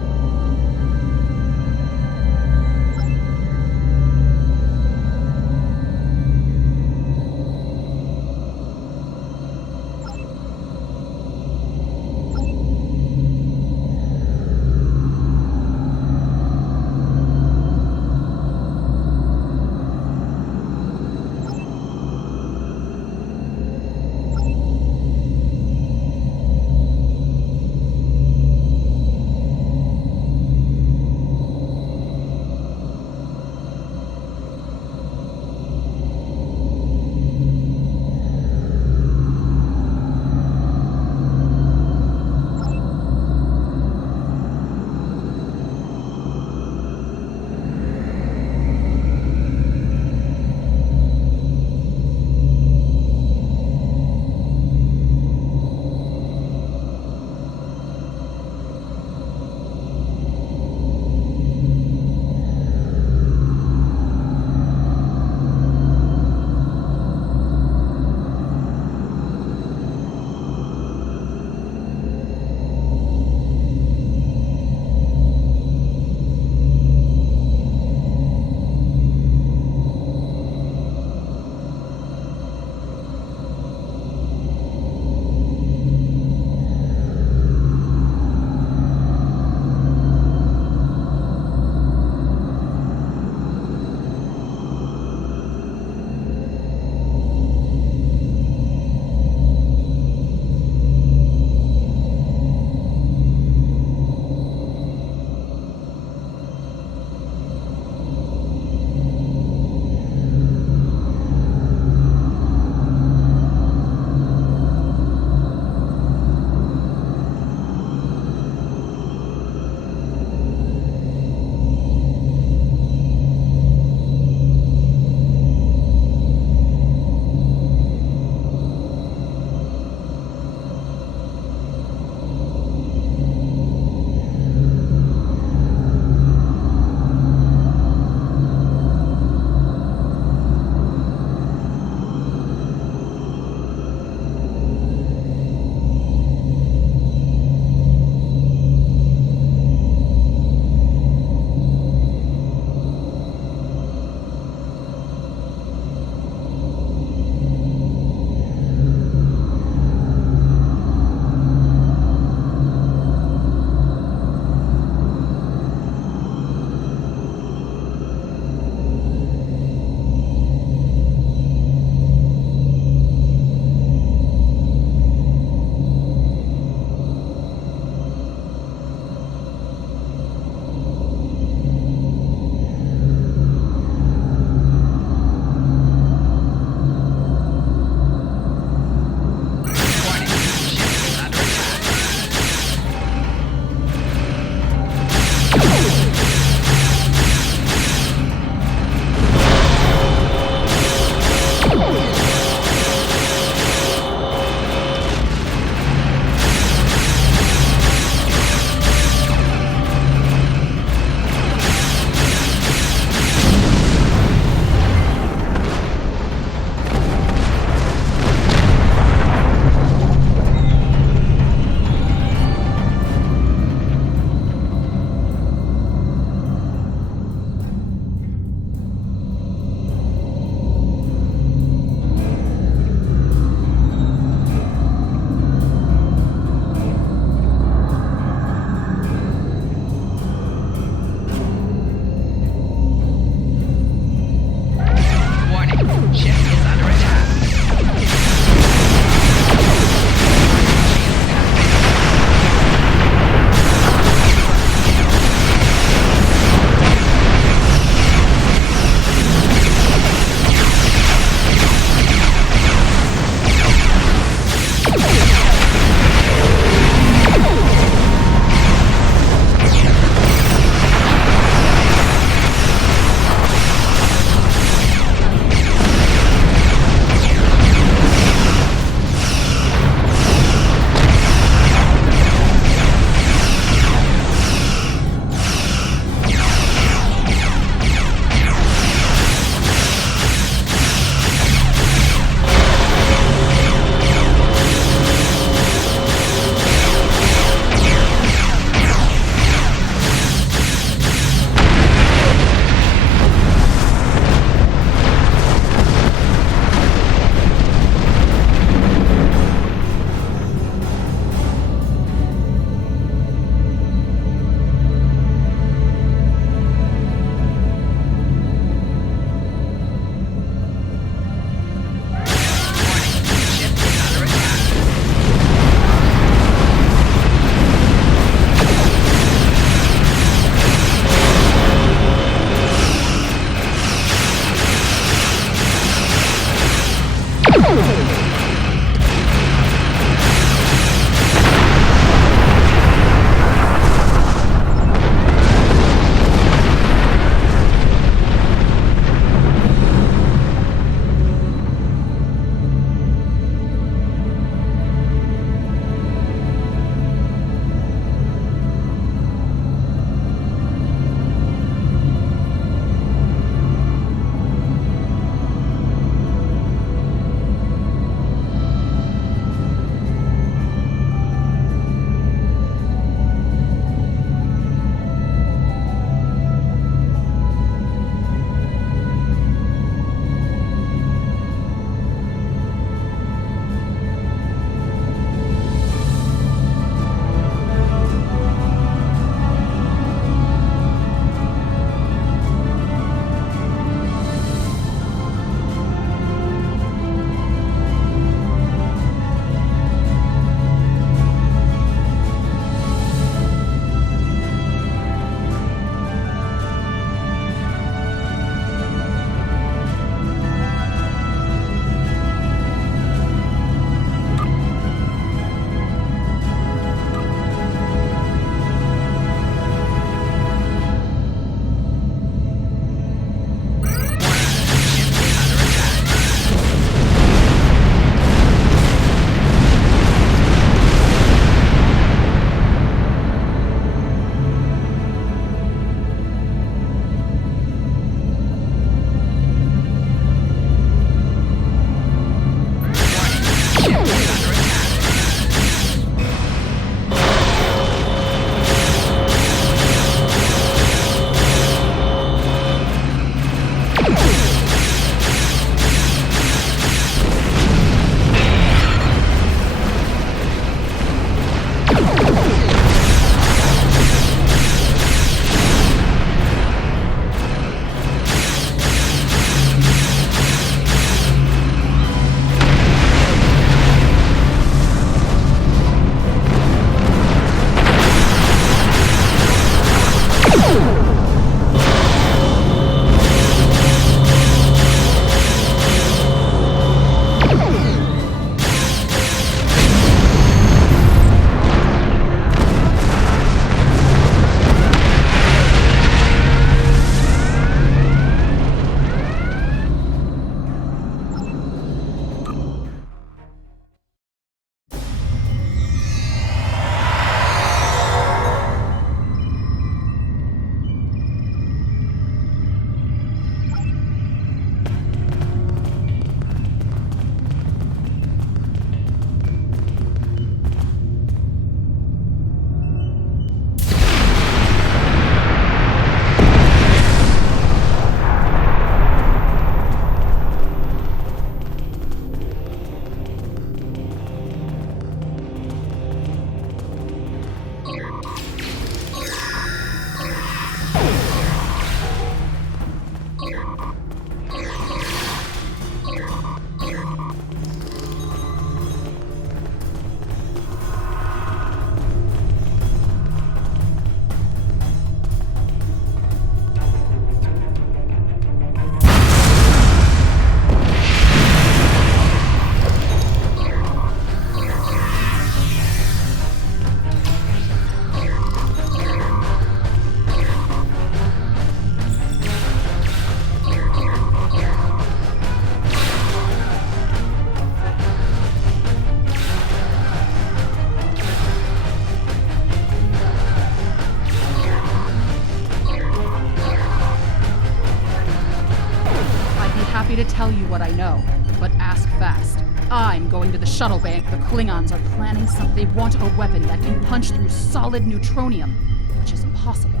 To tell you what I know, but ask fast. I'm going to the shuttle bank. The Klingons are planning something. They want a weapon that can punch through solid neutronium, which is impossible.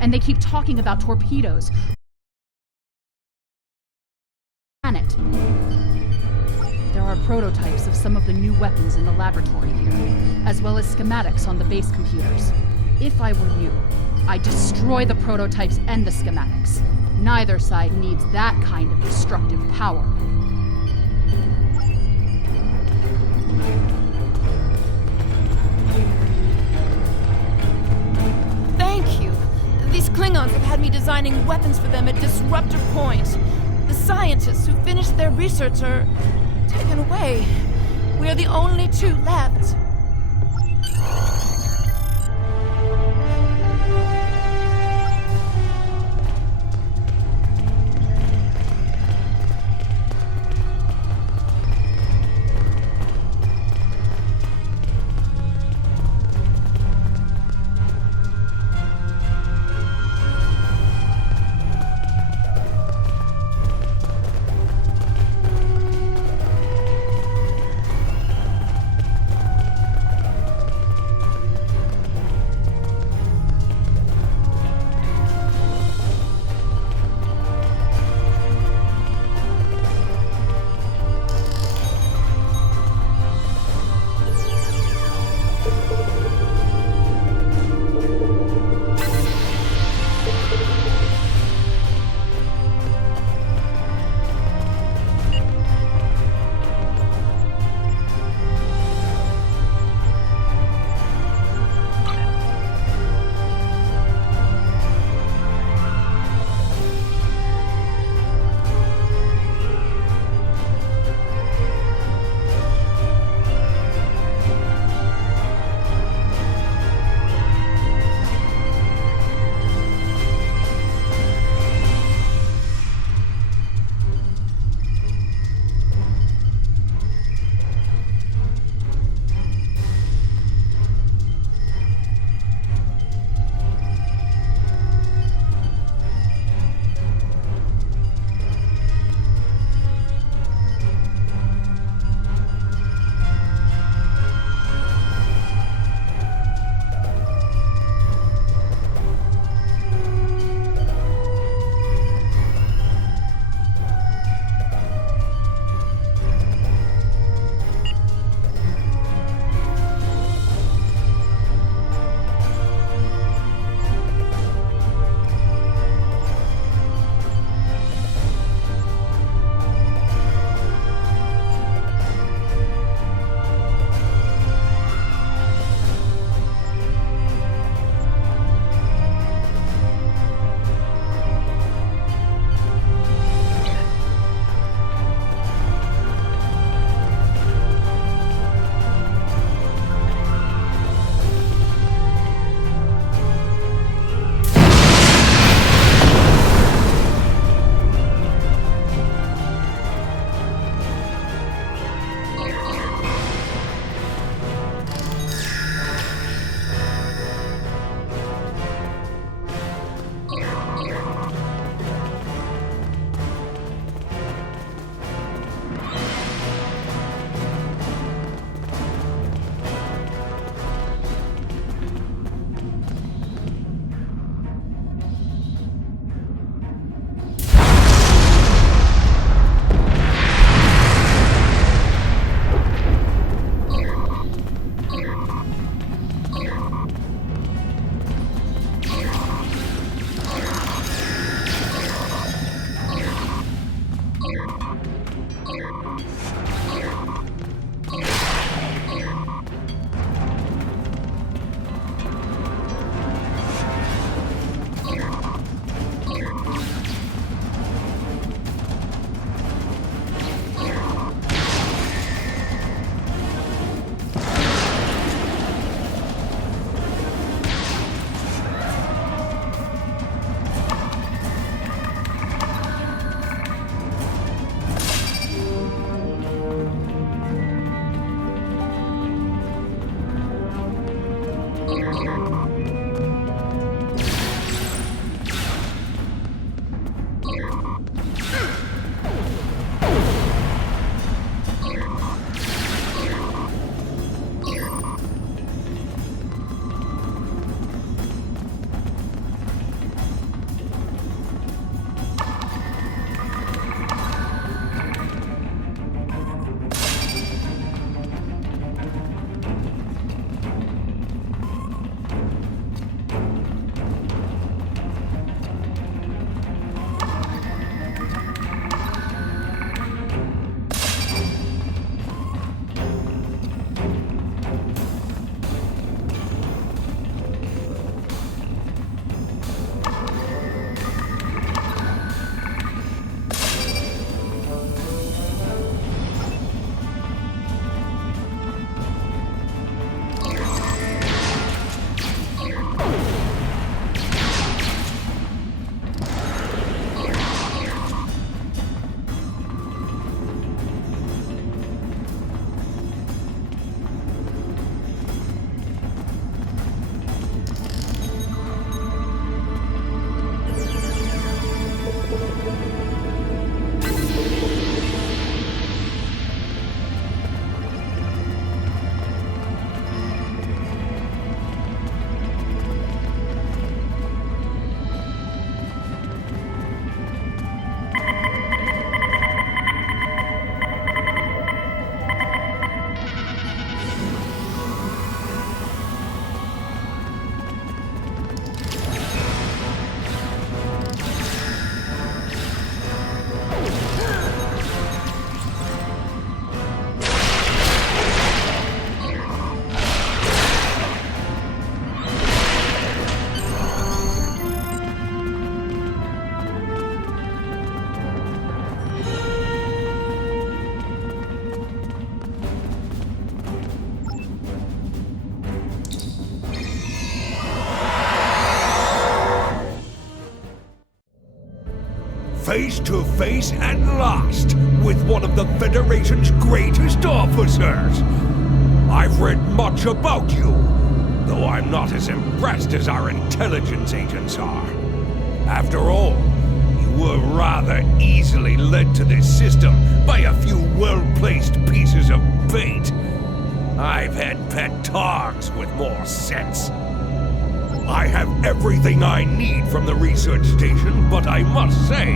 And they keep talking about torpedoes. Planet. There are prototypes of some of the new weapons in the laboratory here, as well as schematics on the base computers. If I were you, I'd destroy the prototypes and the schematics. Neither side needs that kind of destructive power. Thank you. These Klingons have had me designing weapons for them at Disruptor Point. The scientists who finished their research are taken away. We are the only two left. face to face at last with one of the Federation's greatest officers. I've read much about you, though I'm not as impressed as our intelligence agents are. After all, you were rather easily led to this system by a few well-placed pieces of bait. I've had pet Targs with more sense. I have everything I need from the research station, but I must say,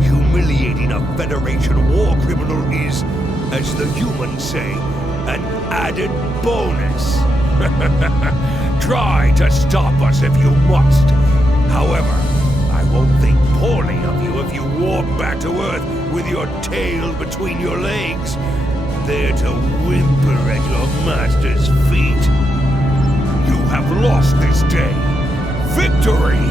humiliating a Federation war criminal is, as the humans say, an added bonus. Try to stop us if you must. However, I won't think poorly of you if you warp back to Earth with your tail between your legs, there to whimper at your master's feet. You have lost this day. Victory!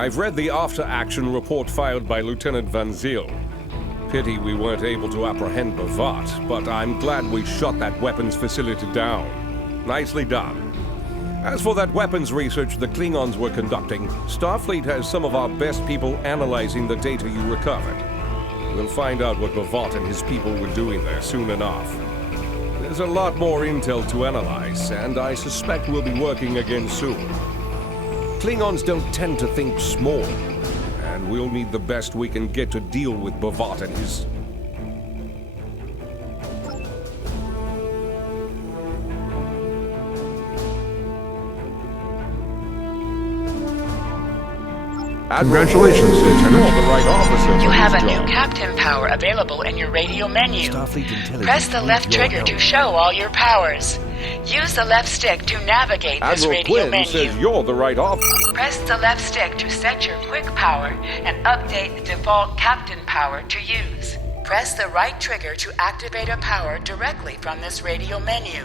I've read the after-action report filed by Lieutenant Van Zyl. Pity we weren't able to apprehend Bavat, but I'm glad we shot that weapons facility down. Nicely done. As for that weapons research the Klingons were conducting, Starfleet has some of our best people analyzing the data you recovered. We'll find out what Bavat and his people were doing there soon enough. There's a lot more intel to analyze, and I suspect we'll be working again soon. Klingons don't tend to think small, and we'll need the best we can get to deal with Bavat and his... Congratulations, Lieutenant. You're the right officer for You have this a new job. captain power available in your radio menu. Starfleet intelligence Press the left needs your trigger to help. show all your powers. Use the left stick to navigate this Admiral radio Quinn menu. says you're the right officer. Press the left stick to set your quick power and update the default captain power to use. Press the right trigger to activate a power directly from this radio menu.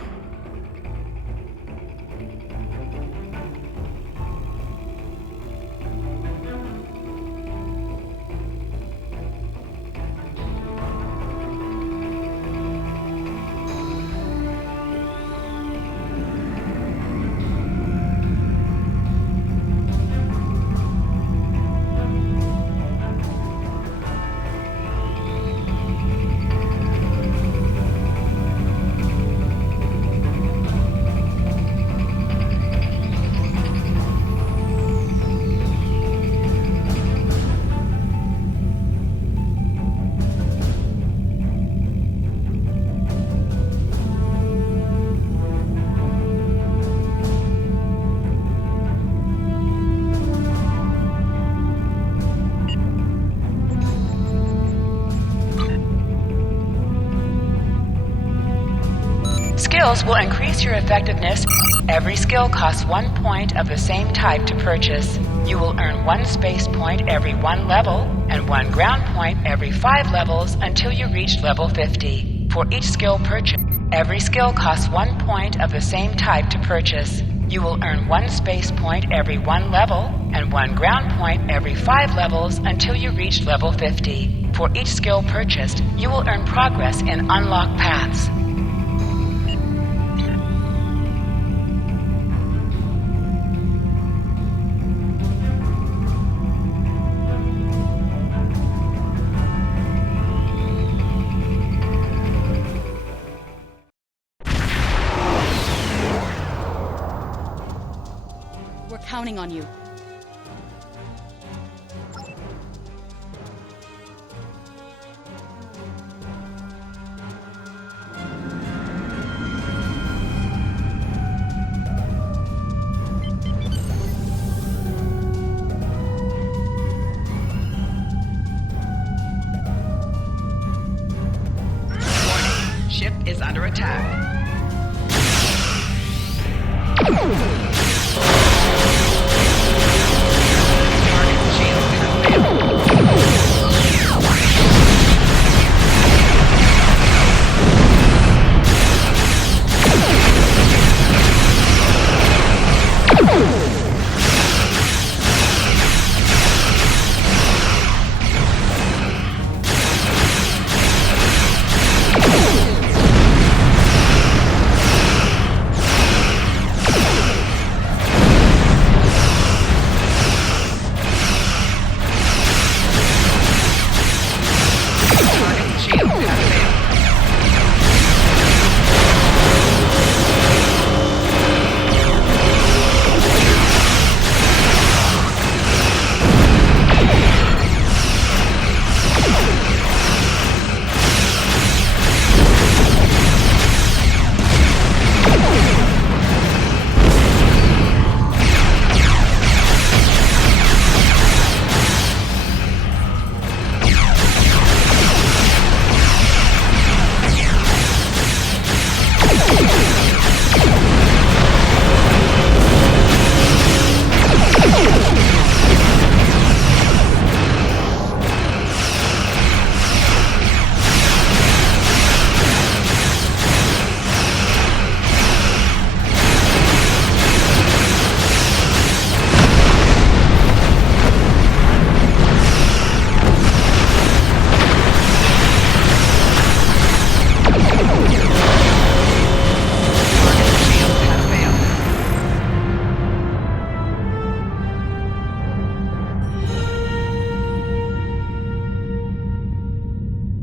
Skills will increase your effectiveness. Every skill costs 1 point of the same type to purchase. You will earn 1 space point every 1 level and 1 ground point every 5 levels until you reach level 50. For each skill purchase, every skill costs 1 point of the same type to purchase. You will earn 1 space point every 1 level and 1 ground point every 5 levels until you reach level 50. For each skill purchased, you will earn progress in unlocked paths. Counting on you. Warning, ship is under attack.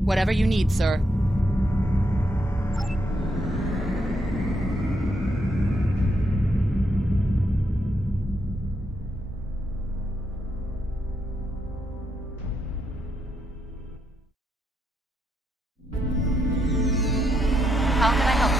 Whatever you need, sir. How can I help you?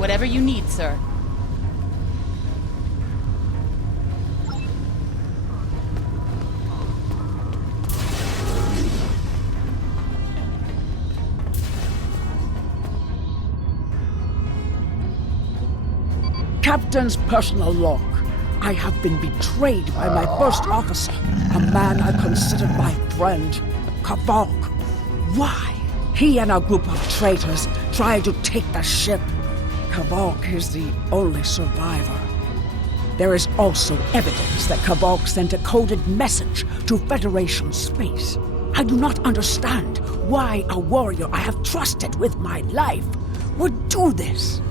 Whatever you need, sir. Captain's personal log. I have been betrayed by my first officer, a man I considered my friend, Kavok. Why? He and a group of traitors tried to take the ship. Kavok is the only survivor. There is also evidence that Kavok sent a coded message to Federation space. I do not understand why a warrior I have trusted with my life would do this.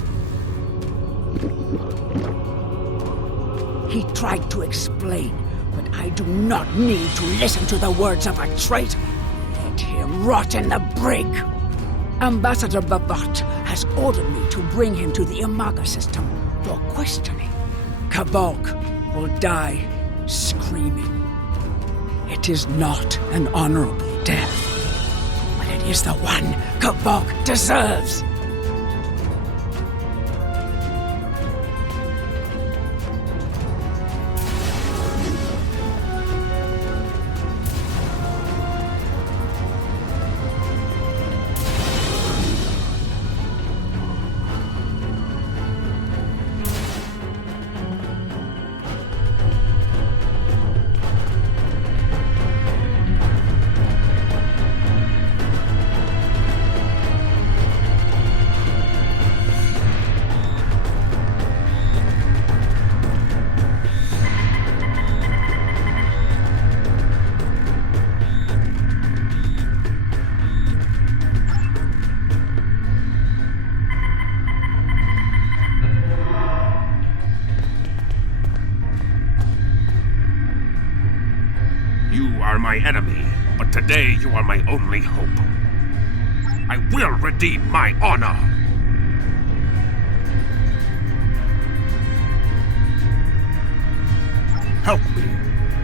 He tried to explain, but I do not need to listen to the words of a traitor. Let him rot in the brig. Ambassador Bavat has ordered me to bring him to the Imaga system for questioning. Kavok will die screaming. It is not an honorable death, but it is the one Kavok deserves. My enemy, but today you are my only hope. I will redeem my honor. Help me.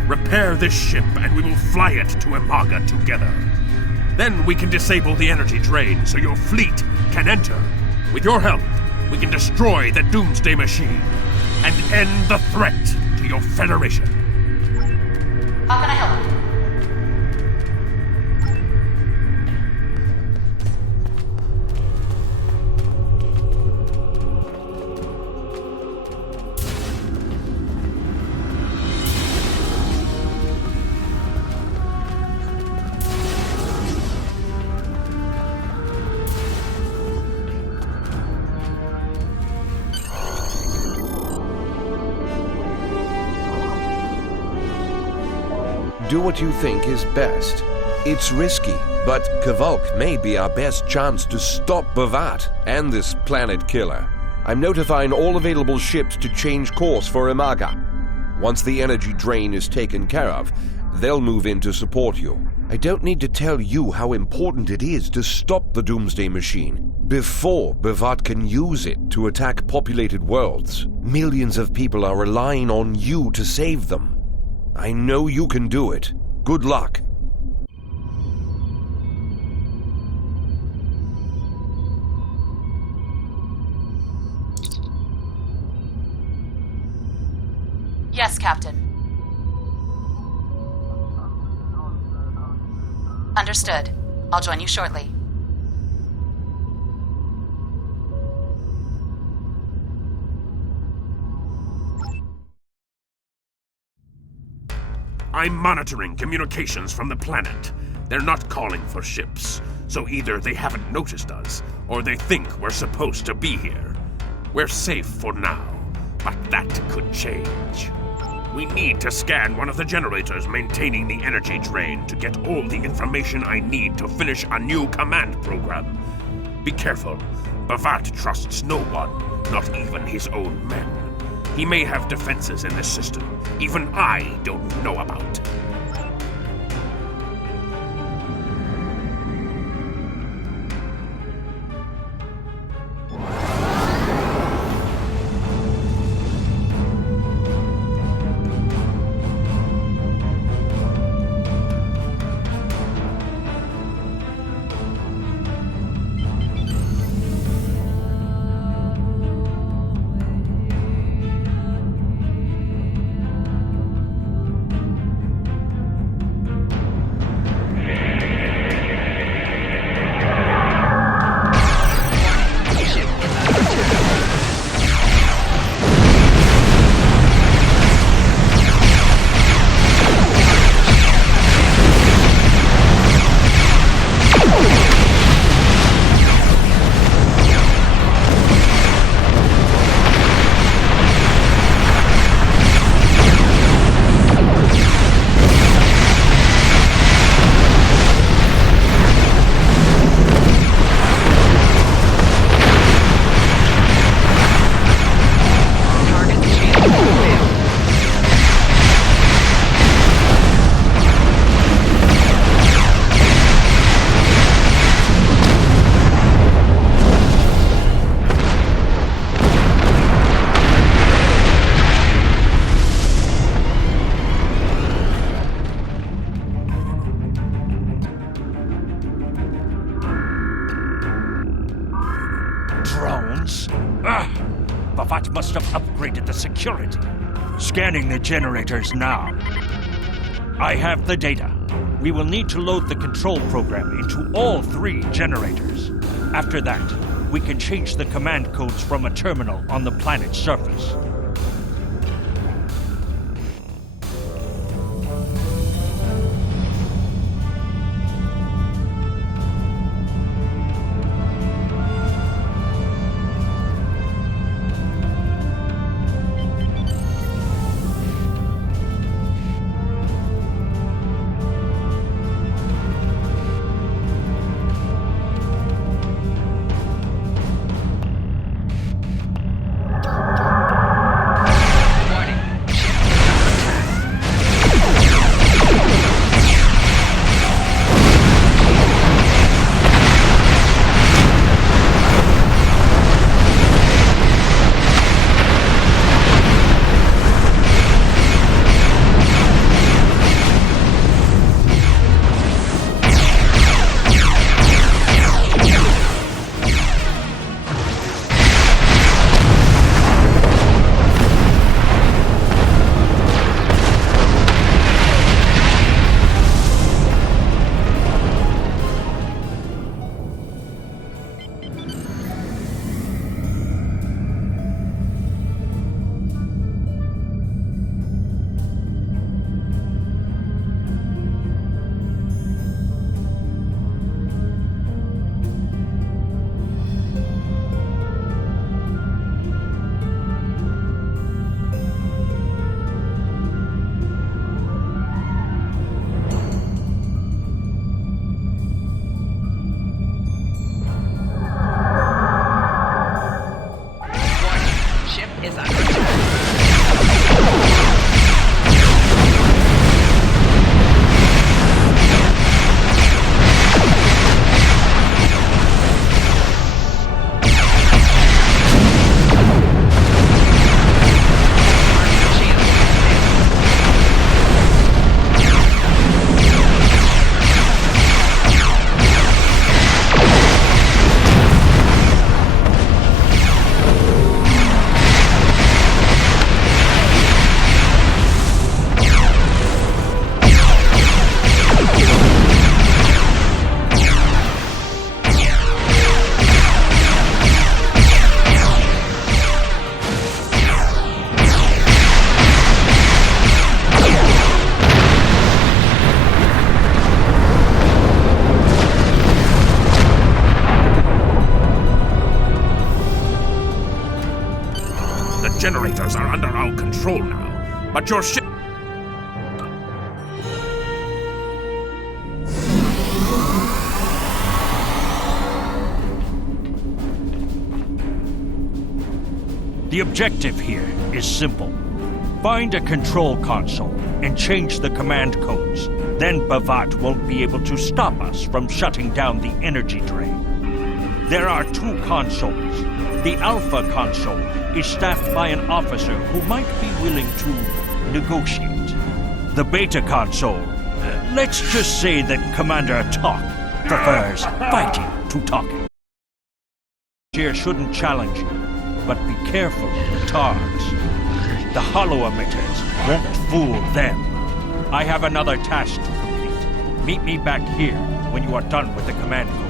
Repair this ship and we will fly it to Imaga together. Then we can disable the energy drain so your fleet can enter. With your help, we can destroy the Doomsday Machine and end the threat to your Federation. How can I help you? Do what you think is best. It's risky, but Kavok may be our best chance to stop Bavat and this planet killer. I'm notifying all available ships to change course for Imaga. Once the energy drain is taken care of, they'll move in to support you. I don't need to tell you how important it is to stop the Doomsday Machine before Bavat can use it to attack populated worlds. Millions of people are relying on you to save them. I know you can do it. Good luck. Yes, Captain. Understood. I'll join you shortly. I'm monitoring communications from the planet. They're not calling for ships, so either they haven't noticed us, or they think we're supposed to be here. We're safe for now, but that could change. We need to scan one of the generators maintaining the energy drain to get all the information I need to finish a new command program. Be careful. Bavat trusts no one, not even his own men. He may have defenses in this system even I don't know about. once. Bavat must have upgraded the security. Scanning the generators now. I have the data. We will need to load the control program into all 3 generators. After that, we can change the command codes from a terminal on the planet's surface. Generators are under our control now, but your ship... The objective here is simple. Find a control console and change the command codes. Then Bavat won't be able to stop us from shutting down the energy drain. There are 2 consoles. The Alpha console is staffed by an officer who might be willing to negotiate. The Beta console, let's just say that Commander Talk prefers fighting to talking. Here shouldn't challenge you, but be careful of the TARs. The hollow emitters won't fool them. I have another task to complete. Meet me back here when you are done with the command codes.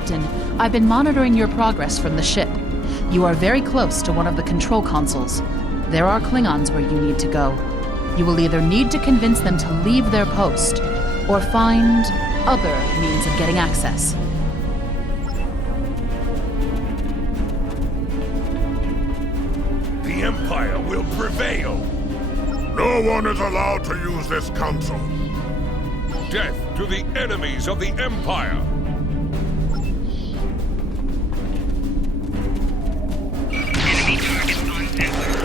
Captain, I've been monitoring your progress from the ship. You are very close to one of the control consoles. There are Klingons where you need to go. You will either need to convince them to leave their post, or find other means of getting access. The Empire will prevail. No one is allowed to use this console. Death to the enemies of the Empire! Enemy targets on sensor.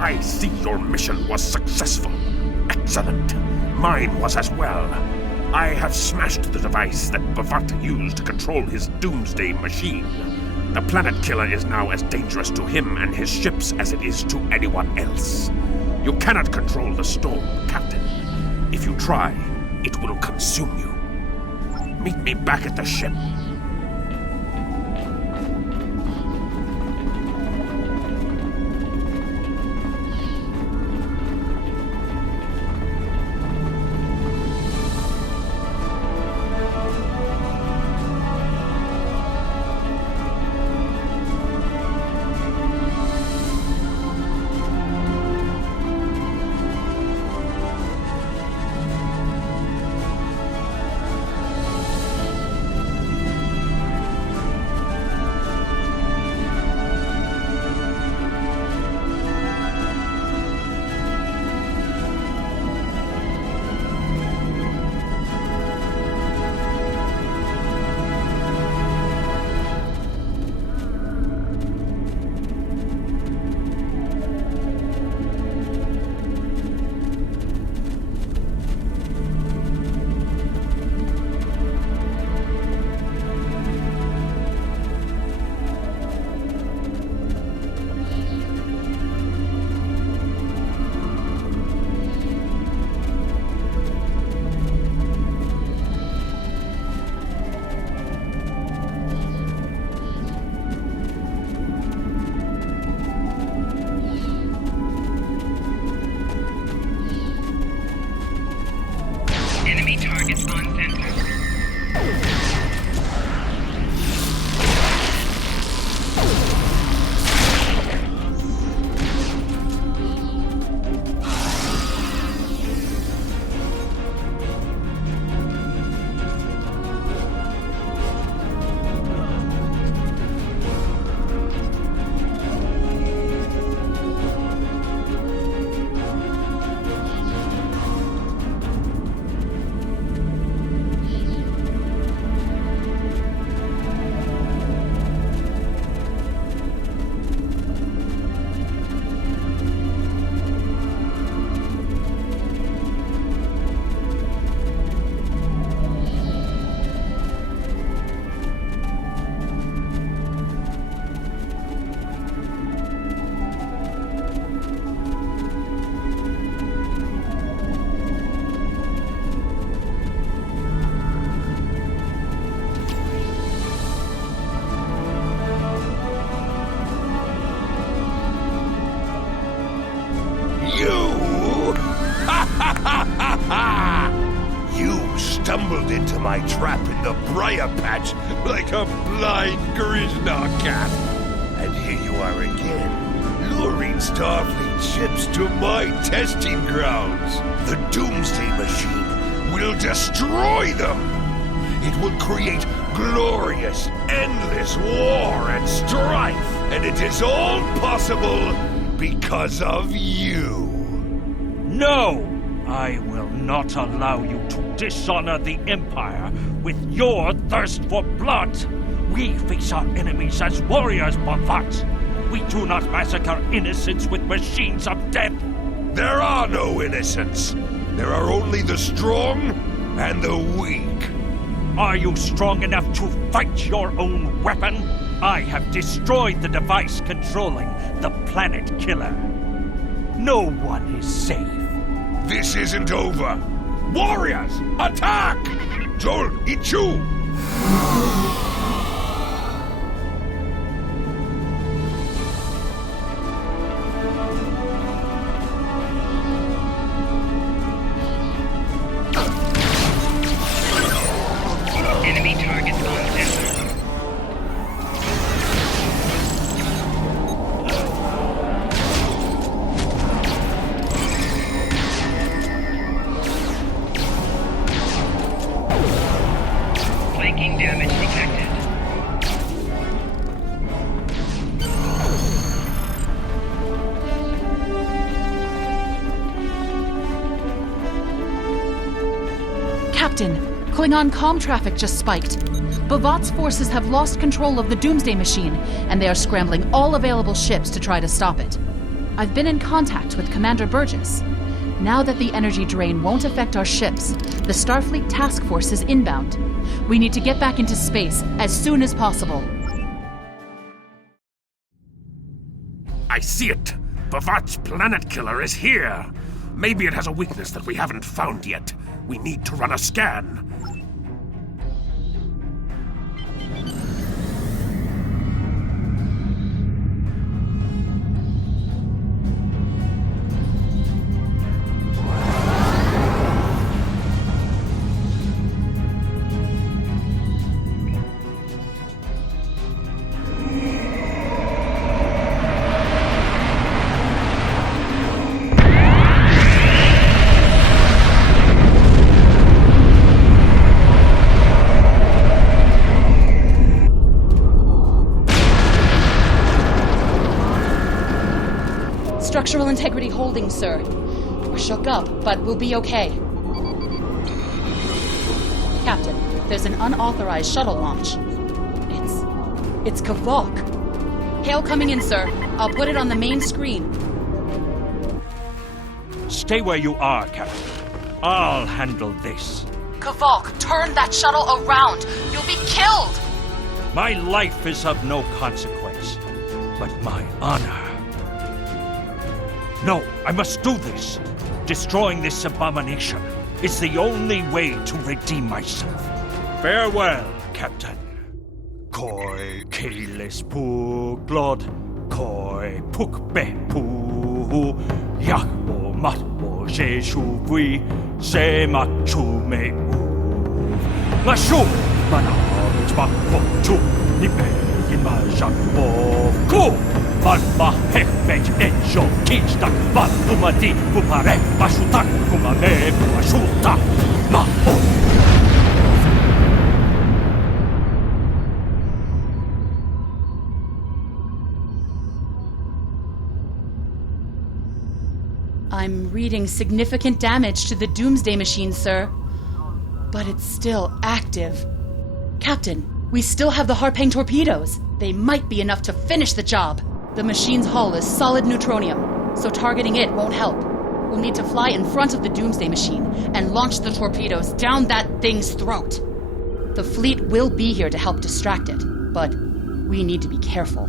I see your mission was successful. Excellent. Mine was as well. I have smashed the device that Bavat used to control his doomsday machine. The planet killer is now as dangerous to him and his ships as it is to anyone else. You cannot control the storm, Captain. If you try, it will consume you. Meet me back at the ship. Enemy targets on sensor. You stumbled into my trap in the briar patch like a blind Griznar cat. And here you are again, luring Starfleet ships to my testing grounds. The Doomsday Machine will destroy them. It will create glorious, endless war and strife. And it is all possible because of you. No! I will not allow you to dishonor the Empire with your thirst for blood. We face our enemies as warriors, Bavat. We do not massacre innocents with machines of death. There are no innocents. There are only the strong and the weak. Are you strong enough to fight your own weapon? I have destroyed the device controlling the planet killer. No one is safe. This isn't over. Warriors, attack! Joel, Ichu, Enemy targets on sensor. Flanking damage detected. Captain, Klingon comm traffic just spiked. Bavat's forces have lost control of the Doomsday Machine, and they are scrambling all available ships to try to stop it. I've been in contact with Commander Burgess. Now that the energy drain won't affect our ships, the Starfleet task force is inbound. We need to get back into space as soon as possible. I see it. Bavat's planet killer is here. Maybe it has a weakness that we haven't found yet. We need to run a scan. Structural integrity holding, sir. We're shook up, but we'll be okay. Captain, there's an unauthorized shuttle launch. It's Kavok. Hail coming in, sir. I'll put it on the main screen. Stay where you are, Captain. I'll handle this. Kavok, turn that shuttle around. You'll be killed. My life is of no consequence, but my honor. No, I must do this. Destroying this abomination is the only way to redeem myself. Farewell, Captain. Koi keles puglod, koi pukbe pu, yakbo matbo jeshuvui, se machume u. Mashu, manaj bakbochu, nipe yinmajakbo ku. Valma hekbej enjo kijtak val umadi upare bashutak kumame bashuta maho. I'm reading significant damage to the Doomsday Machine, sir. But it's still active. Captain, we still have the Harpang torpedoes. They might be enough to finish the job. The machine's hull is solid neutronium, so targeting it won't help. We'll need to fly in front of the Doomsday Machine and launch the torpedoes down that thing's throat. The fleet will be here to help distract it, but we need to be careful.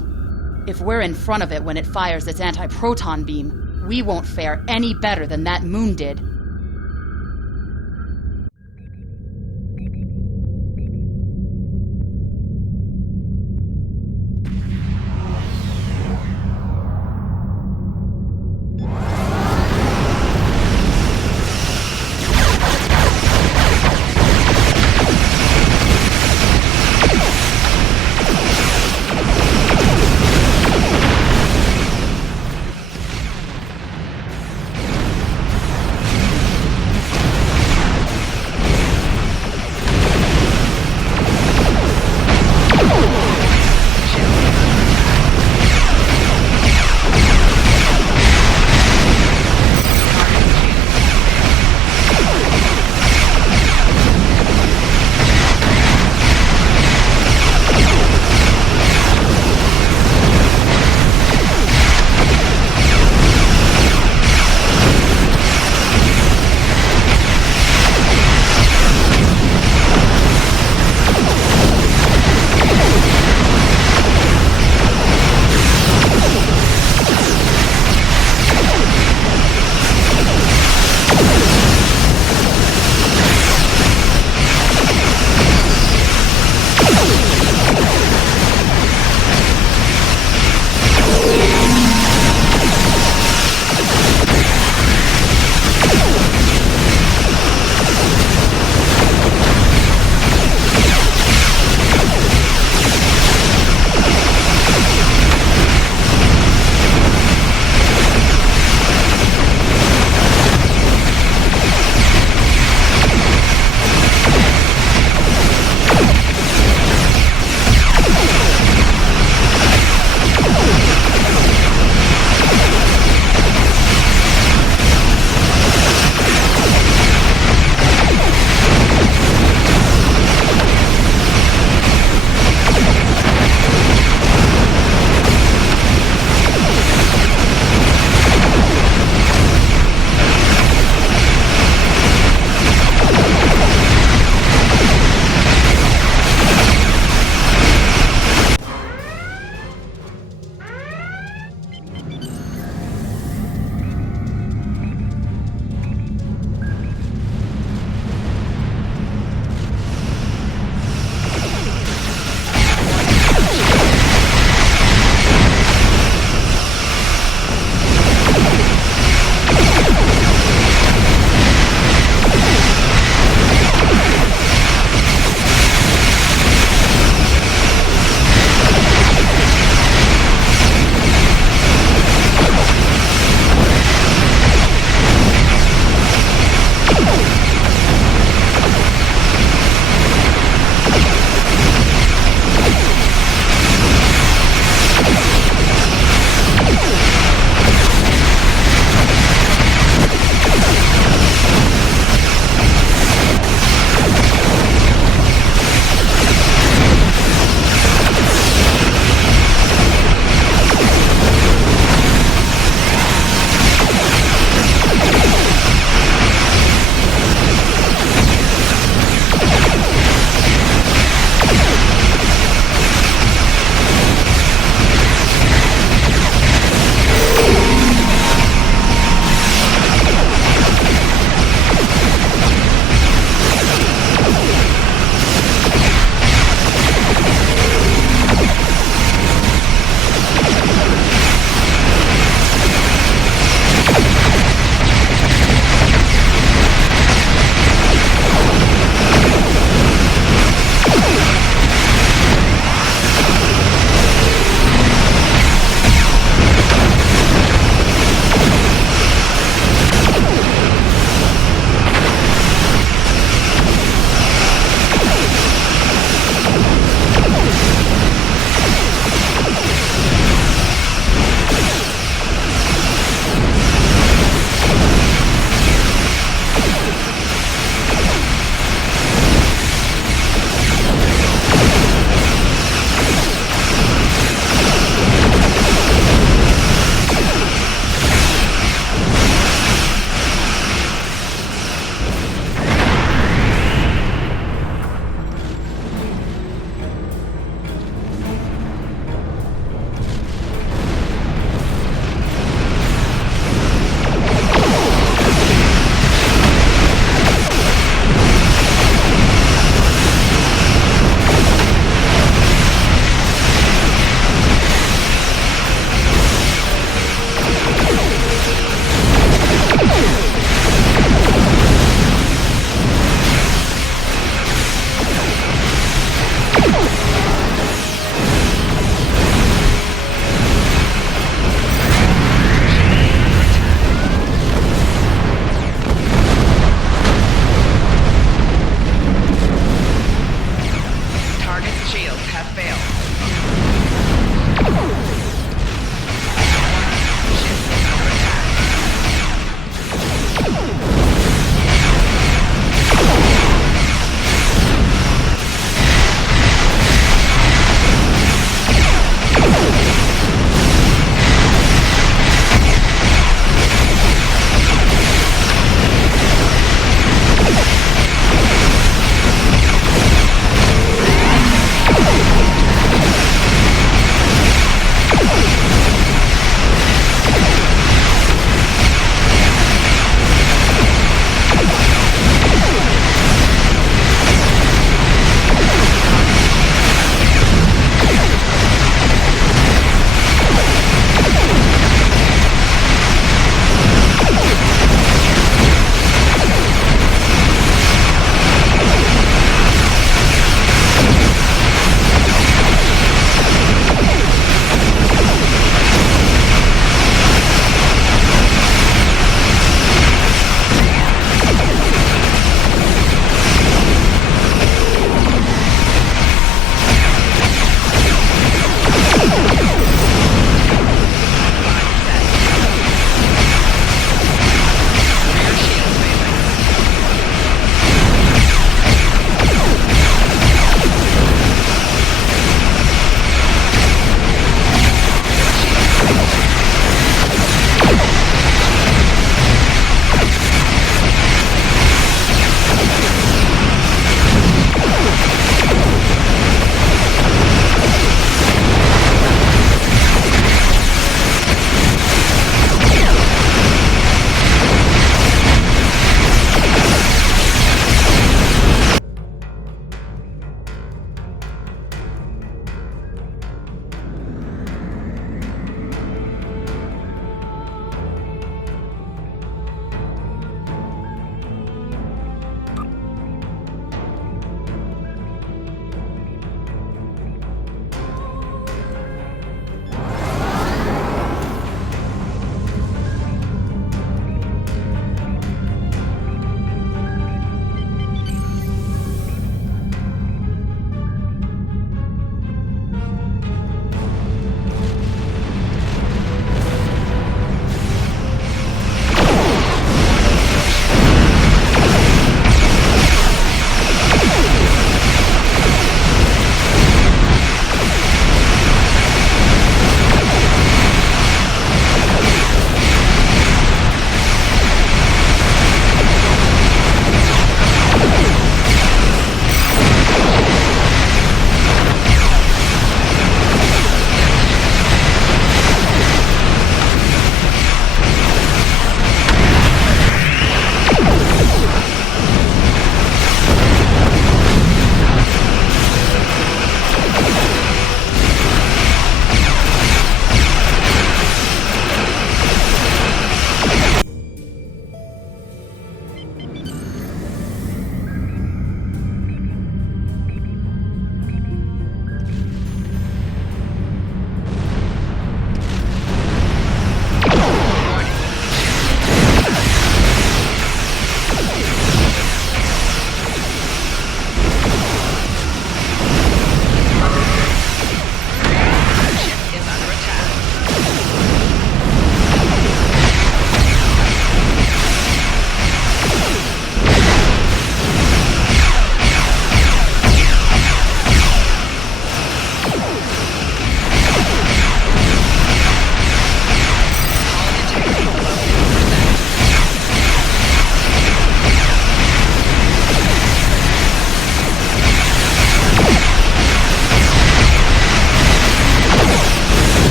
If we're in front of it when it fires its anti-proton beam, we won't fare any better than that moon did.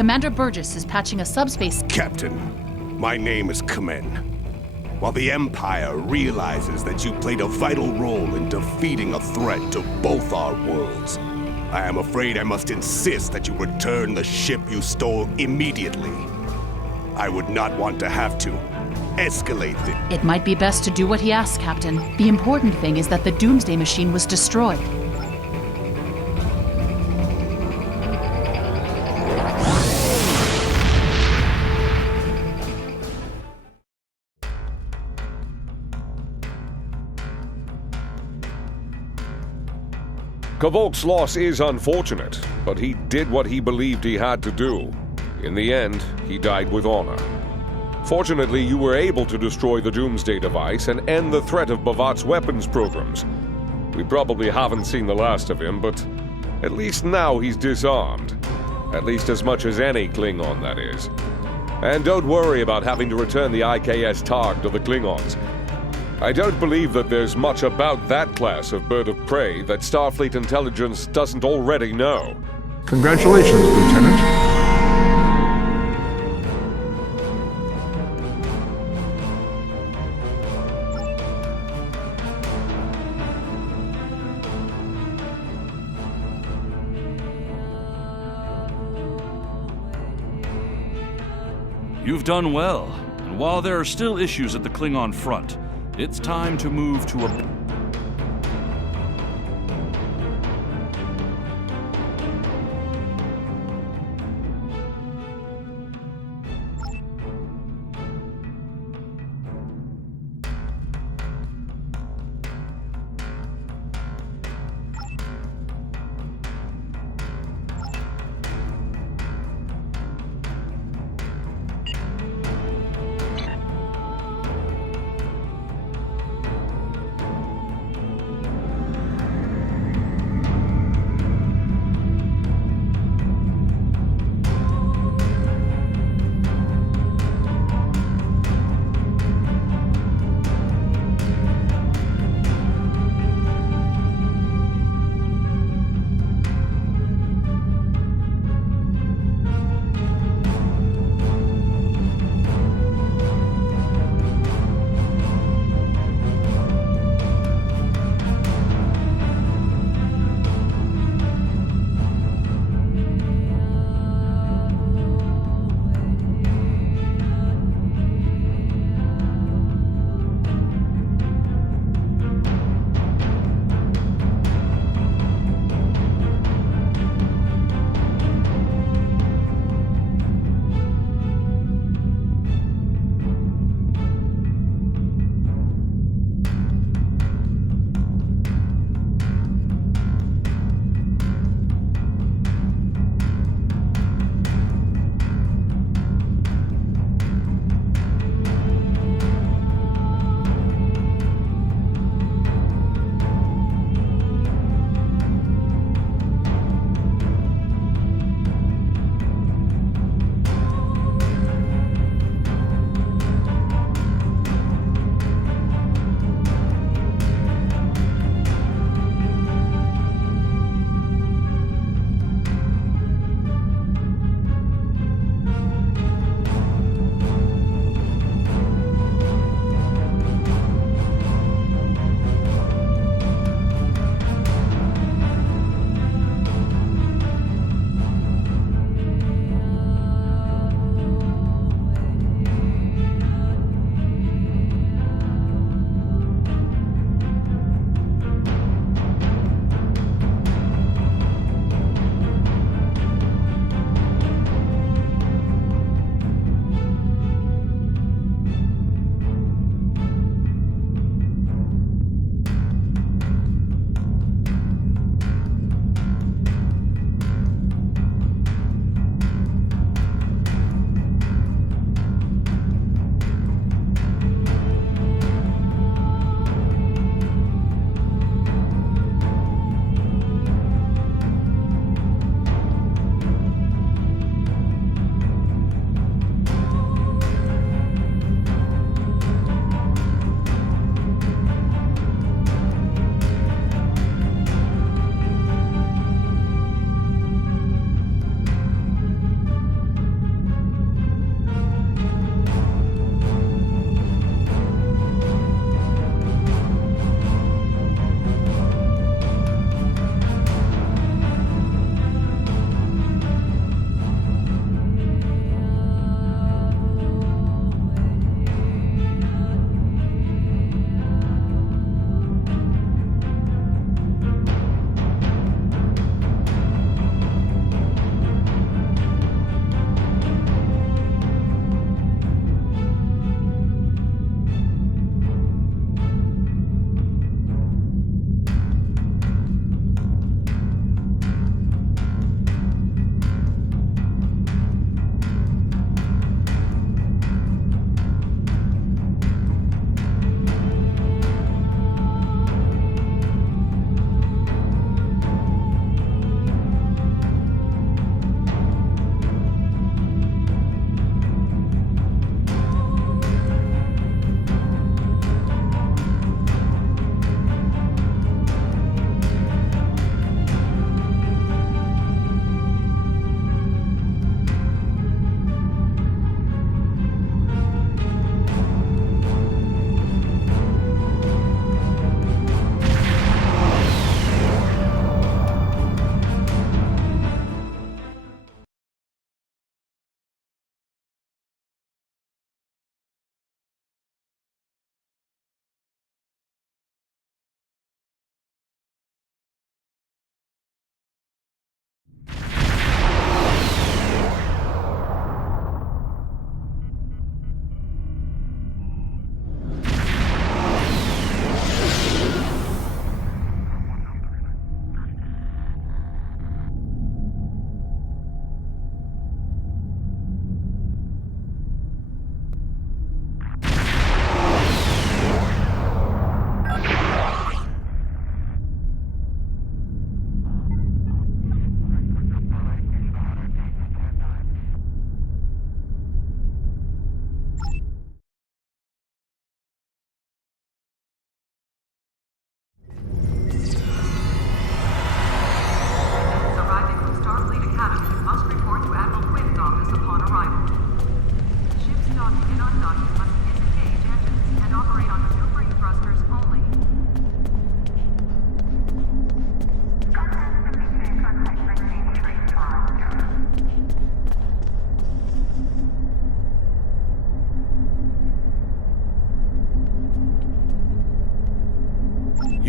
Commander Burgess is patching a subspace. Captain, my name is Kamen. While the Empire realizes that you played a vital role in defeating a threat to both our worlds, I am afraid I must insist that you return the ship you stole immediately. I would not want to have to escalate this. It might be best to do what he asks, Captain. The important thing is that the Doomsday Machine was destroyed. Kvolk's loss is unfortunate, but he did what he believed he had to do. In the end, he died with honor. Fortunately, you were able to destroy the Doomsday device and end the threat of Bavat's weapons programs. We probably haven't seen the last of him, but at least now he's disarmed. At least as much as any Klingon, that is. And don't worry about having to return the IKS Targ to the Klingons. I don't believe that there's much about that class of bird of prey that Starfleet intelligence doesn't already know. Congratulations, Lieutenant. You've done well, and while there are still issues at the Klingon front, it's time to move to a...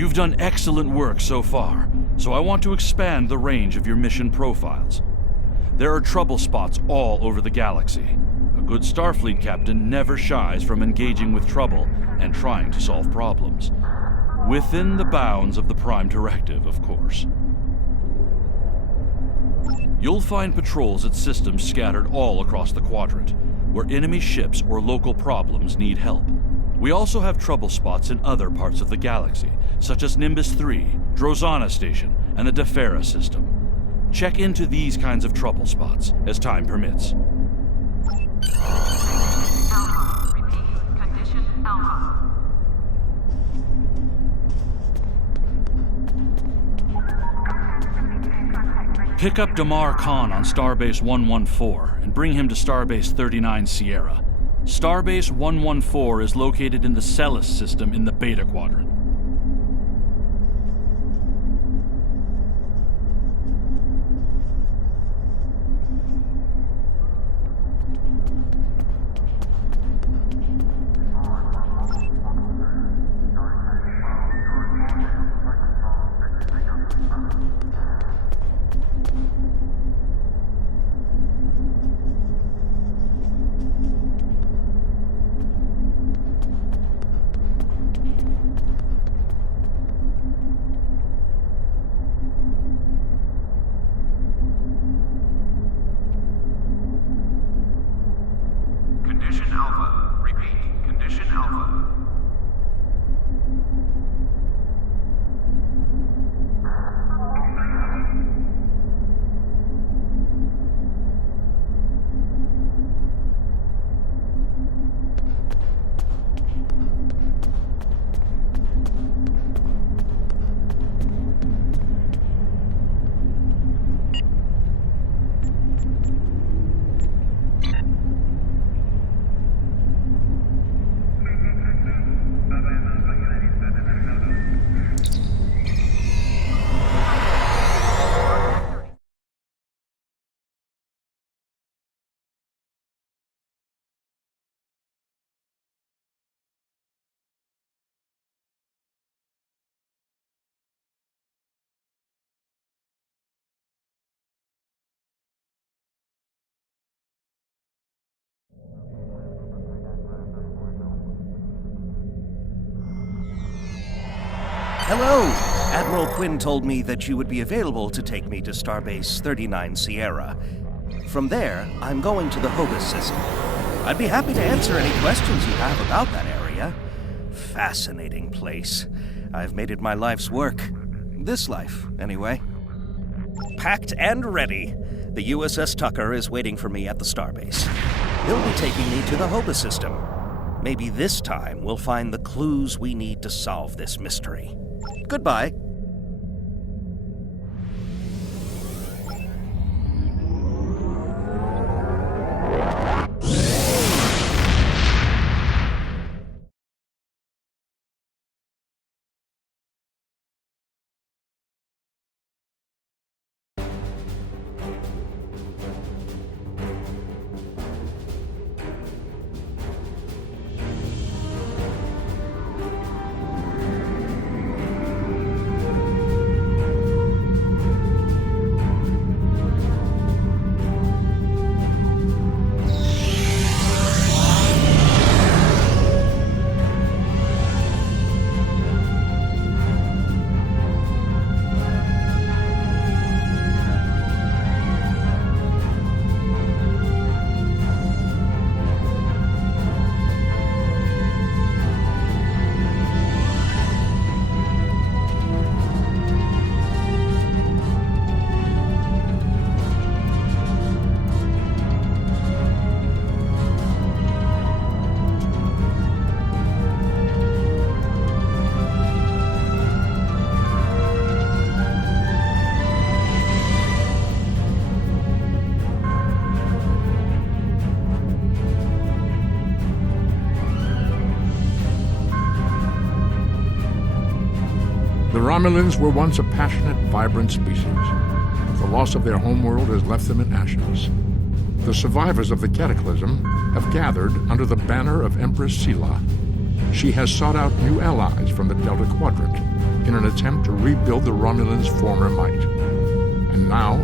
You've done excellent work so far, so I want to expand the range of your mission profiles. There are trouble spots all over the galaxy. A good Starfleet captain never shies from engaging with trouble and trying to solve problems. Within the bounds of the Prime Directive, of course. You'll find patrols at systems scattered all across the quadrant, where enemy ships or local problems need help. We also have trouble spots in other parts of the galaxy, such as Nimbus 3, Drozana Station, and the Defera system. Check into these kinds of trouble spots as time permits. Alpha. Repeat. Condition Alpha. Pick up Damar Khan on Starbase 114 and bring him to Starbase 39 Sierra. Starbase 114 is located in the Celis system in the Beta Quadrant. Condition Alpha. Repeat. Condition Alpha. Hello! Admiral Quinn told me that you would be available to take me to Starbase 39 Sierra. From there, I'm going to the Hobus system. I'd be happy to answer any questions you have about that area. Fascinating place. I've made it my life's work. This life, anyway. Packed and ready. The USS Tucker is waiting for me at the Starbase. He'll be taking me to the Hobus system. Maybe this time we'll find the clues we need to solve this mystery. Goodbye. The Romulans were once a passionate, vibrant species, but the loss of their homeworld has left them in ashes. The survivors of the cataclysm have gathered under the banner of Empress Sela she has sought out new allies from the Delta Quadrant in an attempt to rebuild the Romulans' former might. And now,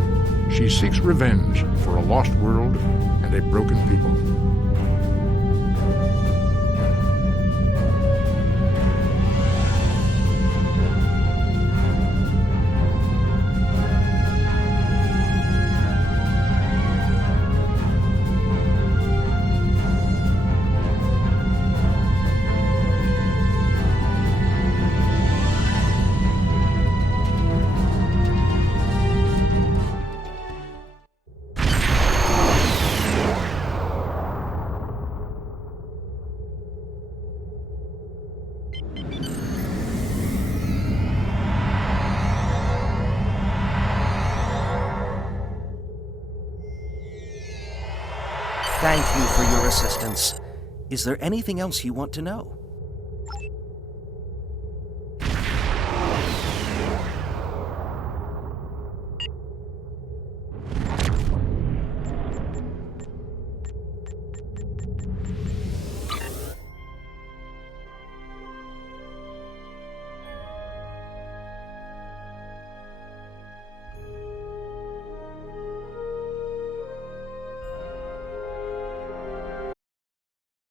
she seeks revenge for a lost world and a broken people. Thank you for your assistance. Is there anything else you want to know?